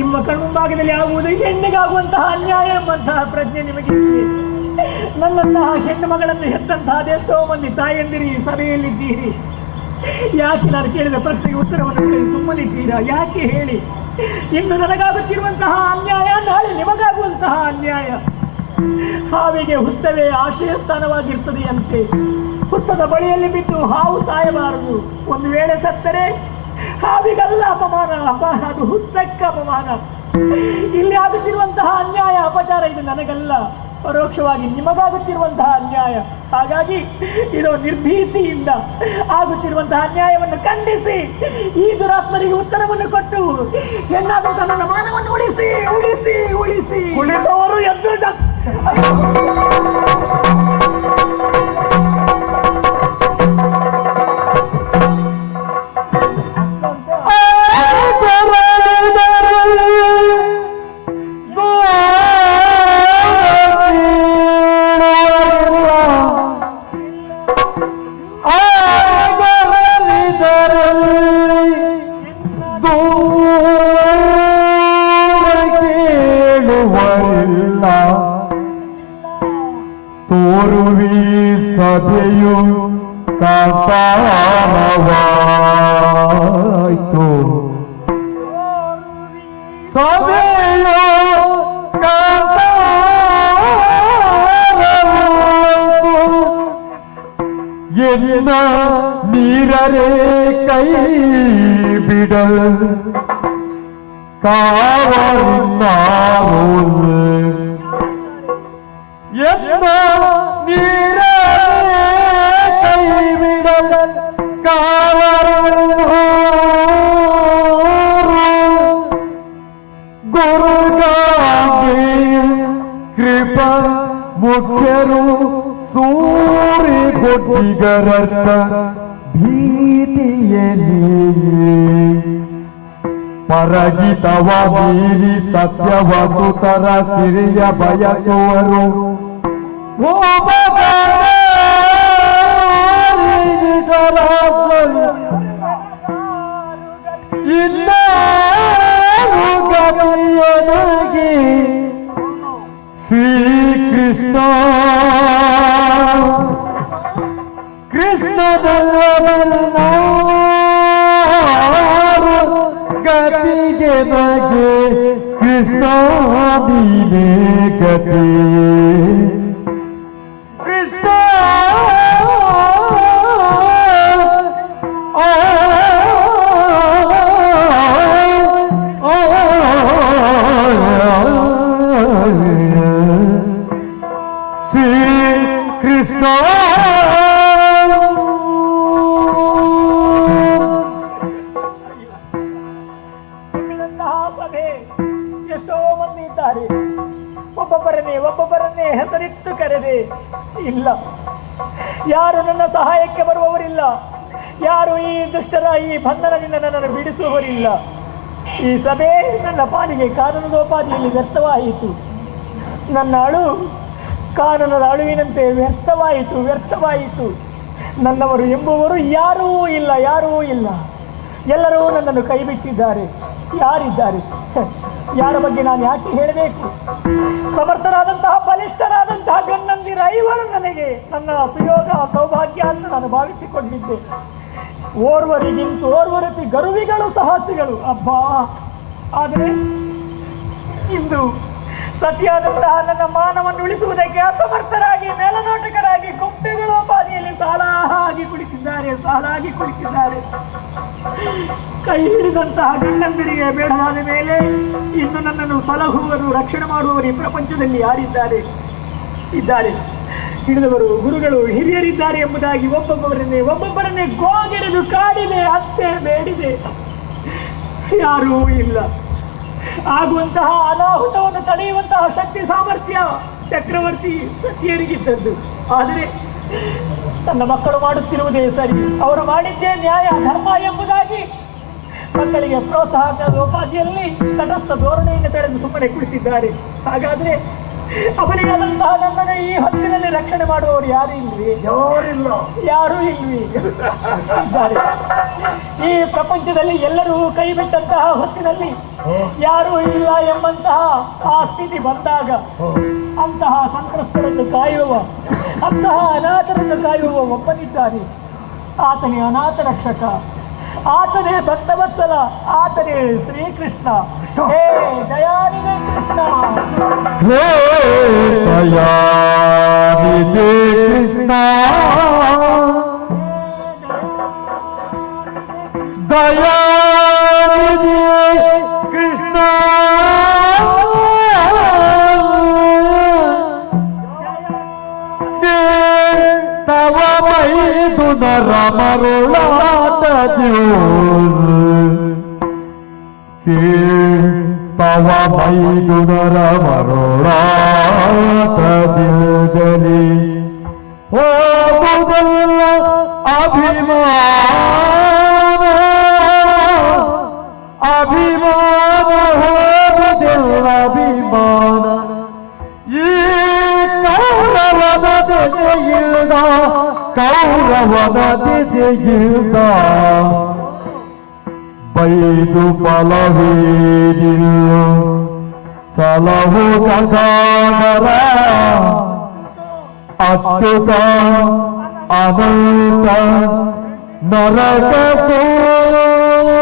ನಿಮ್ಮ ಕಣ್ಮುಂಭಾಗದಲ್ಲಿ ಆಗುವುದು ಹೆಣ್ಣಿಗಾಗುವಂತಹ ಅನ್ಯಾಯ ಎಂಬಂತಹ ಪ್ರಜ್ಞೆ ನಿಮಗಿದ್ದೀರಿ. ನನ್ನಂತಹ ಹೆಣ್ಣು ಮಗಳನ್ನು ಹೆತ್ತಂತಹ ಎಷ್ಟೋ ಮಂದಿ ತಾಯಂದಿರಿ ಸಭೆಯಲ್ಲಿದ್ದೀರಿ. ಯಾಕೆ ನಾನು ಕೇಳಿದ ಪ್ರಶ್ನೆಗೆ ಉತ್ತರವನ್ನು ಕೇಳಿ ಸುಮ್ಮನಿದ್ದೀರಾ? ಯಾಕೆ ಹೇಳಿ? ಇನ್ನು ನನಗಾಗುತ್ತಿರುವಂತಹ ಅನ್ಯಾಯ ನಾಳೆ ನಿಮಗಾಗುವಂತಹ ಅನ್ಯಾಯ. ಹಾವಿಗೆ ಹುತ್ತವೇ ಆಶ್ರಯ ಸ್ಥಾನವಾಗಿರ್ತದೆಯಂತೆ. ಹುತ್ತದ ಬಳಿಯಲ್ಲಿ ಬಿದ್ದು ಹಾವು ಸಾಯಬಾರದು. ಒಂದು ವೇಳೆ ಸತ್ತರೆ ಹಾವಿಗಲ್ಲ ಅಪಮಾನ, ಅದು ಹುತ್ತಕ್ಕೆ ಅಪಮಾನ. ಇಲ್ಲಿ ಆಗುತ್ತಿರುವಂತಹ ಅನ್ಯಾಯ ಅಪಚಾರ ಇದು ನನಗಲ್ಲ, ಪರೋಕ್ಷವಾಗಿ ನಿಮಗಾಗುತ್ತಿರುವಂತಹ ಅನ್ಯಾಯ. ಹಾಗಾಗಿ ಇದು ನಿರ್ಭೀತಿಯಿಂದ ಆಗುತ್ತಿರುವಂತಹ ಅನ್ಯಾಯವನ್ನು ಖಂಡಿಸಿ ಈ ದುರಾತ್ಮರಿಗೆ ಉತ್ತರವನ್ನು ಕೊಟ್ಟು ಹೆಣ್ಣಾದಂತಹ ನನ್ನ ಮಾನವನ್ನು ಉಳಿಸಿ ಉಳಿಸಿ ಉಳಿಸಿ ಉಳಿದವರು ಎದ್ದು ತೋರುವಿ ಸಭೆಯು ಕಾಂತಾರವಾಯಿತು ಸಭೆಯು ಕಾಂತಾರವಾಯಿತು ಎನ್ನ ನೀರರೆ ಕೈ ಬಿಡಲ್ ಕಾವಲಿನ್ನಾರು ಎನ್ನ ನೀರರೆ ಕೈ ಬಿಡಲ್ ಕಾವಲಿನ್ನಾರು ಗುರುಗಾಂಗೆ ಕೃಪ ಮುಖ್ಯರು ಸೂರಿ ಗೊಡ್ಡಿಗರತ್ತ ಭೀತಿಯೇ ಪರಗಿತವ ಮೀರಿ ಸತ್ಯವಸುತರ ಸಿರಿಯ ಬಯಸುವರು ಗವಿಯನಾಗಿ ಶ್ರೀಕೃಷ್ಣ ಕೃಷ್ಣದಲ್ಲ ಗತಿಗೆ ನಗೆ ಕೃಷ್ಣ ನೀನೇ ಗತಿ ಕೃಷ್ಣ ಶ್ರೀ ಕೃಷ್ಣ ಎಷ್ಟೋ ಮಂದಿ ಇದ್ದಾರೆ, ಒಬ್ಬೊಬ್ಬರನ್ನೇ ಹೆಸರಿಟ್ಟು ಕರೆದೆ ಇಲ್ಲ, ಯಾರು ನನ್ನ ಸಹಾಯಕ್ಕೆ ಬರುವವರಿಲ್ಲ, ಯಾರು ಈ ದುಷ್ಟರ ಈ ಬಂಧನದಿಂದ ನನ್ನನ್ನು ಬಿಡಿಸುವವರಿಲ್ಲ. ಈ ಸಭೆ ನನ್ನ ಪಾಲಿಗೆ ಕಾನೂನೋಪಾದಿಯಲ್ಲಿ ವ್ಯರ್ಥವಾಯಿತು. ನನ್ನ ಅಳು ಕಾನೂನದ ಅಳುವಿನಂತೆ ವ್ಯರ್ಥವಾಯಿತು. ನನ್ನವರು ಎಂಬುವರು ಯಾರೂ ಇಲ್ಲ. ಎಲ್ಲರೂ ನನ್ನನ್ನು ಕೈ ಬಿಟ್ಟಿದ್ದಾರೆ. ಯಾರಿದ್ದಾರೆ? ಯಾರ ಬಗ್ಗೆ ನಾನು ಯಾಕೆ ಹೇಳಬೇಕು? ಸಮರ್ಥರಾದಂತಹ ಬಲಿಷ್ಠರಾದಂತಹ ಗಣ್ಣಂದಿರ ಐವರು ನನಗೆ ನನ್ನ ಸುಯೋಗ ಸೌಭಾಗ್ಯ ಅಂತ ನಾನು ಭಾವಿಸಿಕೊಂಡಿದ್ದೆ. ಓರ್ವರತಿ ಗರುವಿಗಳು ಸಾಹಸಿಗಳು ಅಬ್ಬಾ. ಆದರೆ ಇಂದು ಸತಿಯಾದಂತಹ ನನ್ನ ಮಾನವನ್ನು ಉಳಿಸುವುದಕ್ಕೆ ಅಸಮರ್ಥರಾಗಿ ಮೇಲನೋಟಕರಾಗಿ ಕುಂಟೆಗಳೋಪಾದಿಯಲ್ಲಿ ಸಾಲಾಗಿ ಕುಳಿತಿದ್ದಾರೆ. ಕೈ ಹಿಡಿದಂತಹ ಗಂಡಂದಿರಿಗೆ ಬೇಡವಾದ ಮೇಲೆ ಇನ್ನು ನನ್ನನ್ನು ಸಲಹುವರು, ರಕ್ಷಣೆ ಮಾಡುವವರು ಈ ಪ್ರಪಂಚದಲ್ಲಿ ಯಾರಿದ್ದಾರೆ? ಇದ್ದಾರೆ. ಹಿಡಿದವರು ಗುರುಗಳು ಹಿರಿಯರಿದ್ದಾರೆ ಎಂಬುದಾಗಿ ಒಬ್ಬೊಬ್ಬರನ್ನೇ ಗೋಗೆರೆದು ಕಾಡಿದೆ, ಅತ್ತೆ ಬೇಡಿದೆ. ಯಾರೂ ಇಲ್ಲ. ಆಗುವಂತಹ ಅನಾಹುತವನ್ನು ತಡೆಯುವಂತಹ ಶಕ್ತಿ ಸಾಮರ್ಥ್ಯ ಚಕ್ರವರ್ತಿ ಸತಿಯರಿಗಿದ್ದದ್ದು. ಆದರೆ ತನ್ನ ಮಕ್ಕಳು ಮಾಡುತ್ತಿರುವುದೇ ಸರಿ, ಅವರು ಮಾಡಿದ್ದೇ ನ್ಯಾಯ ಧರ್ಮ ಎಂಬುದಾಗಿ ಮಕ್ಕಳಿಗೆ ಪ್ರೋತ್ಸಾಹದ ಉಪಾಧಿಯಲ್ಲಿ ತಟಸ್ಥ ಧೋರಣೆಯನ್ನು ತಡೆದು ಸುಮ್ಮನೆ ಕುಳಿತಿದ್ದಾರೆ. ಹಾಗಾದ್ರೆ ಅವರಿಗಾದಂತಹ ನನ್ನನ್ನು ಈ ಹೊತ್ತಿನಲ್ಲಿ ರಕ್ಷಣೆ ಮಾಡುವವರು ಯಾರೂ ಇಲ್ವಿ? ಇದ್ದಾರೆ. ಈ ಪ್ರಪಂಚದಲ್ಲಿ ಎಲ್ಲರೂ ಕೈ ಬಿಟ್ಟಂತಹ ಹೊತ್ತಿನಲ್ಲಿ ಯಾರೂ ಇಲ್ಲ ಎಂಬಂತಹ ಆ ಸ್ಥಿತಿ ಬಂದಾಗ ಅಂತಹ ಸಂತ್ರಸ್ತರನ್ನು ಕಾಯುವ, ಅಂತಹ ಅನಾಥರನ್ನು ಕಾಯುವ ಒಬ್ಬನಿದ್ದಾನೆ. ಆತನೇ ಅನಾಥ ರಕ್ಷಕ, ಆತನೇ ಭಕ್ತವತ್ಸಲ, ಆತನೇ ಶ್ರೀಕೃಷ್ಣ. ಹೇ ದಯಾನಿಧಿ ಕೃಷ್ಣ, ಹೇ ದಯಾನಿಧಿ ಕೃಷ್ಣ, ದಯಾನಿಧಿ ಕೃಷ್ಣ, ತವ ಮೈದುನರ ಮರುಳಾಟ ತವ ಮೈದುನರ ಮರುಳಾಟದಿಲ್ಲದಲ್ಲಿ ಹೋಗುವುದಲ್ಲ ಅಭಿಮಾನ ಹೋಗುವುದಿಲ್ಲ ಅಭಿಮಾನ. ಈ ಕೌರವನ ದಿಸೆಗಿಲ್ದ ಬೈದು ಫಲವೇನಿಲ್ಲ ಸಲಹು ಗಂಗಾಧರ ಅಚ್ಯುತ ಅನಂತ ನರಕ ಪೂರನ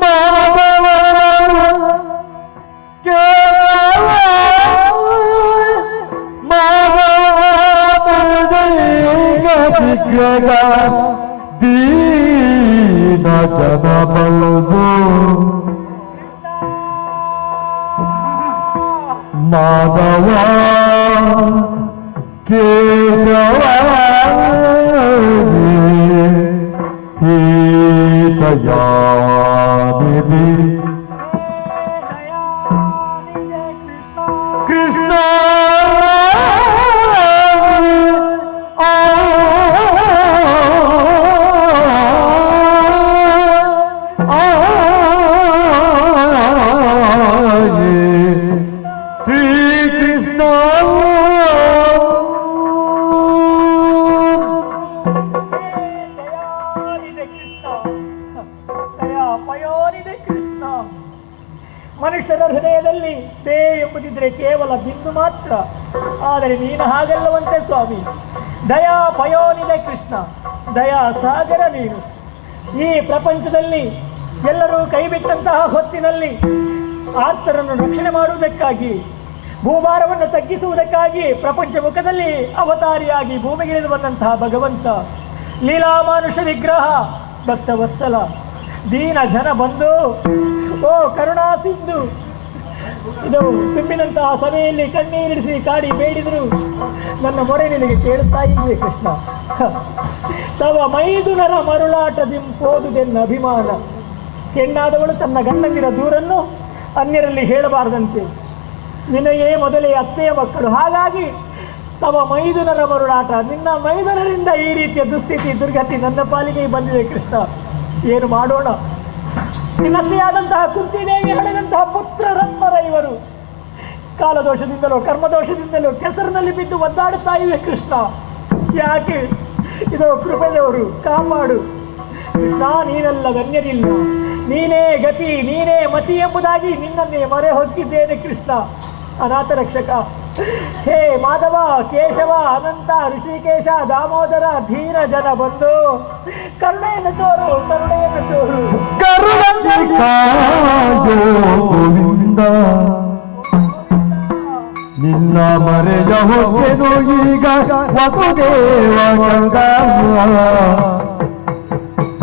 ಮಾಧವ ವಿಗ್ರಹ ದೀನ ಜನ ಬಲ್ಬು ಮಾಧವ ಕೇಶವ ದಯಾನಿಧಿ ಕೃಷ್ಣ ಮನುಷ್ಯರ ಹೃದಯದಲ್ಲಿ ದೇ ಎಂಬುದಿದ್ರೆ ಕೇವಲ ಬಿಂದು ಮಾತ್ರ. ಆದರೆ ನೀನು ಹಾಗಲ್ಲವಂತೆ ಸ್ವಾಮಿ. ದಯಾ ಪಯೋನಿದೆ ಕೃಷ್ಣ, ದಯಾ ಸಾಗರ ನೀನು. ಈ ಪ್ರಪಂಚದಲ್ಲಿ ಎಲ್ಲರೂ ಕೈಬಿಟ್ಟಂತಹ ಹೊತ್ತಿನಲ್ಲಿ ಆರ್ತರನ್ನು ರಕ್ಷಣೆ ಮಾಡುವುದಕ್ಕಾಗಿ, ಭೂಭಾರವನ್ನು ತಗ್ಗಿಸುವುದಕ್ಕಾಗಿ ಪ್ರಪಂಚ ಮುಖದಲ್ಲಿ ಅವತಾರಿಯಾಗಿ ಭೂಮಿಗಿಳಿದು ಬಂದಂತಹ ಭಗವಂತ, ಲೀಲಾಮಾನುಷ ವಿಗ್ರಹ, ಭಕ್ತವತ್ಸಲ, ದೀನ ಜನ ಬಂದು, ಓ ಕರುಣಾ ಸಿಂಧು, ಇದು ತುಂಬಿದಂತಹ ಸಭೆಯಲ್ಲಿ ಕಣ್ಣೀರಿಡಿಸಿ ಕಾಡಿ ಬೇಡಿದರು ನನ್ನ ಮೊರೆ ನಿನಗೆ ಕೇಳುತ್ತಾ ಇದ್ದೆ ಕೃಷ್ಣ. ತವ ಮೈದುನರ ಮರುಳಾಟದಿಂಪೋದುದೆನ್ನ ಅಭಿಮಾನ. ಹೆಣ್ಣಾದವಳು ತನ್ನ ಗಂಡಂದಿರ ದೂರನ್ನು ಅನ್ಯರಲ್ಲಿ ಹೇಳಬಾರದಂತೆ, ನಿನಗೇ ಮೊದಲೇ ಅತ್ತೆಯ ಮಕ್ಕಳು. ಹಾಗಾಗಿ ತವ ಮೈದುನರ ಮರುಳಾಟ, ನಿನ್ನ ಮೈದುನರಿಂದ ಈ ರೀತಿಯ ದುಸ್ಥಿತಿ ದುರ್ಗತಿ ನನ್ನ ಪಾಲಿಗೆ ಬಂದಿದೆ ಕೃಷ್ಣ. ಏನು ಮಾಡೋಣ? ನಿನ್ನತ್ತೆಯಾದಂತಹ ಕುಂತಿದೇವಿ ಹಳೆದಂತಹ ಪುತ್ರರತ್ಮರ ಇವರು ಕಾಲದೋಷದಿಂದಲೋ ಕರ್ಮದೋಷದಿಂದಲೋ ಕೆಸರಿನಲ್ಲಿ ಬಿದ್ದು ಒದ್ದಾಡುತ್ತಾ ಇವೆ ಕೃಷ್ಣ. ಯಾಕೆ? ಇದು ಕೃಪೆಯವರು ಕಾಪಾಡು ಕೃಷ್ಣ. ನೀನೆಲ್ಲ ಗಣ್ಯರಿಲ್ಲ, ನೀನೇ ಗತಿ, ನೀನೇ ಮತಿ ಎಂಬುದಾಗಿ ನಿನ್ನನ್ನೇ ಮೊರೆ ಹೊಕ್ಕಿದ್ದೇನೆ ಕೃಷ್ಣ. ಅನಾಥ ರಕ್ಷಕ, ಹೇ ಮಾಧವ, ಕೇಶವ, ಅನಂತ, ಋಷಿಕೇಶ, ದಾಮೋದರ, ಧೀರ ಜನ ಬಂದು ಕರುಣೆಯನ್ನು ತೋರು, ಕರುಣೆಯನ್ನು ತೋರು. ಗೋವಿಂದ ನಿನ್ನ ಮರೆಯ ಹೋಗೆನು ಈಗ ವಸುದೇವ ಗಂಗ,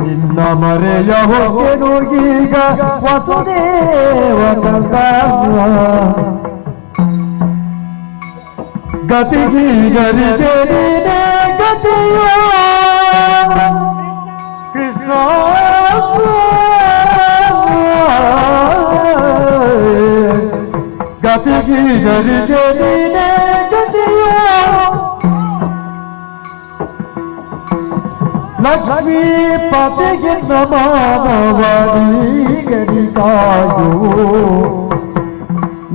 ನಿನ್ನ ಮರೆಯ ಹೋಗೆನು ಈಗ ವಸುದೇವ ಗಂಗ. ಗತಿಗೀಗರಿಗೆ ನೀನೇ ಗತಿಯೋ ಕೃಷ್ಣ. ಗತಿಗೀಗರಿಗೆ ನೀನೇ ಗತಿಯೋ ಲಕ್ಷ್ಮೀಪತಿಗೆ ಮಾನವನಿಗರಿಗಾಯೋ,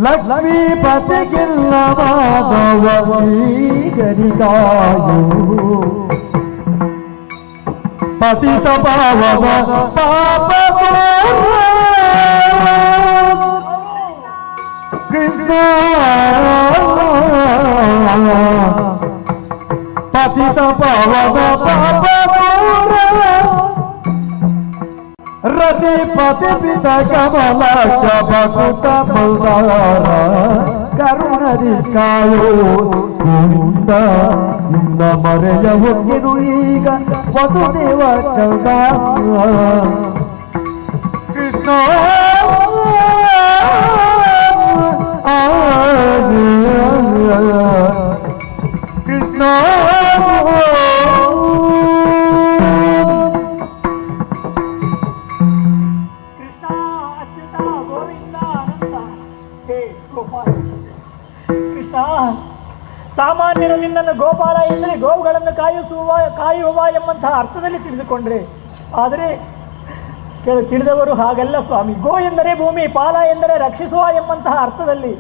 ಲಕ್ಷ್ಮೀಪತಿಗಿಲ್ಲ ಮಾನವನಿಗರಿಗಾಯೋ. ಪತಿತ ಪಾವನ ಪಾಪ ಕೃಷ್ಣ, ಪತಿತ ಪಾವನ ಪಾಪ ರತಿ ಪತಿ ಪಿತ ಕಮಲ ಶಬಕುತ ಬಲ್ದಾರ ಕರುಣದಿ ಕಾಯೋ ಗೋವಿಂದ. ನಿನ್ನ ಮರೆಯ ಹೊಕ್ಕೆನು ಈಗ ವಸುದೇವ ಗಂಗ ಕೃಷ್ಣ. ಕೃಷ್ಣ ಅಚ್ಯುತ ಗೋವಿಂದ ಅನಂತ, ಹೇ ಗೋಪಾಲ ಕೃಷ್ಣ. ಸಾಮಾನ್ಯರು ನಿನ್ನನ್ನು ಗೋಪಾಲ ಎಂದರೆ ಗೋವುಗಳನ್ನು ಕಾಯುವ ಎಂಬಂತಹ ಅರ್ಥದಲ್ಲಿ ತಿಳಿದುಕೊಂಡ್ರೆ, ಆದರೆ ತಿಳಿದವರು ಹಾಗಲ್ಲ ಸ್ವಾಮಿ. ಗೋ ಎಂದರೆ ಭೂಮಿ, ಪಾಲ ಎಂದರೆ ರಕ್ಷಿಸುವ ಎಂಬಂತಹ ಅರ್ಥದಲ್ಲಿ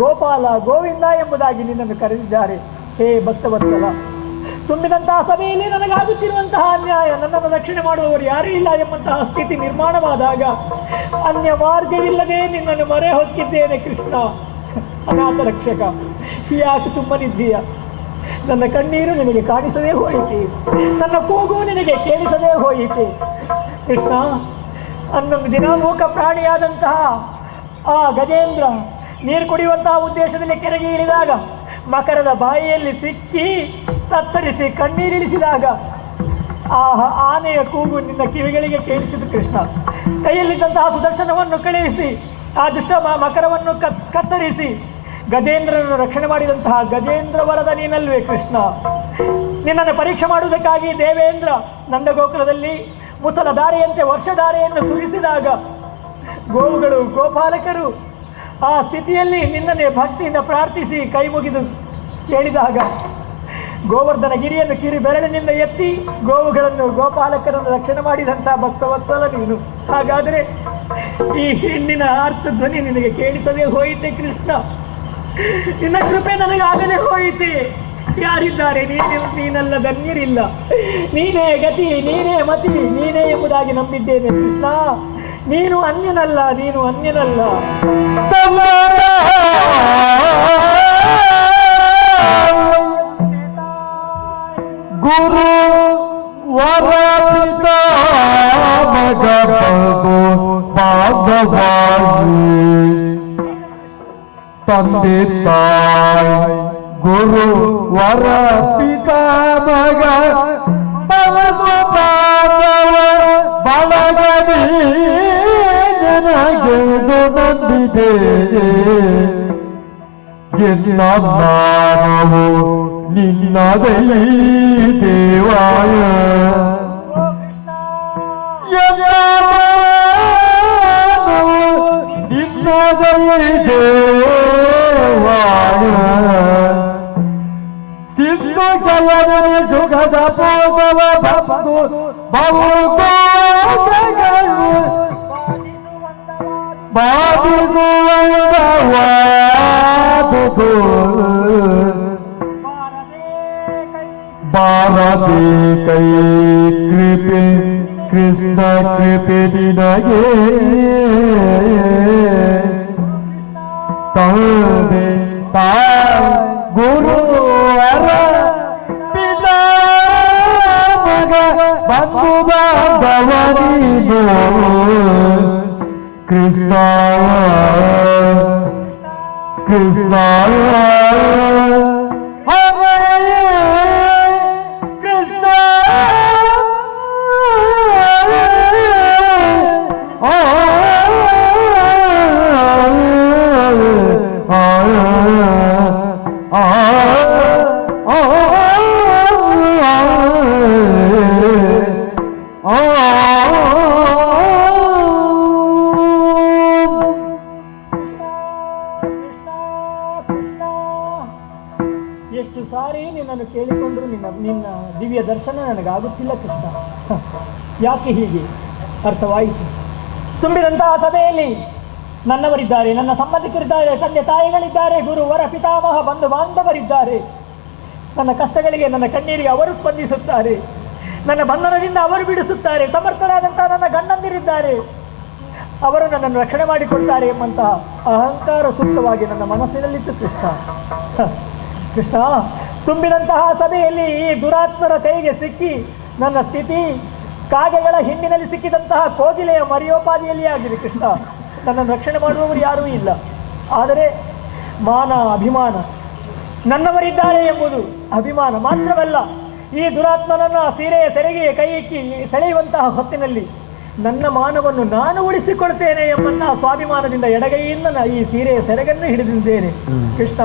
ಗೋಪಾಲ ಗೋವಿಂದ ಎಂಬುದಾಗಿ ನಿನ್ನನ್ನು ಕರೆದಿದ್ದಾರೆ. ಹೇ ಭಕ್ತವತ್ಸಲ, ತುಂಬಿದಂತಹ ಸಭೆಯಲ್ಲಿ ನನಗಾಗುತ್ತಿರುವಂತಹ ಅನ್ಯಾಯ, ನನ್ನನ್ನು ರಕ್ಷಣೆ ಮಾಡುವವರು ಯಾರೂ ಇಲ್ಲ ಎಂಬಂತಹ ಸ್ಥಿತಿ ನಿರ್ಮಾಣವಾದಾಗ ಅನ್ಯ ಮಾರ್ಗವಿಲ್ಲದೆ ನಿನ್ನನ್ನು ಮೊರೆ ಹೊಕ್ಕಿದ್ದೇನೆ ಕೃಷ್ಣ. ಅನಾಥ ರಕ್ಷಕ, ಯಾಕೆ ಸುಮ್ಮನಿದ್ದೀಯ? ನನ್ನ ಕಣ್ಣೀರು ನಿನಗೆ ಕಾಣಿಸದೇ ಹೋಯಿತೆ, ನನ್ನ ಕೂಗು ನಿನಗೆ ಕೇಳಿಸದೇ ಹೋಯಿತೆ. ಕೃಷ್ಣ, ಹನ್ನೊಂದು ದಿನ ಮೂಕ ಪ್ರಾಣಿಯಾದಂತಹ ಆ ಗಜೇಂದ್ರ ನೀರು ಕುಡಿಯುವಂತಹ ಉದ್ದೇಶದಲ್ಲಿ ಕೆರೆಗೆ ಇಳಿದಾಗ ಮಕರದ ಬಾಯಿಯಲ್ಲಿ ಸಿಕ್ಕಿ ತತ್ತರಿಸಿ ಕಣ್ಣೀರಿಳಿಸಿದಾಗ ಆ ಆನೆಯ ಕೂಗು ನಿನ್ನ ಕಿವಿಗಳಿಗೆ ಕೇಳಿಸಿತು. ಕೃಷ್ಣ, ಕೈಯಲ್ಲಿದ್ದಂತಹ ಸುದರ್ಶನವನ್ನು ಕಳುಹಿಸಿ ಆ ದುಷ್ಟ ಮಕರವನ್ನು ಕತ್ತರಿಸಿ ಗಜೇಂದ್ರನನ್ನು ರಕ್ಷಣೆ ಮಾಡಿದಂತಹ ಗಜೇಂದ್ರ ವರದ ನೀನಲ್ವೇ ಕೃಷ್ಣ? ನಿನ್ನನ್ನು ಪರೀಕ್ಷೆ ಮಾಡುವುದಕ್ಕಾಗಿ ದೇವೇಂದ್ರ ನಂದಗೋಕುಲದಲ್ಲಿ ಮುಸಲ ಧಾರೆಯಂತೆ ವರ್ಷಧಾರೆಯನ್ನು ಸುರಿಸಿದಾಗ ಗೋವುಗಳು ಗೋಪಾಲಕರು ಆ ಸ್ಥಿತಿಯಲ್ಲಿ ನಿನ್ನನ್ನೇ ಭಕ್ತಿಯಿಂದ ಪ್ರಾರ್ಥಿಸಿ ಕೈ ಮುಗಿದು ಕೇಳಿದಾಗ ಗೋವರ್ಧನ ಗಿರಿಯನ್ನು ಕಿರಿ ಬೆರಳಿನಿಂದ ಎತ್ತಿ ಗೋವುಗಳನ್ನು ಗೋಪಾಲಕರನ್ನು ರಕ್ಷಣೆ ಮಾಡಿದಂತಹ ಭಕ್ತವತ್ಸಲ ನೀನು. ಹಾಗಾದರೆ ಈ ಹೆಣ್ಣಿನ ಆರ್ತ ಧ್ವನಿ ನಿನಗೆ ಕೇಳಿಸದೆ ಹೋಯಿತೆ ಕೃಷ್ಣ. ನಿನ್ನ ಕೃಪೆ ನನಗಾಗದೆ ಹೋಯಿತೆ. ಯಾರಿದ್ದಾರೆ? ನೀನಲ್ಲ, ಧನ್ಯರಿಲ್ಲ. ನೀನೇ ಗತಿ, ನೀನೇ ಮತಿ, ನೀನೇ ಎಂಬುದಾಗಿ ನಂಬಿದ್ದೇನೆ ಕೃಷ್ಣ. ನೀನು ಅನ್ಯನಲ್ಲ, ನೀನು ಅನ್ಯನಲ್ಲ. ಗುರು ವರಪಿತ ಮಗ ಭಾಗವಾಗಿ ತಂದೆ ತಾಯಿ ಗುರು ವರ ಪಿತ ಮಗ ಬಳಗಡಿ ನನಗೆದು ನಂಬಿದೆ ಎನ್ನ ನಾಮವು ನಿನ್ನದೈ ದೇವಾಯ ನಿನ್ನದೈ ದೇವಾಯ ಸಿದ್ದು ಜಲನ ಸುಖದ ಪೋಗವ ಭಕ್ತು ಬಹುಗಳು ಬಾದುಗುವಂದವಾದುದು ಬಾರದೆ ಕೈ ಕೃಪೆ ಕೃಷ್ಣ ಕೃಪೆ ನಿನಗೆ ತಂದೆ ತಾಯಿ ಗುರು ವರ ಪಿತಾ ಮಗ ಬಂಧು ಬಾಂಧವನಿಗೂ ಕೃಷ್ಣ ಕೃಷ್ಣ ಎಷ್ಟು ಸಾರಿ ನಿನ್ನನ್ನು ಕೇಳಿಕೊಂಡ್ರು ನಿನ್ನ ದಿವ್ಯ ದರ್ಶನ ನನಗಾಗುತ್ತಿಲ್ಲ ಕೃಷ್ಣ. ಯಾಕೆ ಹೀಗೆ? ಅರ್ಥವಾಯಿತು. ತುಂಬಿದಂತಹ ಸಭೆಯಲ್ಲಿ ನನ್ನವರಿದ್ದಾರೆ, ನನ್ನ ಸಂಬಂಧಿಕರಿದ್ದಾರೆ, ತಂದೆ ತಾಯಿಗಳಿದ್ದಾರೆ, ಗುರು ವರ ಪಿತಾಮಹ ಬಂಧು ಬಾಂಧವರಿದ್ದಾರೆ. ನನ್ನ ಕಷ್ಟಗಳಿಗೆ, ನನ್ನ ಕಣ್ಣೀರಿಗೆ ಅವರು ಸ್ಪಂದಿಸುತ್ತಾರೆ. ನನ್ನ ಬಂಧನದಿಂದ ಅವರು ಬಿಡಿಸುತ್ತಾರೆ. ಸಮರ್ಥರಾದಂತಹ ನನ್ನ ಗಂಡಂದಿರಿದ್ದಾರೆ, ಅವರು ನನ್ನನ್ನು ರಕ್ಷಣೆ ಮಾಡಿಕೊಡ್ತಾರೆ ಎಂಬಂತಹ ಅಹಂಕಾರ ಸೂಕ್ತವಾಗಿ ನನ್ನ ಮನಸ್ಸಿನಲ್ಲಿತ್ತು ಕೃಷ್ಣ. ಕೃಷ್ಣ, ತುಂಬಿದಂತಹ ಸಭೆಯಲ್ಲಿ ಈ ದುರಾತ್ಮರ ಕೈಗೆ ಸಿಕ್ಕಿ ನನ್ನ ಸ್ಥಿತಿ ಕಾಗೆಗಳ ಹಿಂಡಿನಲ್ಲಿ ಸಿಕ್ಕಿದಂತಹ ಕೋಗಿಲೆಯ ಮರಿಯೋಪಾದಿಯಲ್ಲಿ ಆಗಿದೆ ಕೃಷ್ಣ. ನನ್ನನ್ನು ರಕ್ಷಣೆ ಮಾಡುವವರು ಯಾರೂ ಇಲ್ಲ. ಆದರೆ ಮಾನ, ಅಭಿಮಾನ, ನನ್ನವರಿದ್ದಾರೆ ಎಂಬುದು ಅಭಿಮಾನ ಮಾತ್ರವಲ್ಲ. ಈ ದುರಾತ್ಮನನ್ನು ಸೀರೆಯ ಸೆರೆಗೆ ಕೈ ಇಕ್ಕಿ ಸೆಳೆಯುವಂತಹ ಹೊತ್ತಿನಲ್ಲಿ ನನ್ನ ಮಾನವನ್ನು ನಾನು ಉಳಿಸಿಕೊಳ್ತೇನೆ ಎಂಬಂತಹ ಸ್ವಾಭಿಮಾನದಿಂದ ಎಡಗೈಯಿಂದ ಈ ಸೀರೆಯ ಸೆರೆಗನ್ನು ಹಿಡಿದಿದ್ದೇನೆ ಕೃಷ್ಣ.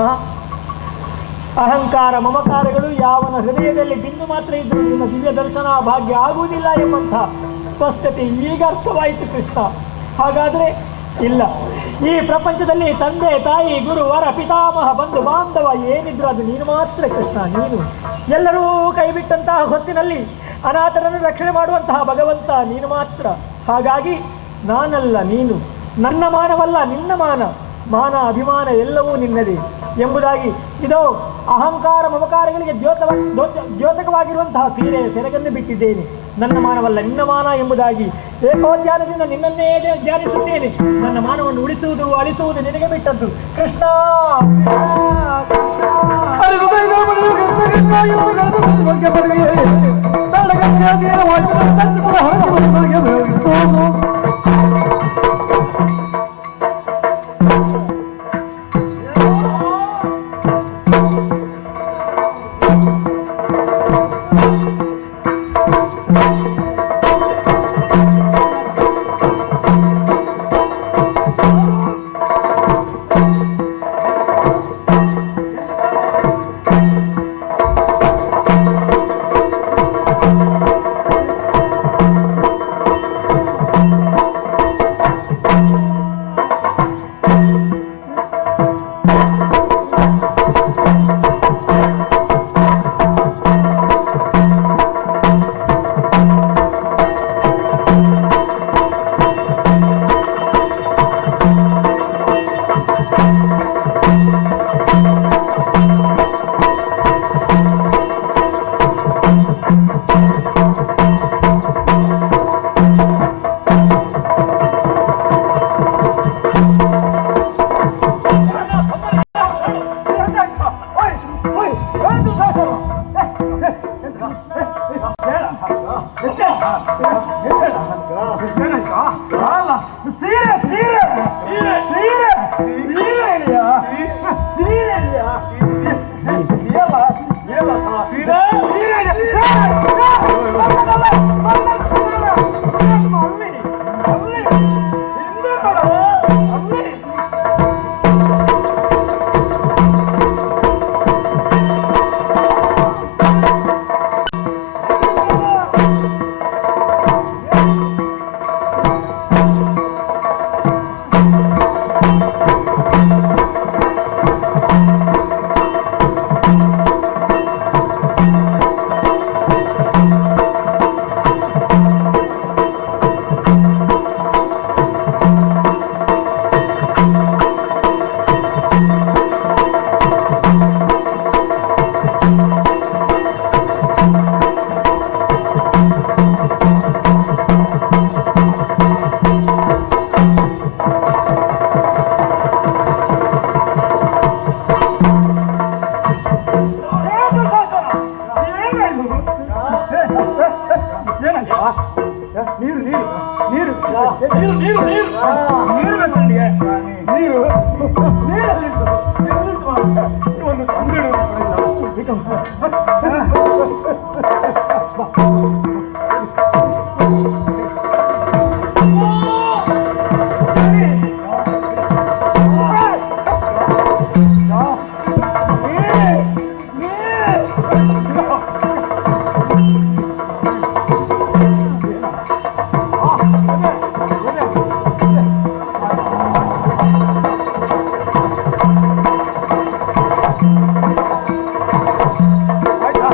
ಅಹಂಕಾರ ಮಮಕಾರಗಳು ಯಾವನ ಹೃದಯದಲ್ಲಿ ಬಿಂದು ಮಾತ್ರ ಇದ್ದು ನಿನ್ನ ದಿವ್ಯ ದರ್ಶನ ಭಾಗ್ಯ ಆಗುವುದಿಲ್ಲ ಎಂಬಂತಹ ಸ್ಪಷ್ಟತೆ ಈಗ ಅರ್ಥವಾಯಿತು ಕೃಷ್ಣ. ಹಾಗಾದ್ರೆ ಇಲ್ಲ, ಈ ಪ್ರಪಂಚದಲ್ಲಿ ತಂದೆ ತಾಯಿ ಗುರು ವರ ಪಿತಾಮಹ ಬಂಧು ಬಾಂಧವ ಏನಿದ್ರು ಅದು ನೀನು ಮಾತ್ರ ಕೃಷ್ಣ. ನೀನು ಎಲ್ಲರೂ ಕೈಬಿಟ್ಟಂತಹ ಹೊತ್ತಿನಲ್ಲಿ ಅನಾಥರನ್ನು ರಕ್ಷಣೆ ಮಾಡುವಂತಹ ಭಗವಂತ ನೀನು ಮಾತ್ರ. ಹಾಗಾಗಿ ನಾನಲ್ಲ ನೀನು, ನನ್ನ ಮಾನವಲ್ಲ ನಿನ್ನ ಮಾನ, ಮಾನ ಅಭಿಮಾನ ಎಲ್ಲವೂ ನಿನ್ನದೇ ಎಂಬುದಾಗಿ ಇದೋ ಅಹಂಕಾರ ಮಮಕಾರಗಳಿಗೆ ದ್ಯೋತಕವಾಗಿರುವಂತಹ ಸೀರೆಯ ಸೆರಗನ್ನು ಬಿಟ್ಟಿದ್ದೇನೆ. ನನ್ನ ಮಾನವಲ್ಲ ನಿನ್ನ ಮಾನ ಎಂಬುದಾಗಿ ಏಕೋಧ್ಯಾನದಿಂದ ನಿನ್ನನ್ನೇ ಧ್ಯಾನಿಸುತ್ತೇನೆ. ನನ್ನ ಮಾನವನ್ನು ಉಳಿಸುವುದು ಅಳಿಸುವುದು ನಿನಗೆ ಬಿಟ್ಟದ್ದು ಕೃಷ್ಣ. ಆಯ್ತಾ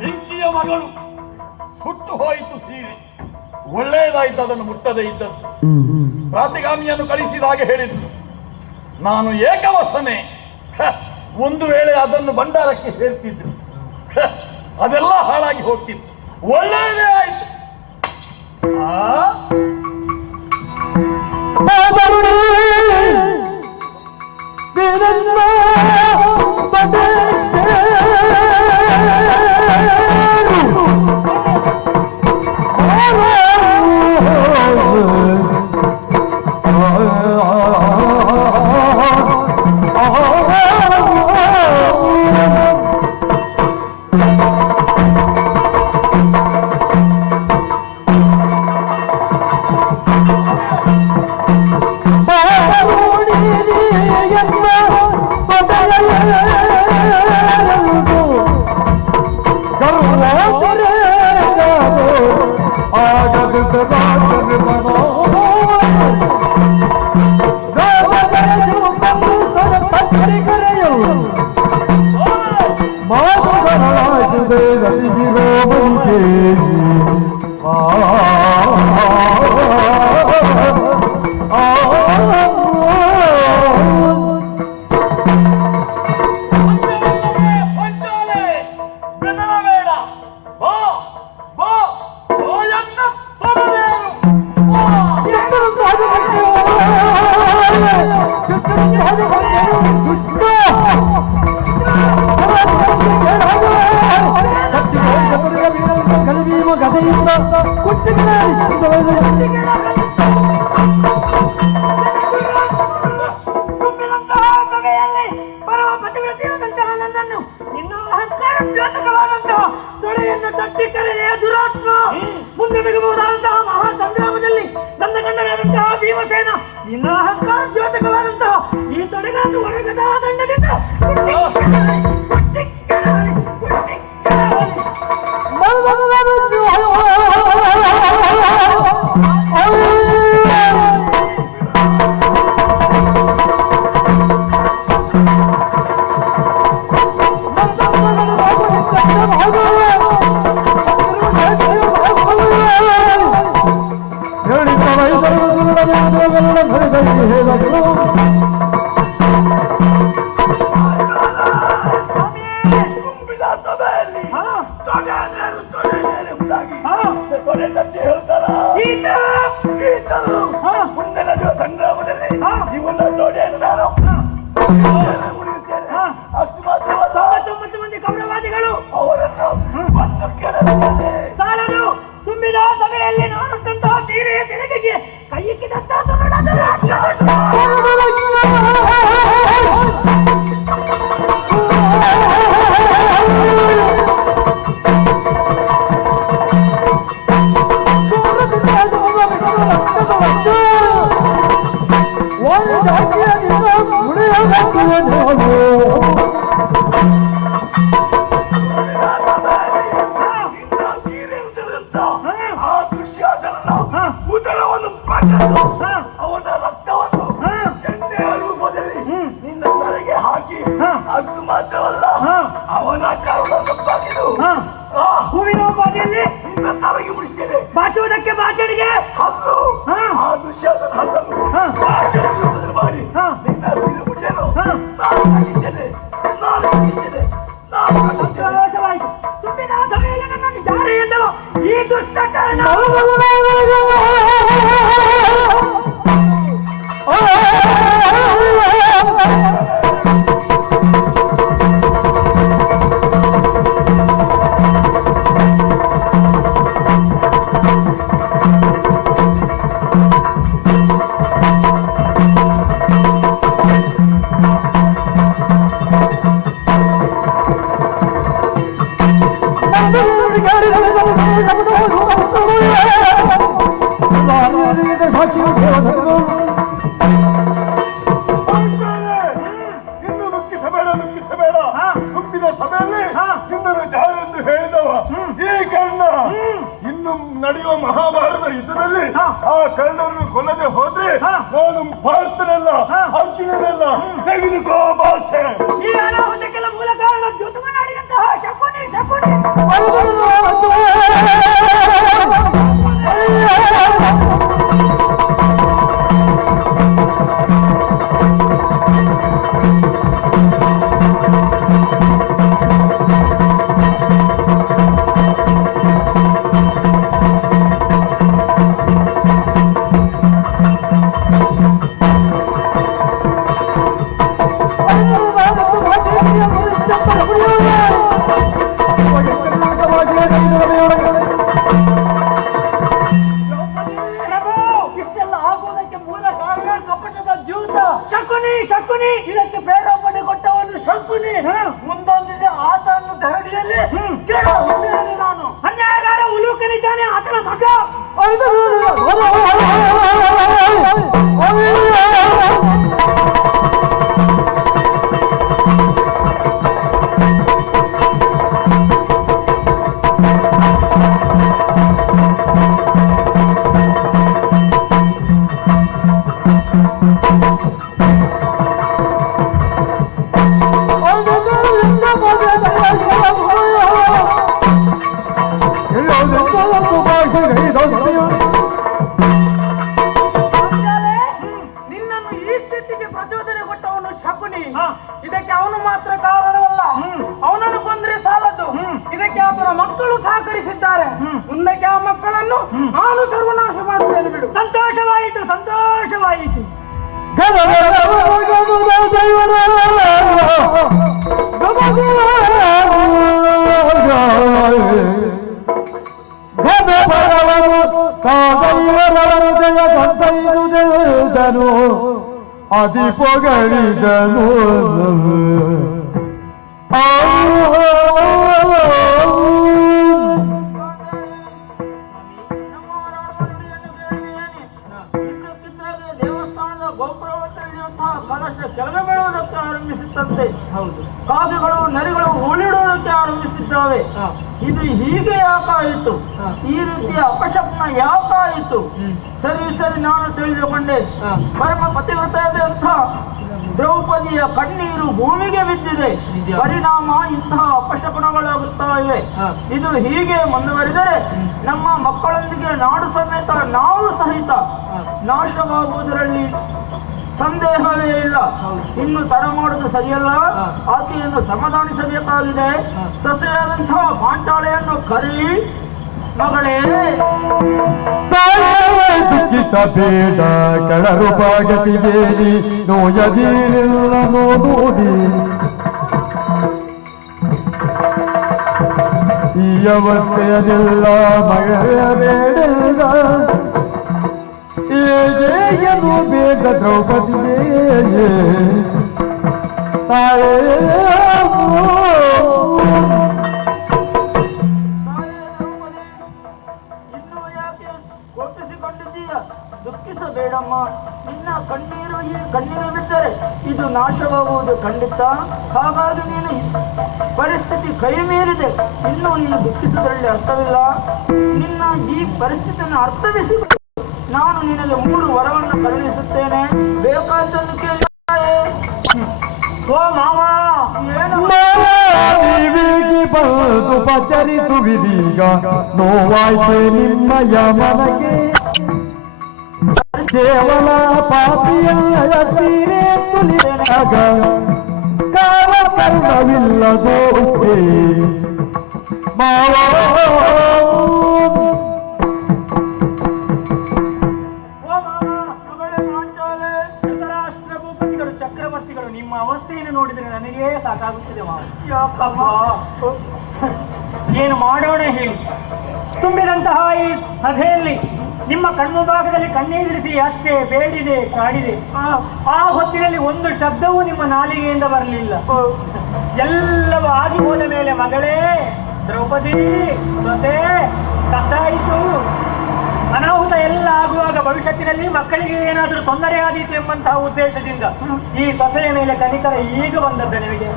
ಬೆಂಕಿಯ ಮಗಳು ಸುಟ್ಟು ಹೋಯಿತು ಸೀರೆ, ಒಳ್ಳೆಯದಾಯಿತು ಅದನ್ನು ಮುಟ್ಟದೇ ಇದ್ದದ್ದು. ಪ್ರಾತಿಗಾಮಿಯನ್ನು ಕಳಿಸಿದ ಹಾಗೆ ಹೇಳಿದ್ರು, ನಾನು ಏಕವಸನೆ. ಒಂದು ವೇಳೆ ಅದನ್ನು ಭಂಡಾರಕ್ಕೆ ಸೇರ್ತಿದ್ರು, ಅದೆಲ್ಲ ಹಾಳಾಗಿ ಹೋಗ್ತಿತ್ತು. ಒಳ್ಳೆಯದೇ ಆಯ್ತು. ಅವನ ರಕ್ತವನ್ನು ಎಣ್ಣೆಯ ರೂಪದಲ್ಲಿ ನಿನ್ನ ತಲೆಗೆ ಹಾಕಿ ಅದು ಮಾತ್ರವಲ್ಲ ಅವನ ಕರುಳನ್ನು ಬಾಗಿದು ಹೂವಿನ ಬಾಗಿಯಲ್ಲಿ ನಿನ್ನ ತಲೆಗೆ ಮುಡಿಸ್ತೇನೆ. ಬಾಚುವುದಕ್ಕೆ ಬಾಚಣಿಗೆ ಹಲ್ಲು ಆ ದುಶ್ಯಾಸನ ಹಲ್ಲನ್ನು ಮಾಡಿ ನಿನ್ನ ಸಿರು ಮುಟ್ಟೆನು ನಾನು ಕಲಿಸ್ತೇನೆ. ಸಂತೋಷವಾಯಿತು. ತುಂಬಿನಾಥ ಮೇಲೆ ನನ್ನನ್ನು ಜಾರಿ ಎಂದವು ಈ ದುಷ್ಟ ಕಾರಣ. ಇನ್ನು ದುಃಖಿಸಬೇಡ. ತುಂಬಿದ ಸಭೆಯಲ್ಲಿ ನಿನ್ನನ್ನು ಜಾರೆಂದು ಹೇಳಿದವ ಈ ಕರ್ಣ ಇನ್ನು ನಡೆಯುವ ಮಹಾಭಾರತ ಯುದ್ಧದಲ್ಲಿ ಆ ಕರ್ಣವನ್ನು ಕೊಲ್ಲದೆ ಹೋದ್ರೆ ನಾನು ಭಾರತನಲ್ಲ ಅರ್ಜುನನಲ್ಲ ತೆಗೆದುಕೋ ಭಾಷೆ. ಈ ಅನಾಹುತಕ್ಕೆಲ್ಲ ಮೂಲ ಕಾರಣ ದ್ಯುತಮನಾಡಿದಂತಹ ಶಕುನಿ. ಇಷ್ಟೆಲ್ಲ ಆಗುವುದಕ್ಕೆ ಮೂಲ ಕಾರಣ ಕಪಟದ ದ್ಯೂತ. ಶಕುನಿ ಇದಕ್ಕೆ ಪ್ರೇರೇಪಣೆ ಕೊಟ್ಟವನು ಶಕುನಿ. ಮುಂದೊಂದಿದೆ ಆತನ್ನು ಧರಣಿಯಲ್ಲಿ ನಾನು ಅನ್ಯಾಯಗಾರ ಉಲೂಕನಿದ್ದಾನೆ, ಆತನ ಮಗ. ನಿನ್ನನ್ನು ಈ ಸ್ಥಿತಿಗೆ ಪ್ರಚೋದನೆ ಕೊಟ್ಟವನು ಶಕುನಿ. ಇದಕ್ಕೆ ಅವನು ಮಾತ್ರ ಕಾರಣವಲ್ಲ, ಅವನನ್ನು ಕೊಂದ್ರೆ ಸಾಲದು. ಇದಕ್ಕೆ ಅವರ ಮಕ್ಕಳು ಸಹಕರಿಸಿದ್ದಾರೆ. ಮುಂದಕ್ಕೆ ಆ ಮಕ್ಕಳನ್ನು ನಾನು ಸರ್ವನಾಶ ಮಾಡುತ್ತೇನೆ. ಬಿಡು. ಸಂತೋಷವಾಯಿತು. ಅದಿ ಪೊಗಳಿದನು ದೇವಸ್ಥಾನದ ಗೋಪುರವನ್ನುವಂತಹ ಕಲಶ ಕೆಲಸ ಬೀಳುವುದಕ್ಕೆ ಆರಂಭಿಸುತ್ತಂತೆ. ಕಾಗೆಗಳು ನರಿಗಳು ಉಳಿಡುವುದಕ್ಕೆ ಆರಂಭಿಸಿದ್ದಾವೆ. ಇದು ಹೀಗೆ ಯಾಕಾಯಿತು? ಈ ರೀತಿಯ ಅಪಶಕ್ನ ಯಾಕಾಯಿತು? ಸರಿ ನಾನು ತಿಳಿದುಕೊಂಡೆ. ಪರಮ ಪತಿವ್ರತೆಯಾದಂಥ ದ್ರೌಪದಿಯ ಕಣ್ಣೀರು ಭೂಮಿಗೆ ಬಿದ್ದಿದೆ. ಪರಿಣಾಮ ಇಂತಹ ಅಪಶಕುನಗಳಾಗುತ್ತಾ ಇವೆ. ಇದು ಹೀಗೆ ಮುಂದುವರಿದರೆ ನಮ್ಮ ಮಕ್ಕಳೊಂದಿಗೆ ನಾಡು ಸಮೇತ ನಾವು ಸಹಿತ ನಾಶವಾಗುವುದರಲ್ಲಿ ಸಂದೇಹವೇ ಇಲ್ಲ. ಇನ್ನು ತಡ ಮಾಡುವುದು ಸರಿಯಲ್ಲ. ಆಕೆಯನ್ನು ಸಮಾಧಾನಿಸಬೇಕಾಗಿದೆ. ಸೊಸೆಯಾದಂತಹ ಪಾಂಚಾಳೆಯನ್ನು ಕರಿ. ಮಗಳೇ, ದುಃಖಿತ ಬೇಡ ಕೆಳರು ಪಾಗತಿದೇವಿ ನೋಯದೀನಿಲ್ಲ ನೋಡುವುದಿ ಈ ಅವಸ್ಥೆಯದೆಲ್ಲ ಮಗಳ ಬೇಡ ಏನು ಬೇಗ ದ್ರೌಪದಿಯೇ ತಾಯೇ ದುಃಖಿಸಬೇಡಮ್ಮ. ನಿನ್ನ ಕಣ್ಣೀರು ಈ ಕಣ್ಣೀರು ಬಿದ್ದರೆ ಇದು ನಾಶವಾಗುವುದು ಖಂಡಿತ. ಹಾಗಾಗಿ ನೀನು ಪರಿಸ್ಥಿತಿ ಕೈ ಮೀರಿದೆ. ಇನ್ನು ನೀನು ದುಃಖಿಸುವುದರಲ್ಲಿ ಅರ್ಥವಿಲ್ಲ. ನಿನ್ನ ಈ ಪರಿಸ್ಥಿತಿಯನ್ನು ಅರ್ಥವಿಸಿ ನಾನು ನಿನಗೆ 3 ವರವನ್ನು ಕರುಣಿಸುತ್ತೇನೆ. ಬೇಕಾದ್ದನ್ನು ಕೇಳಿ. ಓ ಮಾವ, ಬಂದು ಪಚರಿತು ವಿದೀಗ ನೋವಾಯ್ತೆ ನಿಮ್ಮಯ ಮನಗೆ ಕೇವಲ ಪಾಪಿಯ ತೀರೆ ತುಲಿಯಾಗ ಕಾಲ ಕರ್ಣವಿಲ್ಲದೋ ಮಾವ ಚಕ್ರವರ್ತಿಗಳು ನಿಮ್ಮ ಅವಸ್ಥೆಯನ್ನು ನೋಡಿದರೆ ನನಗೇ ಸಾಕಾಗುತ್ತದೆ ಮಾವ. ಏನು ಮಾಡೋಣ ಹೇಳಿ? ತುಂಬಿದಂತಹ ಈ ಸಭೆಯಲ್ಲಿ ನಿಮ್ಮ ಕಣ್ಮುಭಾಗದಲ್ಲಿ ಕಣ್ಣೀರಿಸಿ ಅಷ್ಟೇ ಬೇಡಿದೆ, ಕಾಡಿದೆ. ಆ ಹೊತ್ತಿನಲ್ಲಿ ಒಂದು ಶಬ್ದವೂ ನಿಮ್ಮ ನಾಲಿಗೆಯಿಂದ ಬರಲಿಲ್ಲ. ಎಲ್ಲವೂ ಆಗಿ ಹೋದ ಮೇಲೆ ಮಗಳೇ ದ್ರೌಪದಿ ಮತ್ತೆ ಕಥಾಯಿತು. ಅನಾಹುತ ಎಲ್ಲ ಆಗುವಾಗ ಭವಿಷ್ಯತ್ತಿನಲ್ಲಿ ಮಕ್ಕಳಿಗೆ ಏನಾದರೂ ತೊಂದರೆ ಆದೀತು ಎಂಬಂತಹ ಉದ್ದೇಶದಿಂದ ಈ ಸೊಸೆಯ ಮೇಲೆ ಕನಿಕರ ಈಗ ಬಂದದ್ದು ನಿಮಗೆ.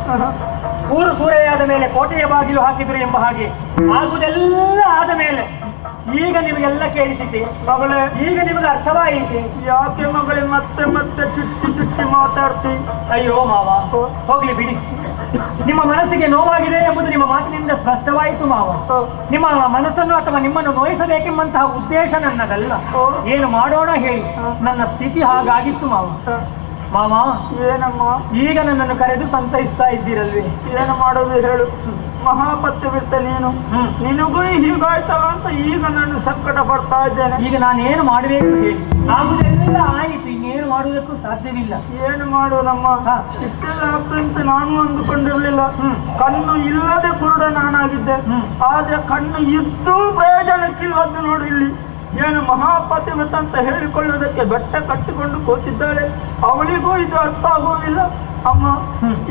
ಊರು ಸೂರೆಯಾದ ಮೇಲೆ ಕೋಟೆಯ ಬಾಗಿಲು ಹಾಕಿದ್ರು ಎಂಬ ಹಾಗೆ ಆಗುವುದೆಲ್ಲ ಆದ ಮೇಲೆ ಈಗ ನಿಮಗೆಲ್ಲ ಕೇಳಿಸಿದೆ ಮಗಳೇ, ಈಗ ನಿಮಗೆ ಅರ್ಥವಾಯಿತೆ. ಯಾಕೆ ಮಗಳೇ ಮತ್ತೆ ಮತ್ತೆ ಚುಚ್ಚಿ ಚುಚ್ಚಿ ಮಾತಾಡ್ತಿ? ಅಯ್ಯೋ ಮಾವ, ಹೋಗ್ಲಿ ಬಿಡಿ. ನಿಮ್ಮ ಮನಸ್ಸಿಗೆ ನೋವಾಗಿದೆ ಎಂಬುದು ನಿಮ್ಮ ಮಾತಿನಿಂದ ಸ್ಪಷ್ಟವಾಯಿತು ಮಾವ. ನಿಮ್ಮ ಮನಸ್ಸನ್ನು ಅಥವಾ ನಿಮ್ಮನ್ನು ನೋಯಿಸಬೇಕೆಂಬಂತಹ ಉದ್ದೇಶ ನನ್ನದಲ್ಲ. ಏನು ಮಾಡೋಣ ಹೇಳಿ, ನನ್ನ ಸ್ಥಿತಿ ಹಾಗಾಗಿತ್ತು ಮಾವ. ಮಾವ, ಏನಮ್ಮ? ಈಗ ನನ್ನನ್ನು ಕರೆದು ಸಂತೈಸ್ತಾ ಇದ್ದೀರಲ್ವೇ? ಏನು ಮಾಡೋದು ಹೇಳು? ಮಹಾಪತ್ಯ ಬಿಟ್ಟ ನೀನು, ನಿನಗೂ ಹೀಗಾಯ್ತಲ್ಲ ಅಂತ ಈಗ ನಾನು ಸಂಕಟ ಪಡ್ತಾ ಇದ್ದೇನೆ. ಈಗ ನಾನೇನು ಮಾಡಬೇಕು ಹೇಳಿ? ಆಗುದೆಲ್ಲ ಆಯಿತು, ಇನ್ನೇನು ಮಾಡುವುದಕ್ಕೂ ಸಾಧ್ಯವಿಲ್ಲ. ಏನು ಮಾಡುವುದಮ್ಮ? ಇಷ್ಟೆಲ್ಲ ಆಗ್ತಂತ ನಾನು ಅಂದುಕೊಂಡಿರ್ಲಿಲ್ಲ. ಕಣ್ಣು ಇಲ್ಲದೆ ಕುರುಡ ನಾನಾಗಿದ್ದೆ, ಆದ್ರೆ ಕಣ್ಣು ಇದ್ದೂ ಪ್ರಯೋಜನಕ್ಕಿಲ್ಲದ್ದು ನೋಡು ಇಲ್ಲಿ. ಏನು ಮಹಾಪತಿವ್ರತ ಅಂತ ಹೇಳಿಕೊಳ್ಳುವುದಕ್ಕೆ ಬೆಟ್ಟ ಕಟ್ಟಿಕೊಂಡು ಕೂತಿದ್ದಾಳೆ. ಅವಳಿಗೂ ಇದು ಅರ್ಥ ಆಗುವುದಿಲ್ಲ. ಅಮ್ಮ,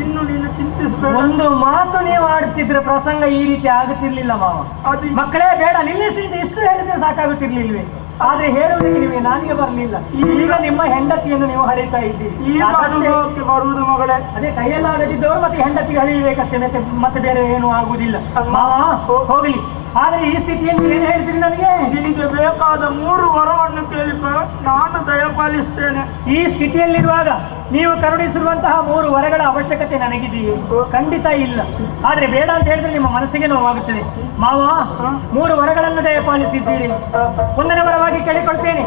ಇನ್ನು ನೀನು ಚಿಂತಿಸಬೇಡ. ಒಂದು ಮಾತು ನೀವು ಆಡುತ್ತಿದ್ರೆ ಪ್ರಸಂಗ ಈ ರೀತಿ ಆಗುತ್ತಿರ್ಲಿಲ್ಲ ಮಾವ. ಅದು ಮಕ್ಕಳೇ ಬೇಡ, ನಿಲ್ಲಿಸಿ, ಇಷ್ಟು ಹೇಳಿದ್ರೆ ಸಾಕಾಗುತ್ತಿರ್ಲಿಲ್ವೇ? ಆದ್ರೆ ಹೇಳುವುದಕ್ಕೆ ನಿಮಗೆ ನಾನಿಗೆ ಬರಲಿಲ್ಲ. ಈಗ ನಿಮ್ಮ ಹೆಂಡತಿಯನ್ನು ನೀವು ಹರಿತಾ ಇದ್ದೀರಿ. ಈಗ ಅನುಭವಕ್ಕೆ ಬರುವುದು ಮಗಳೇ. ಅದೇ ಕೈಯಲ್ಲಾಗದಿದ್ದವರು ಮತ್ತೆ ಹೆಂಡತಿಗೆ ಹರಿಯಬೇಕಷ್ಟೇ, ಮತ್ತೆ ಬೇರೆ ಏನು ಆಗುವುದಿಲ್ಲ ಮಾವ. ಹೋಗ್ಲಿ, ಆದ್ರೆ ಈ ಸ್ಥಿತಿಯಲ್ಲಿ ಏನು ಹೇಳ್ತೀರಿ ನನಗೆ? ನಿನಗೆ ಬೇಕಾದ 3 ವರವನ್ನು ಕೇಳಿಕೊ, ನಾನು ದಯಪಾಲಿಸ್ತೇನೆ. ಈ ಸ್ಥಿತಿಯಲ್ಲಿರುವಾಗ ನೀವು ಕರುಣಿಸಿರುವಂತಹ 3 ವರಗಳ ಅವಶ್ಯಕತೆ ನನಗಿದೆಯೇ? ಖಂಡಿತ ಇಲ್ಲ. ಆದ್ರೆ ಬೇಡ ಅಂತ ಹೇಳಿದ್ರೆ ನಿಮ್ಮ ಮನಸ್ಸಿಗೆ ನೋವಾಗುತ್ತದೆ ಮಾವ. 3 ವರಗಳನ್ನು ದಯಪಾಲಿಸಿದ್ದೀರಿ. 1ನೇ ವರವಾಗಿ ಕೇಳಿಕೊಳ್ತೇನೆ.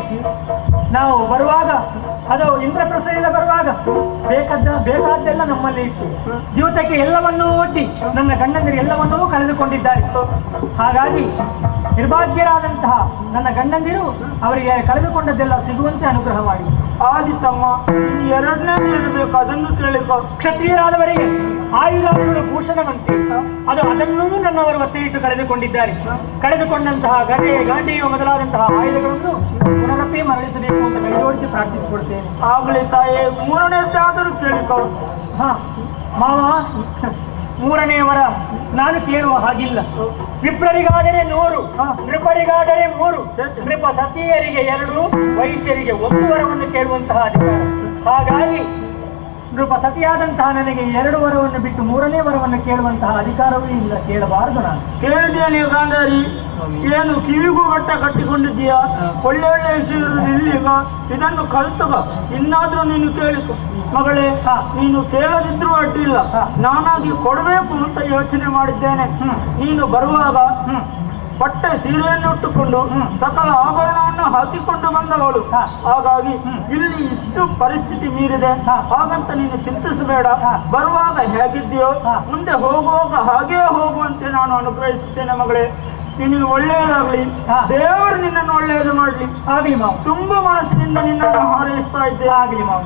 ನಾವು ಬರುವಾಗ, ಅದು ಇಂದ್ರಪ್ರಸ್ಥದಿಂದ ಬರುವಾಗ ಬೇಕಾದ್ದೆಲ್ಲ ನಮ್ಮಲ್ಲಿ ಇತ್ತು. ಜೀವಿತಕ್ಕೆ ಎಲ್ಲವನ್ನೂ ಒಡ್ಡಿ ನನ್ನ ಗಂಡಂದಿರು ಎಲ್ಲವನ್ನೂ ಕಳೆದುಕೊಂಡಿದ್ದಾರೆ. ಹಾಗಾಗಿ ನಿರ್ಭಾಗ್ಯರಾದಂತಹ ನನ್ನ ಗಂಡಂದಿರು ಅವರಿಗೆ ಕಳೆದುಕೊಂಡದ್ದೆಲ್ಲ ಸಿಗುವಂತೆ ಅನುಗ್ರಹ ಮಾಡಿ. ಆದಿತಮ್ಮ, 2ನೇ ಇರಬೇಕು, ಅದನ್ನು ಕೇಳಿಕೊ. ಕ್ಷತ್ರಿಯರಾದವರಿಗೆ ಆಯುಧಗಳು ಭೂಷಣವಂತೆ, ಅದನ್ನೂ ನನ್ನವರು ಒತ್ತೆ ಇಟ್ಟು ಕಳೆದುಕೊಂಡಿದ್ದಾರೆ. ಕಳೆದುಕೊಂಡಂತಹ ಗದೆ, ಗಾಂಡಿಯು ಮೊದಲಾದಂತಹ ಆಯುಧಗಳನ್ನು ಪುನರಪಿ ಮರಳಿಸಬೇಕು ಅಂತ ಕೈಜೋಡಿಸಿ ಪ್ರಾರ್ಥಿಸಿಕೊಡ್ತೇನೆ. ಆಗ್ಲಿ ತಾಯೇ, 3ನೇದಾದರೂ ಕೇಳಿಕೊ. ಮಾವ, 3ನೇ ವರ ನಾನು ಕೇಳುವ ಹಾಗಿಲ್ಲ. ವಿಪ್ರರಿಗಾದರೆ 100, ನೃಪರಿಗಾದರೆ 3, ನೃಪ ಸತಿಯರಿಗೆ 2, ವೈಶ್ಯರಿಗೆ 1 ವರವನ್ನು ಕೇಳುವಂತಹ ಅಧಿಕಾರ. ಹಾಗಾಗಿ ನೃಪ ಸತಿಯಾದಂತಹ ನನಗೆ 2 ವರವನ್ನು ಬಿಟ್ಟು 3ನೇ ವರವನ್ನು ಕೇಳುವಂತಹ ಅಧಿಕಾರವೂ ಇಲ್ಲ, ಕೇಳಬಾರದು. ನಾನು ಕೇಳಿದ್ದೇನೆ ಗಾಂಧಾರಿ. ಏನು ಕಿವಿಗೂ ಗಟ್ಟ ಕಟ್ಟಿಕೊಂಡಿದ್ದೀಯಾ? ಒಳ್ಳೆ ಒಳ್ಳೆ ಹೆಸರು ಇಲ್ಲೀಗ, ಇದನ್ನು ಕಲ್ತುಗ. ಇನ್ನಾದ್ರೂ ನೀನು ಕೇಳಿಕೊ ಮಗಳೇ. ನೀನು ಕೇಳದಿದ್ರೂ ಅಡ್ಡಿಲ್ಲ, ನಾನಾಗಿ ಕೊಡಬೇಕು ಅಂತ ಯೋಚನೆ ಮಾಡಿದ್ದೇನೆ. ನೀನು ಬರುವಾಗ ಪಟ್ಟೆ ಸೀರೆಯನ್ನು ಉಟ್ಟುಕೊಂಡು ಸಕಲ ಆಭರಣವನ್ನು ಹಾಕಿಕೊಂಡು ಬಂದವಳು. ಹಾಗಾಗಿ ಇಲ್ಲಿ ಇಷ್ಟು ಪರಿಸ್ಥಿತಿ ಮೀರಿದೆ. ಹಾಗಂತ ನೀನು ಚಿಂತಿಸಬೇಡ. ಬರುವಾಗ ಹೇಗಿದ್ದೀಯೋ ಮುಂದೆ ಹೋಗುವಾಗ ಹಾಗೇ ಹೋಗುವಂತೆ ನಾನು ಅನುಗ್ರಹಿಸುತ್ತೇನೆ ಮಗಳೇ. ನಿನಗೆ ಒಳ್ಳೆಯದಾಗಲಿ, ದೇವರು ನಿನ್ನನ್ನು ಒಳ್ಳೆಯದು ಮಾಡಲಿ. ಆಗಲಿ ಮಾವು, ತುಂಬಾ ಮನಸ್ಸಿನಿಂದ ನಿನ್ನನ್ನು ಹಾರೈಸ್ತಾ ಇದ್ದೆ. ಆಗಲಿ ಮಾವು,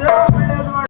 ದೇವರು ಒಳ್ಳೆಯದು ಮಾಡಲಿ.